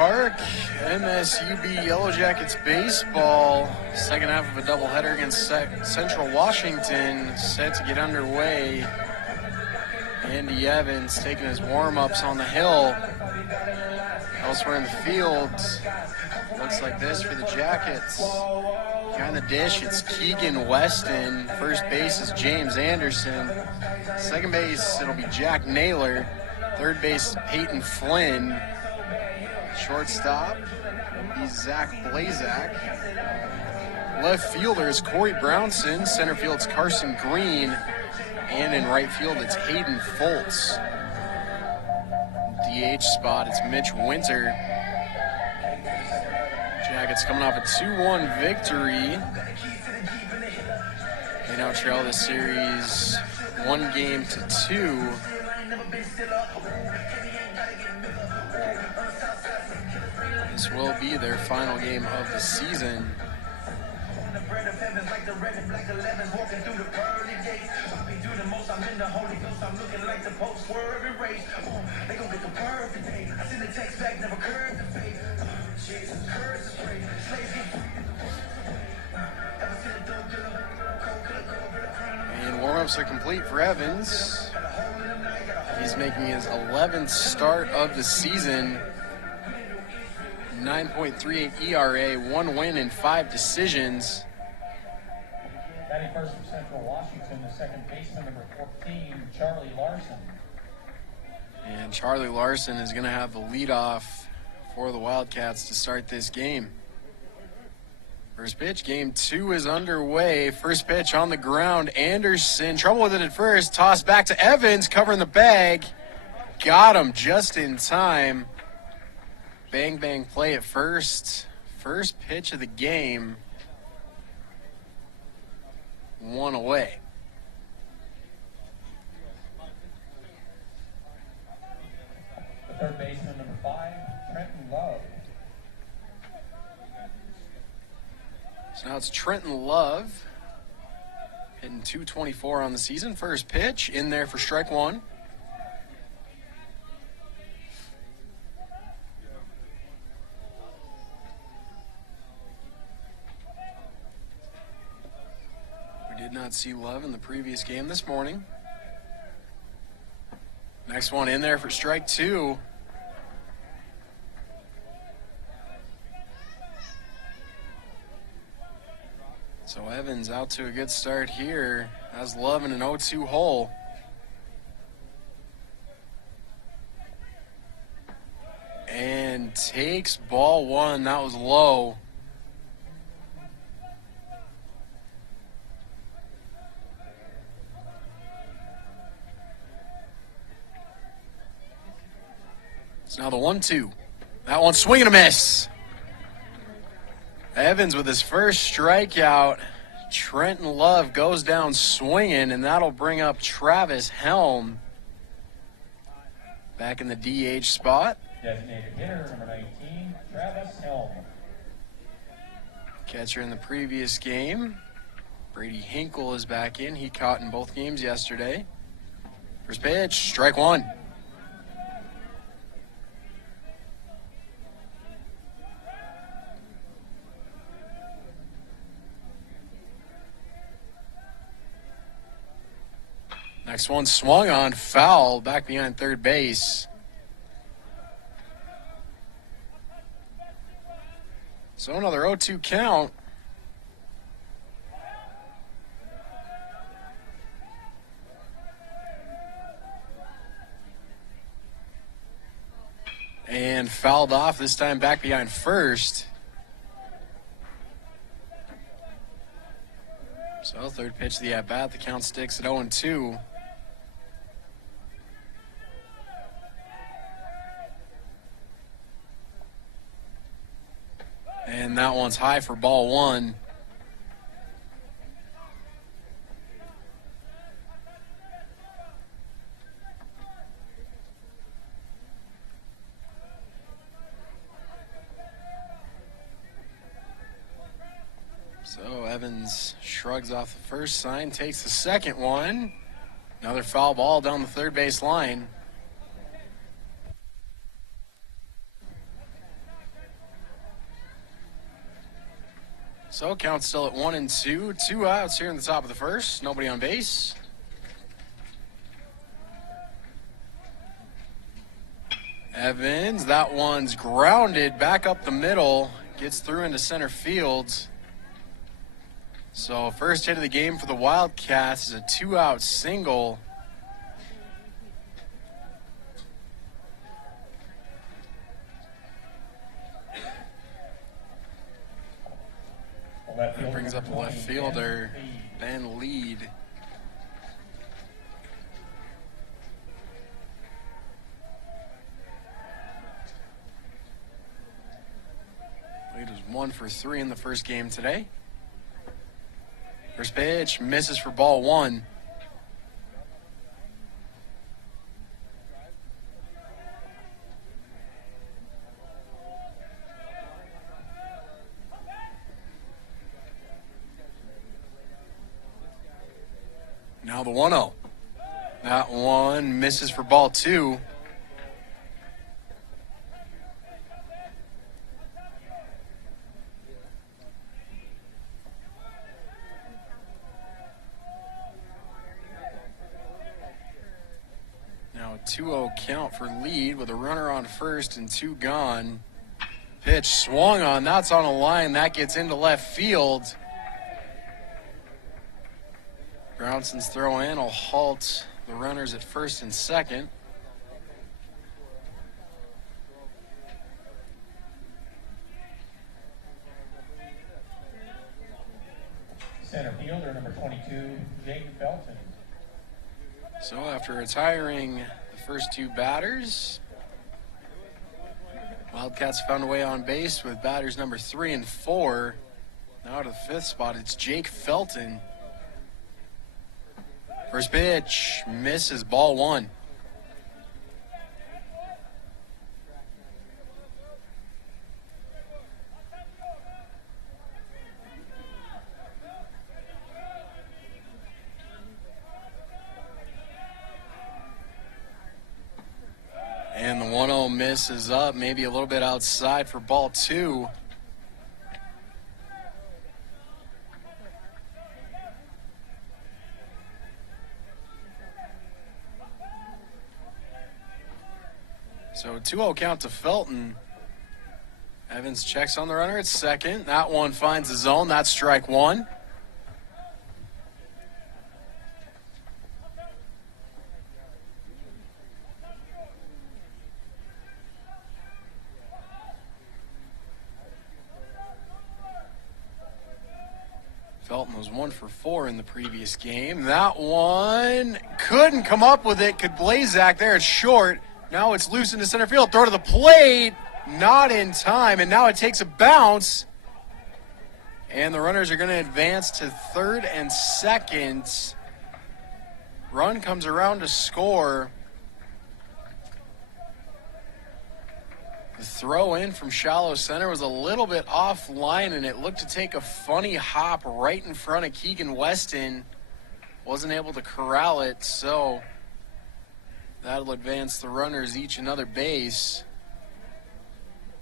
Park. MSU Yellow Jackets baseball. Second half of a doubleheader against Central Washington set to get underway. Andy Evans taking his warm-ups on the hill. Elsewhere in the field, looks like this for the Jackets. Behind the dish, it's Keegan Weston. First base is James Anderson. Second base, it'll be Jack Naylor. Third base, Peyton Flynn. Shortstop will be Zach Blazak. Left fielder is Corey Brownson. Center field's Carson Green. And in right field, it's Hayden Foltz. DH spot, it's Mitch Winter. Jackets coming off a 2-1 victory. They now trail the series 1-2. This will be their final game of the season. And warm-ups are complete for Evans. He's making his 11th start of the season. 9.38 ERA, 1 win and 5 decisions. Batting first for Central Washington, the second baseman, number 14, Charlie Larson. And Charlie Larson is going to have the leadoff for the Wildcats to start this game. First pitch, game 2 is underway. First pitch on the ground, Anderson, trouble with it at first, toss back to Evans, covering the bag. Got him just in time. Bang, bang play at first. First pitch of the game. 1 away. The third baseman, number 5, Trenton Love. So now it's Trenton Love. Hitting .224 on the season. First pitch in there for strike 1. Did not see Love in the previous game this morning. Next one in there for strike 2. So Evans out to a good start here. Has Love in an 0-2 hole. And takes ball 1. That was low. So now the 1-2. That one swing and a miss. Evans with his first strikeout. Trenton Love goes down swinging, and that'll bring up Travis Helm back in the DH spot. Designated hitter, number 19, Travis Helm. Catcher in the previous game. Brady Hinkle is back in. He caught in both games yesterday. First pitch, strike 1. Next one swung on, foul, back behind third base. So another 0-2 count. And fouled off, this time back behind first. So third pitch of the at-bat, the count sticks at 0-2. And that one's high for ball 1. So Evans shrugs off the first sign, takes the second one. Another foul ball down the third base line. So count still at 1-2. 2 outs here in the top of the first. Nobody on base. Evans, that one's grounded back up the middle. Gets through into center field. So first hit of the game for the Wildcats is a 2-out single. That brings up the left fielder, Ben Lead. Lead was 1 for 3 in the first game today. First pitch misses for ball 1. Now the 1-0. That one misses for ball 2. Now a 2-0 count for Lead with a runner on first and 2 gone. Pitch swung on. That's on a line. That gets into left field. Brownson's throw in will halt the runners at first and second. Center fielder number 22, Jake Felton. So after retiring the first 2 batters, Wildcats found a way on base with batters number 3 and 4. Now to the 5th spot, it's Jake Felton. First pitch misses, ball 1. And the 1-0 miss is up, maybe a little bit outside for ball 2. So 2-0 count to Felton. Evans checks on the runner at second. That one finds the zone. That's strike 1. Felton was 1 for 4 in the previous game. That one couldn't come up with it. Could Blazak there. It's short. Now it's loose into center field. Throw to the plate. Not in time. And now it takes a bounce. And the runners are going to advance to third and second. Run comes around to score. The throw in from shallow center was a little bit offline, and it looked to take a funny hop right in front of Keegan Weston. Wasn't able to corral it, so that'll advance the runners each another base.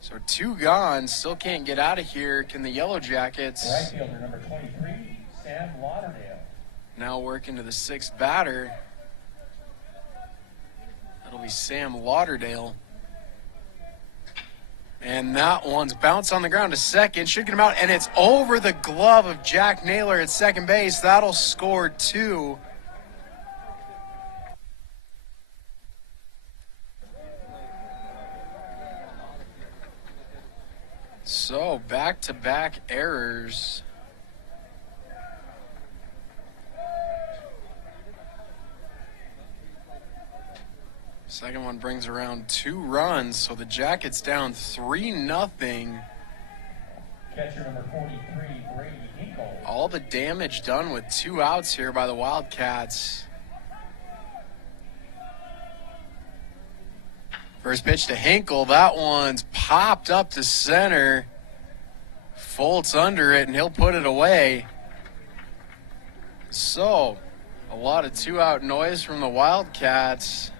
So 2 gone, still can't get out of here. Can the Yellow Jackets? Right fielder number 23, Sam Lauderdale. Now working to the 6th batter. That'll be Sam Lauderdale. And that one's bounced on the ground to second. Should get him out, and it's over the glove of Jack Naylor at second base. That'll score 2. So, back-to-back errors. Second one brings around 2 runs, so the Jackets down 3-0. Catcher number 43, Brady Hinkle. All the damage done with 2 outs here by the Wildcats. First pitch to Hinkle. That one's popped up to center. Foltz under it, and he'll put it away. So, a lot of 2-out noise from the Wildcats.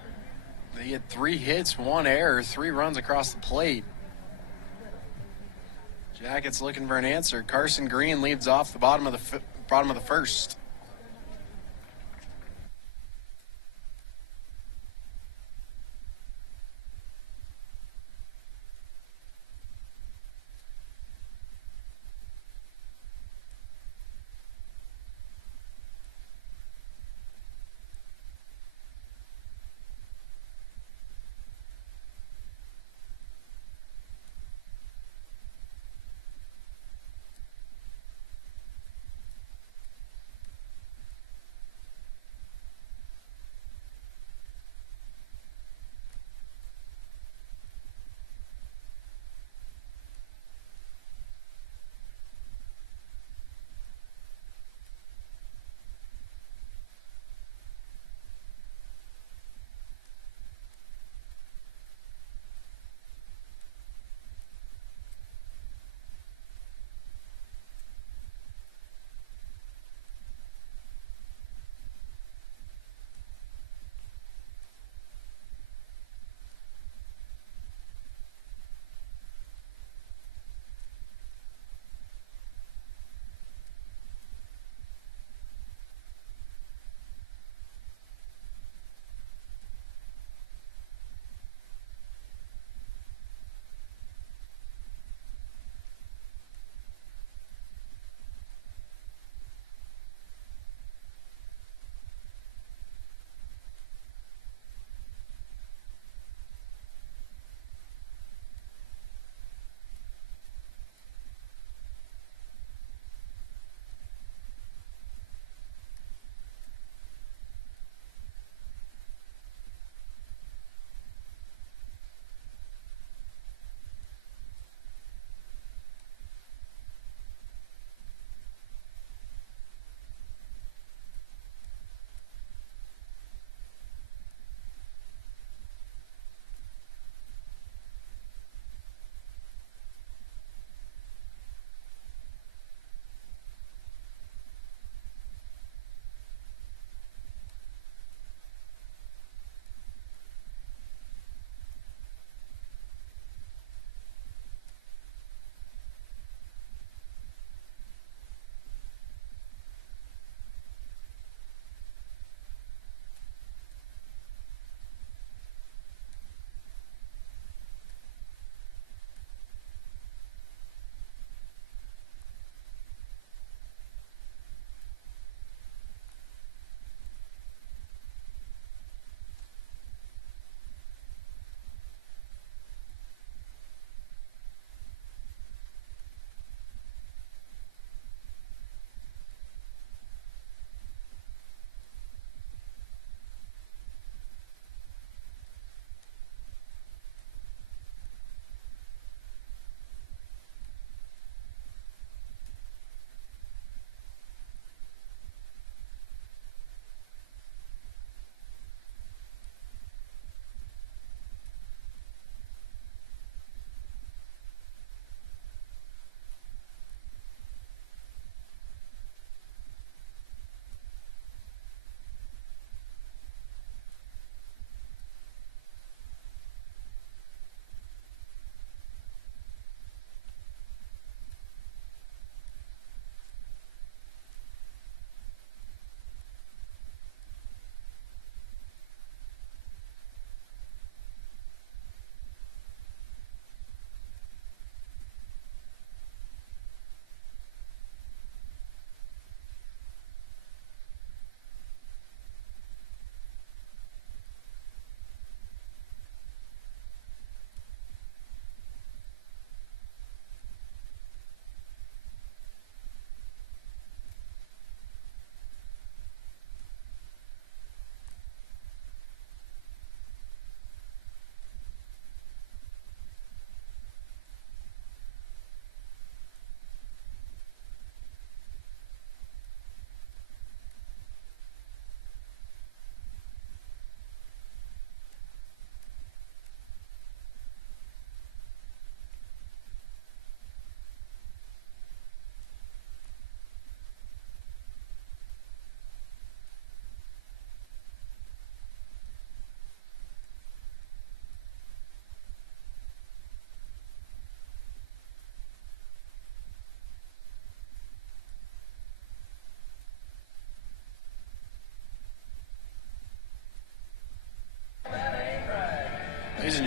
They had 3 hits, 1 error, 3 runs across the plate. Jackets looking for an answer. Carson Green leads off the bottom of the first.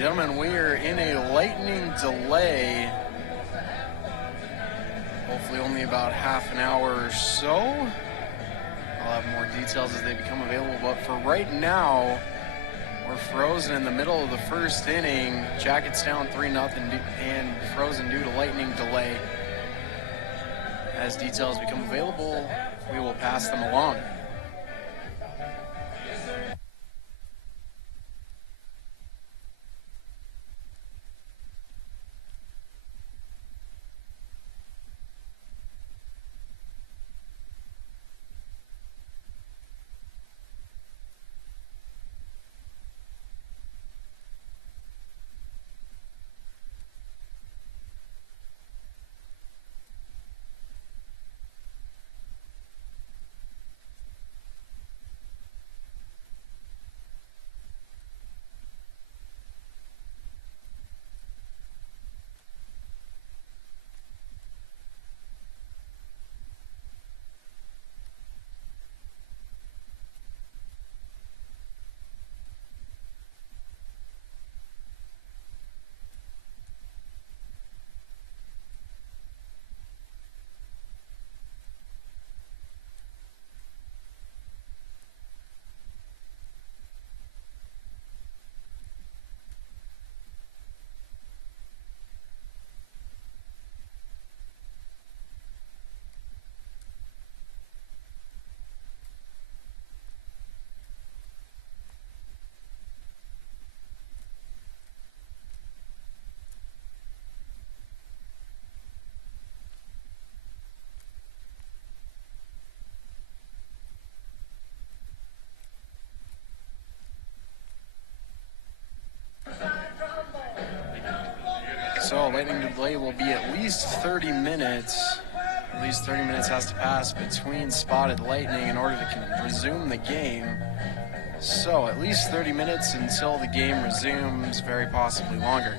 gentlemen, we are in a lightning delay. Hopefully only about half an hour or so. I'll have more details as they become available, but for right now, we're frozen in the middle of the first inning. Jackets down 3-0 and frozen due to lightning delay. As details become available, we will pass them along. So lightning delay will be at least 30 minutes. At least 30 minutes has to pass between spotted lightning in order to resume the game. So at least 30 minutes until the game resumes, very possibly longer.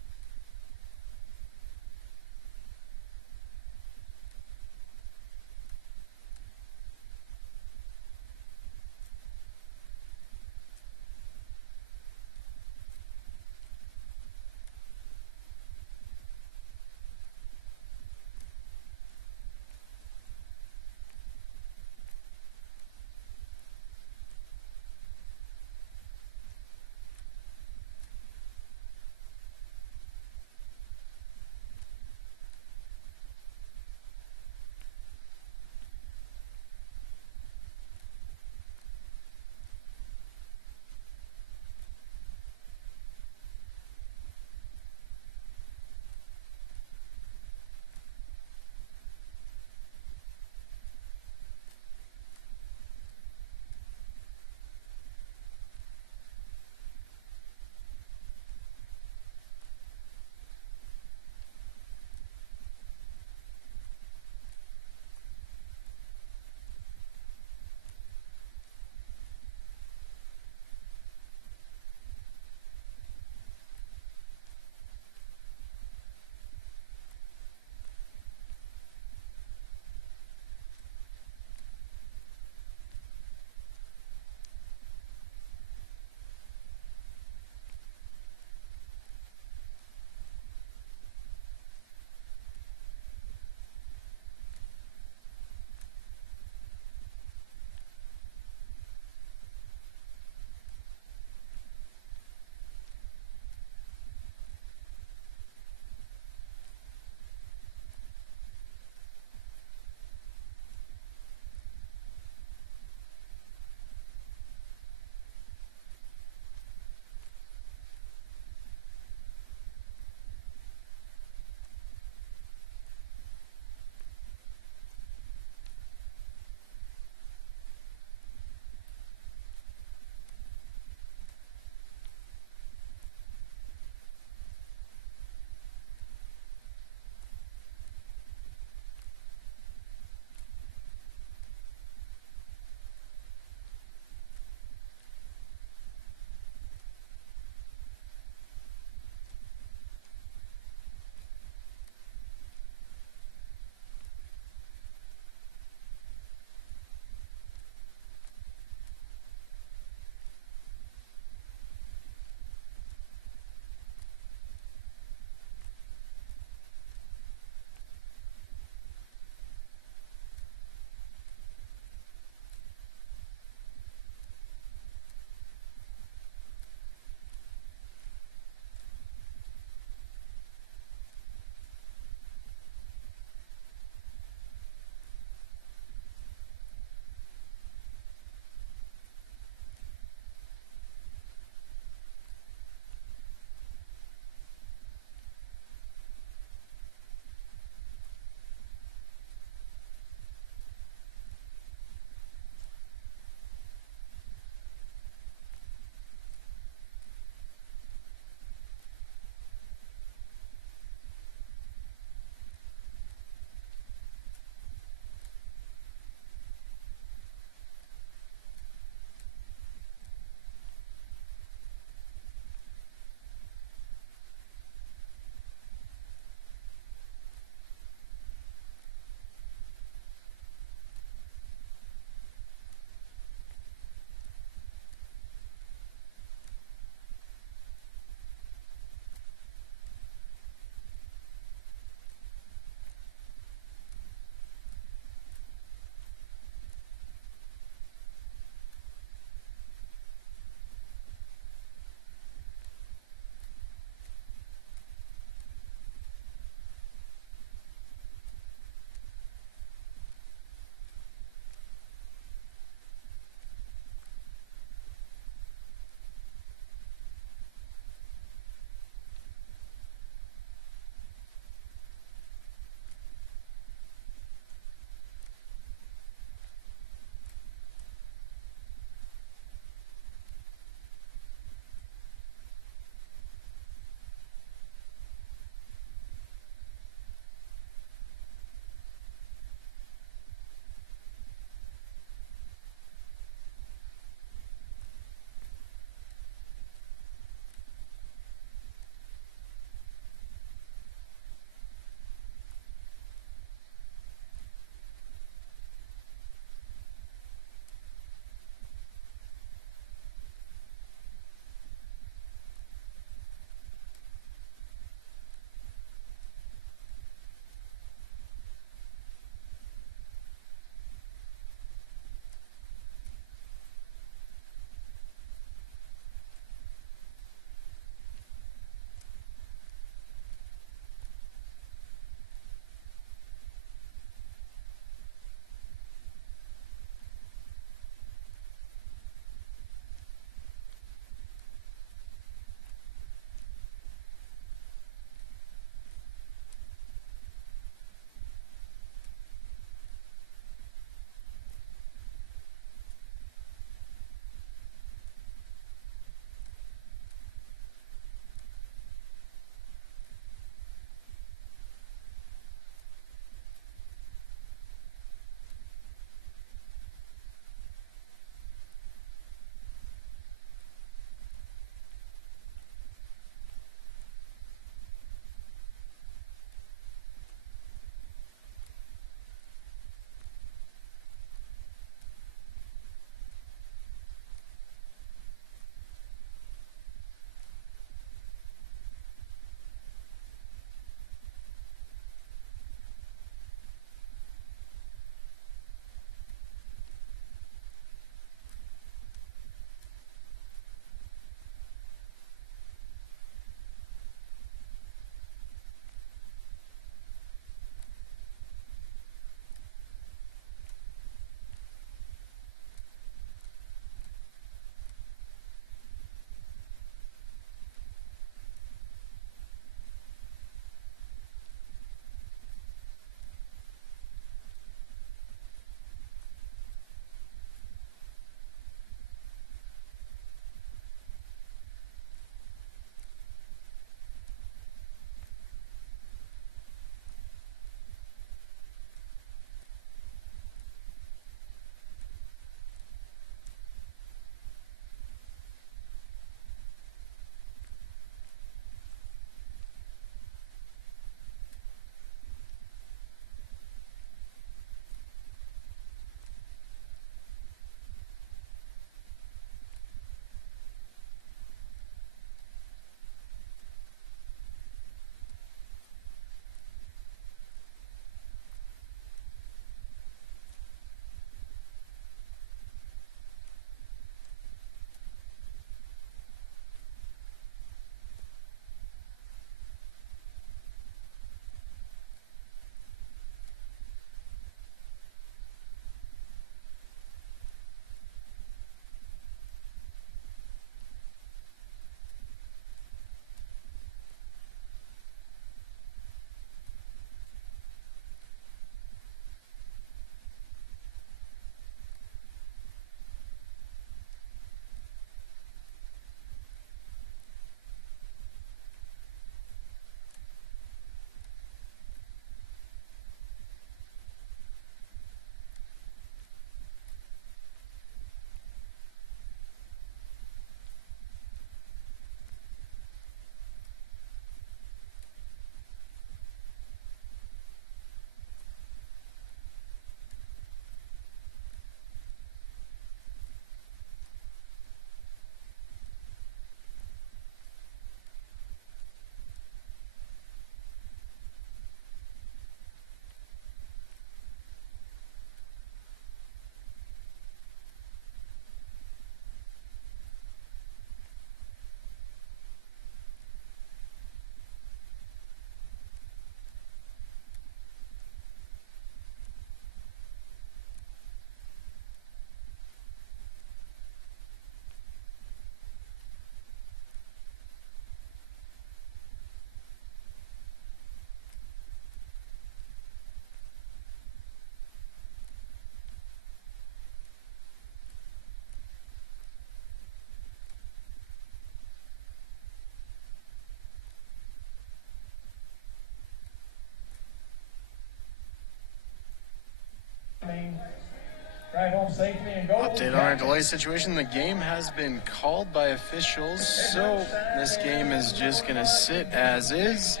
Update on our delay situation. The game has been called by officials, so this game is just going to sit as is.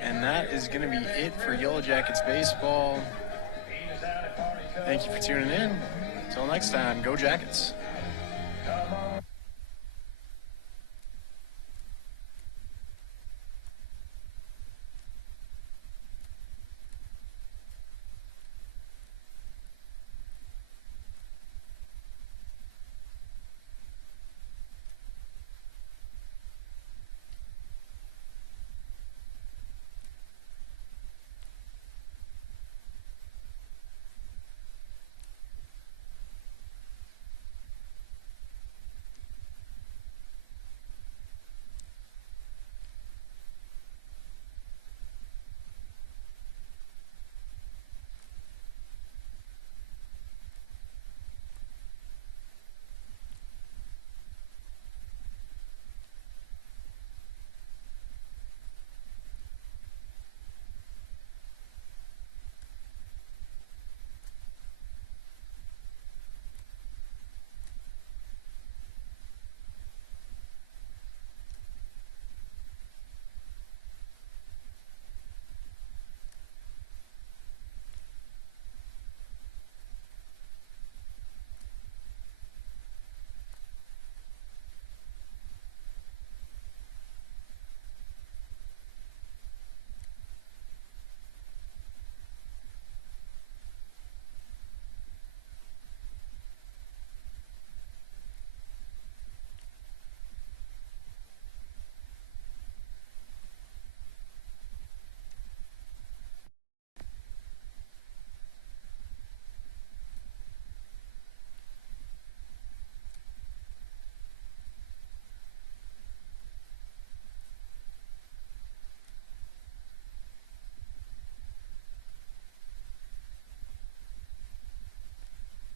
And that is going to be it for Yellow Jackets baseball. Thank you for tuning in. Until next time, go Jackets.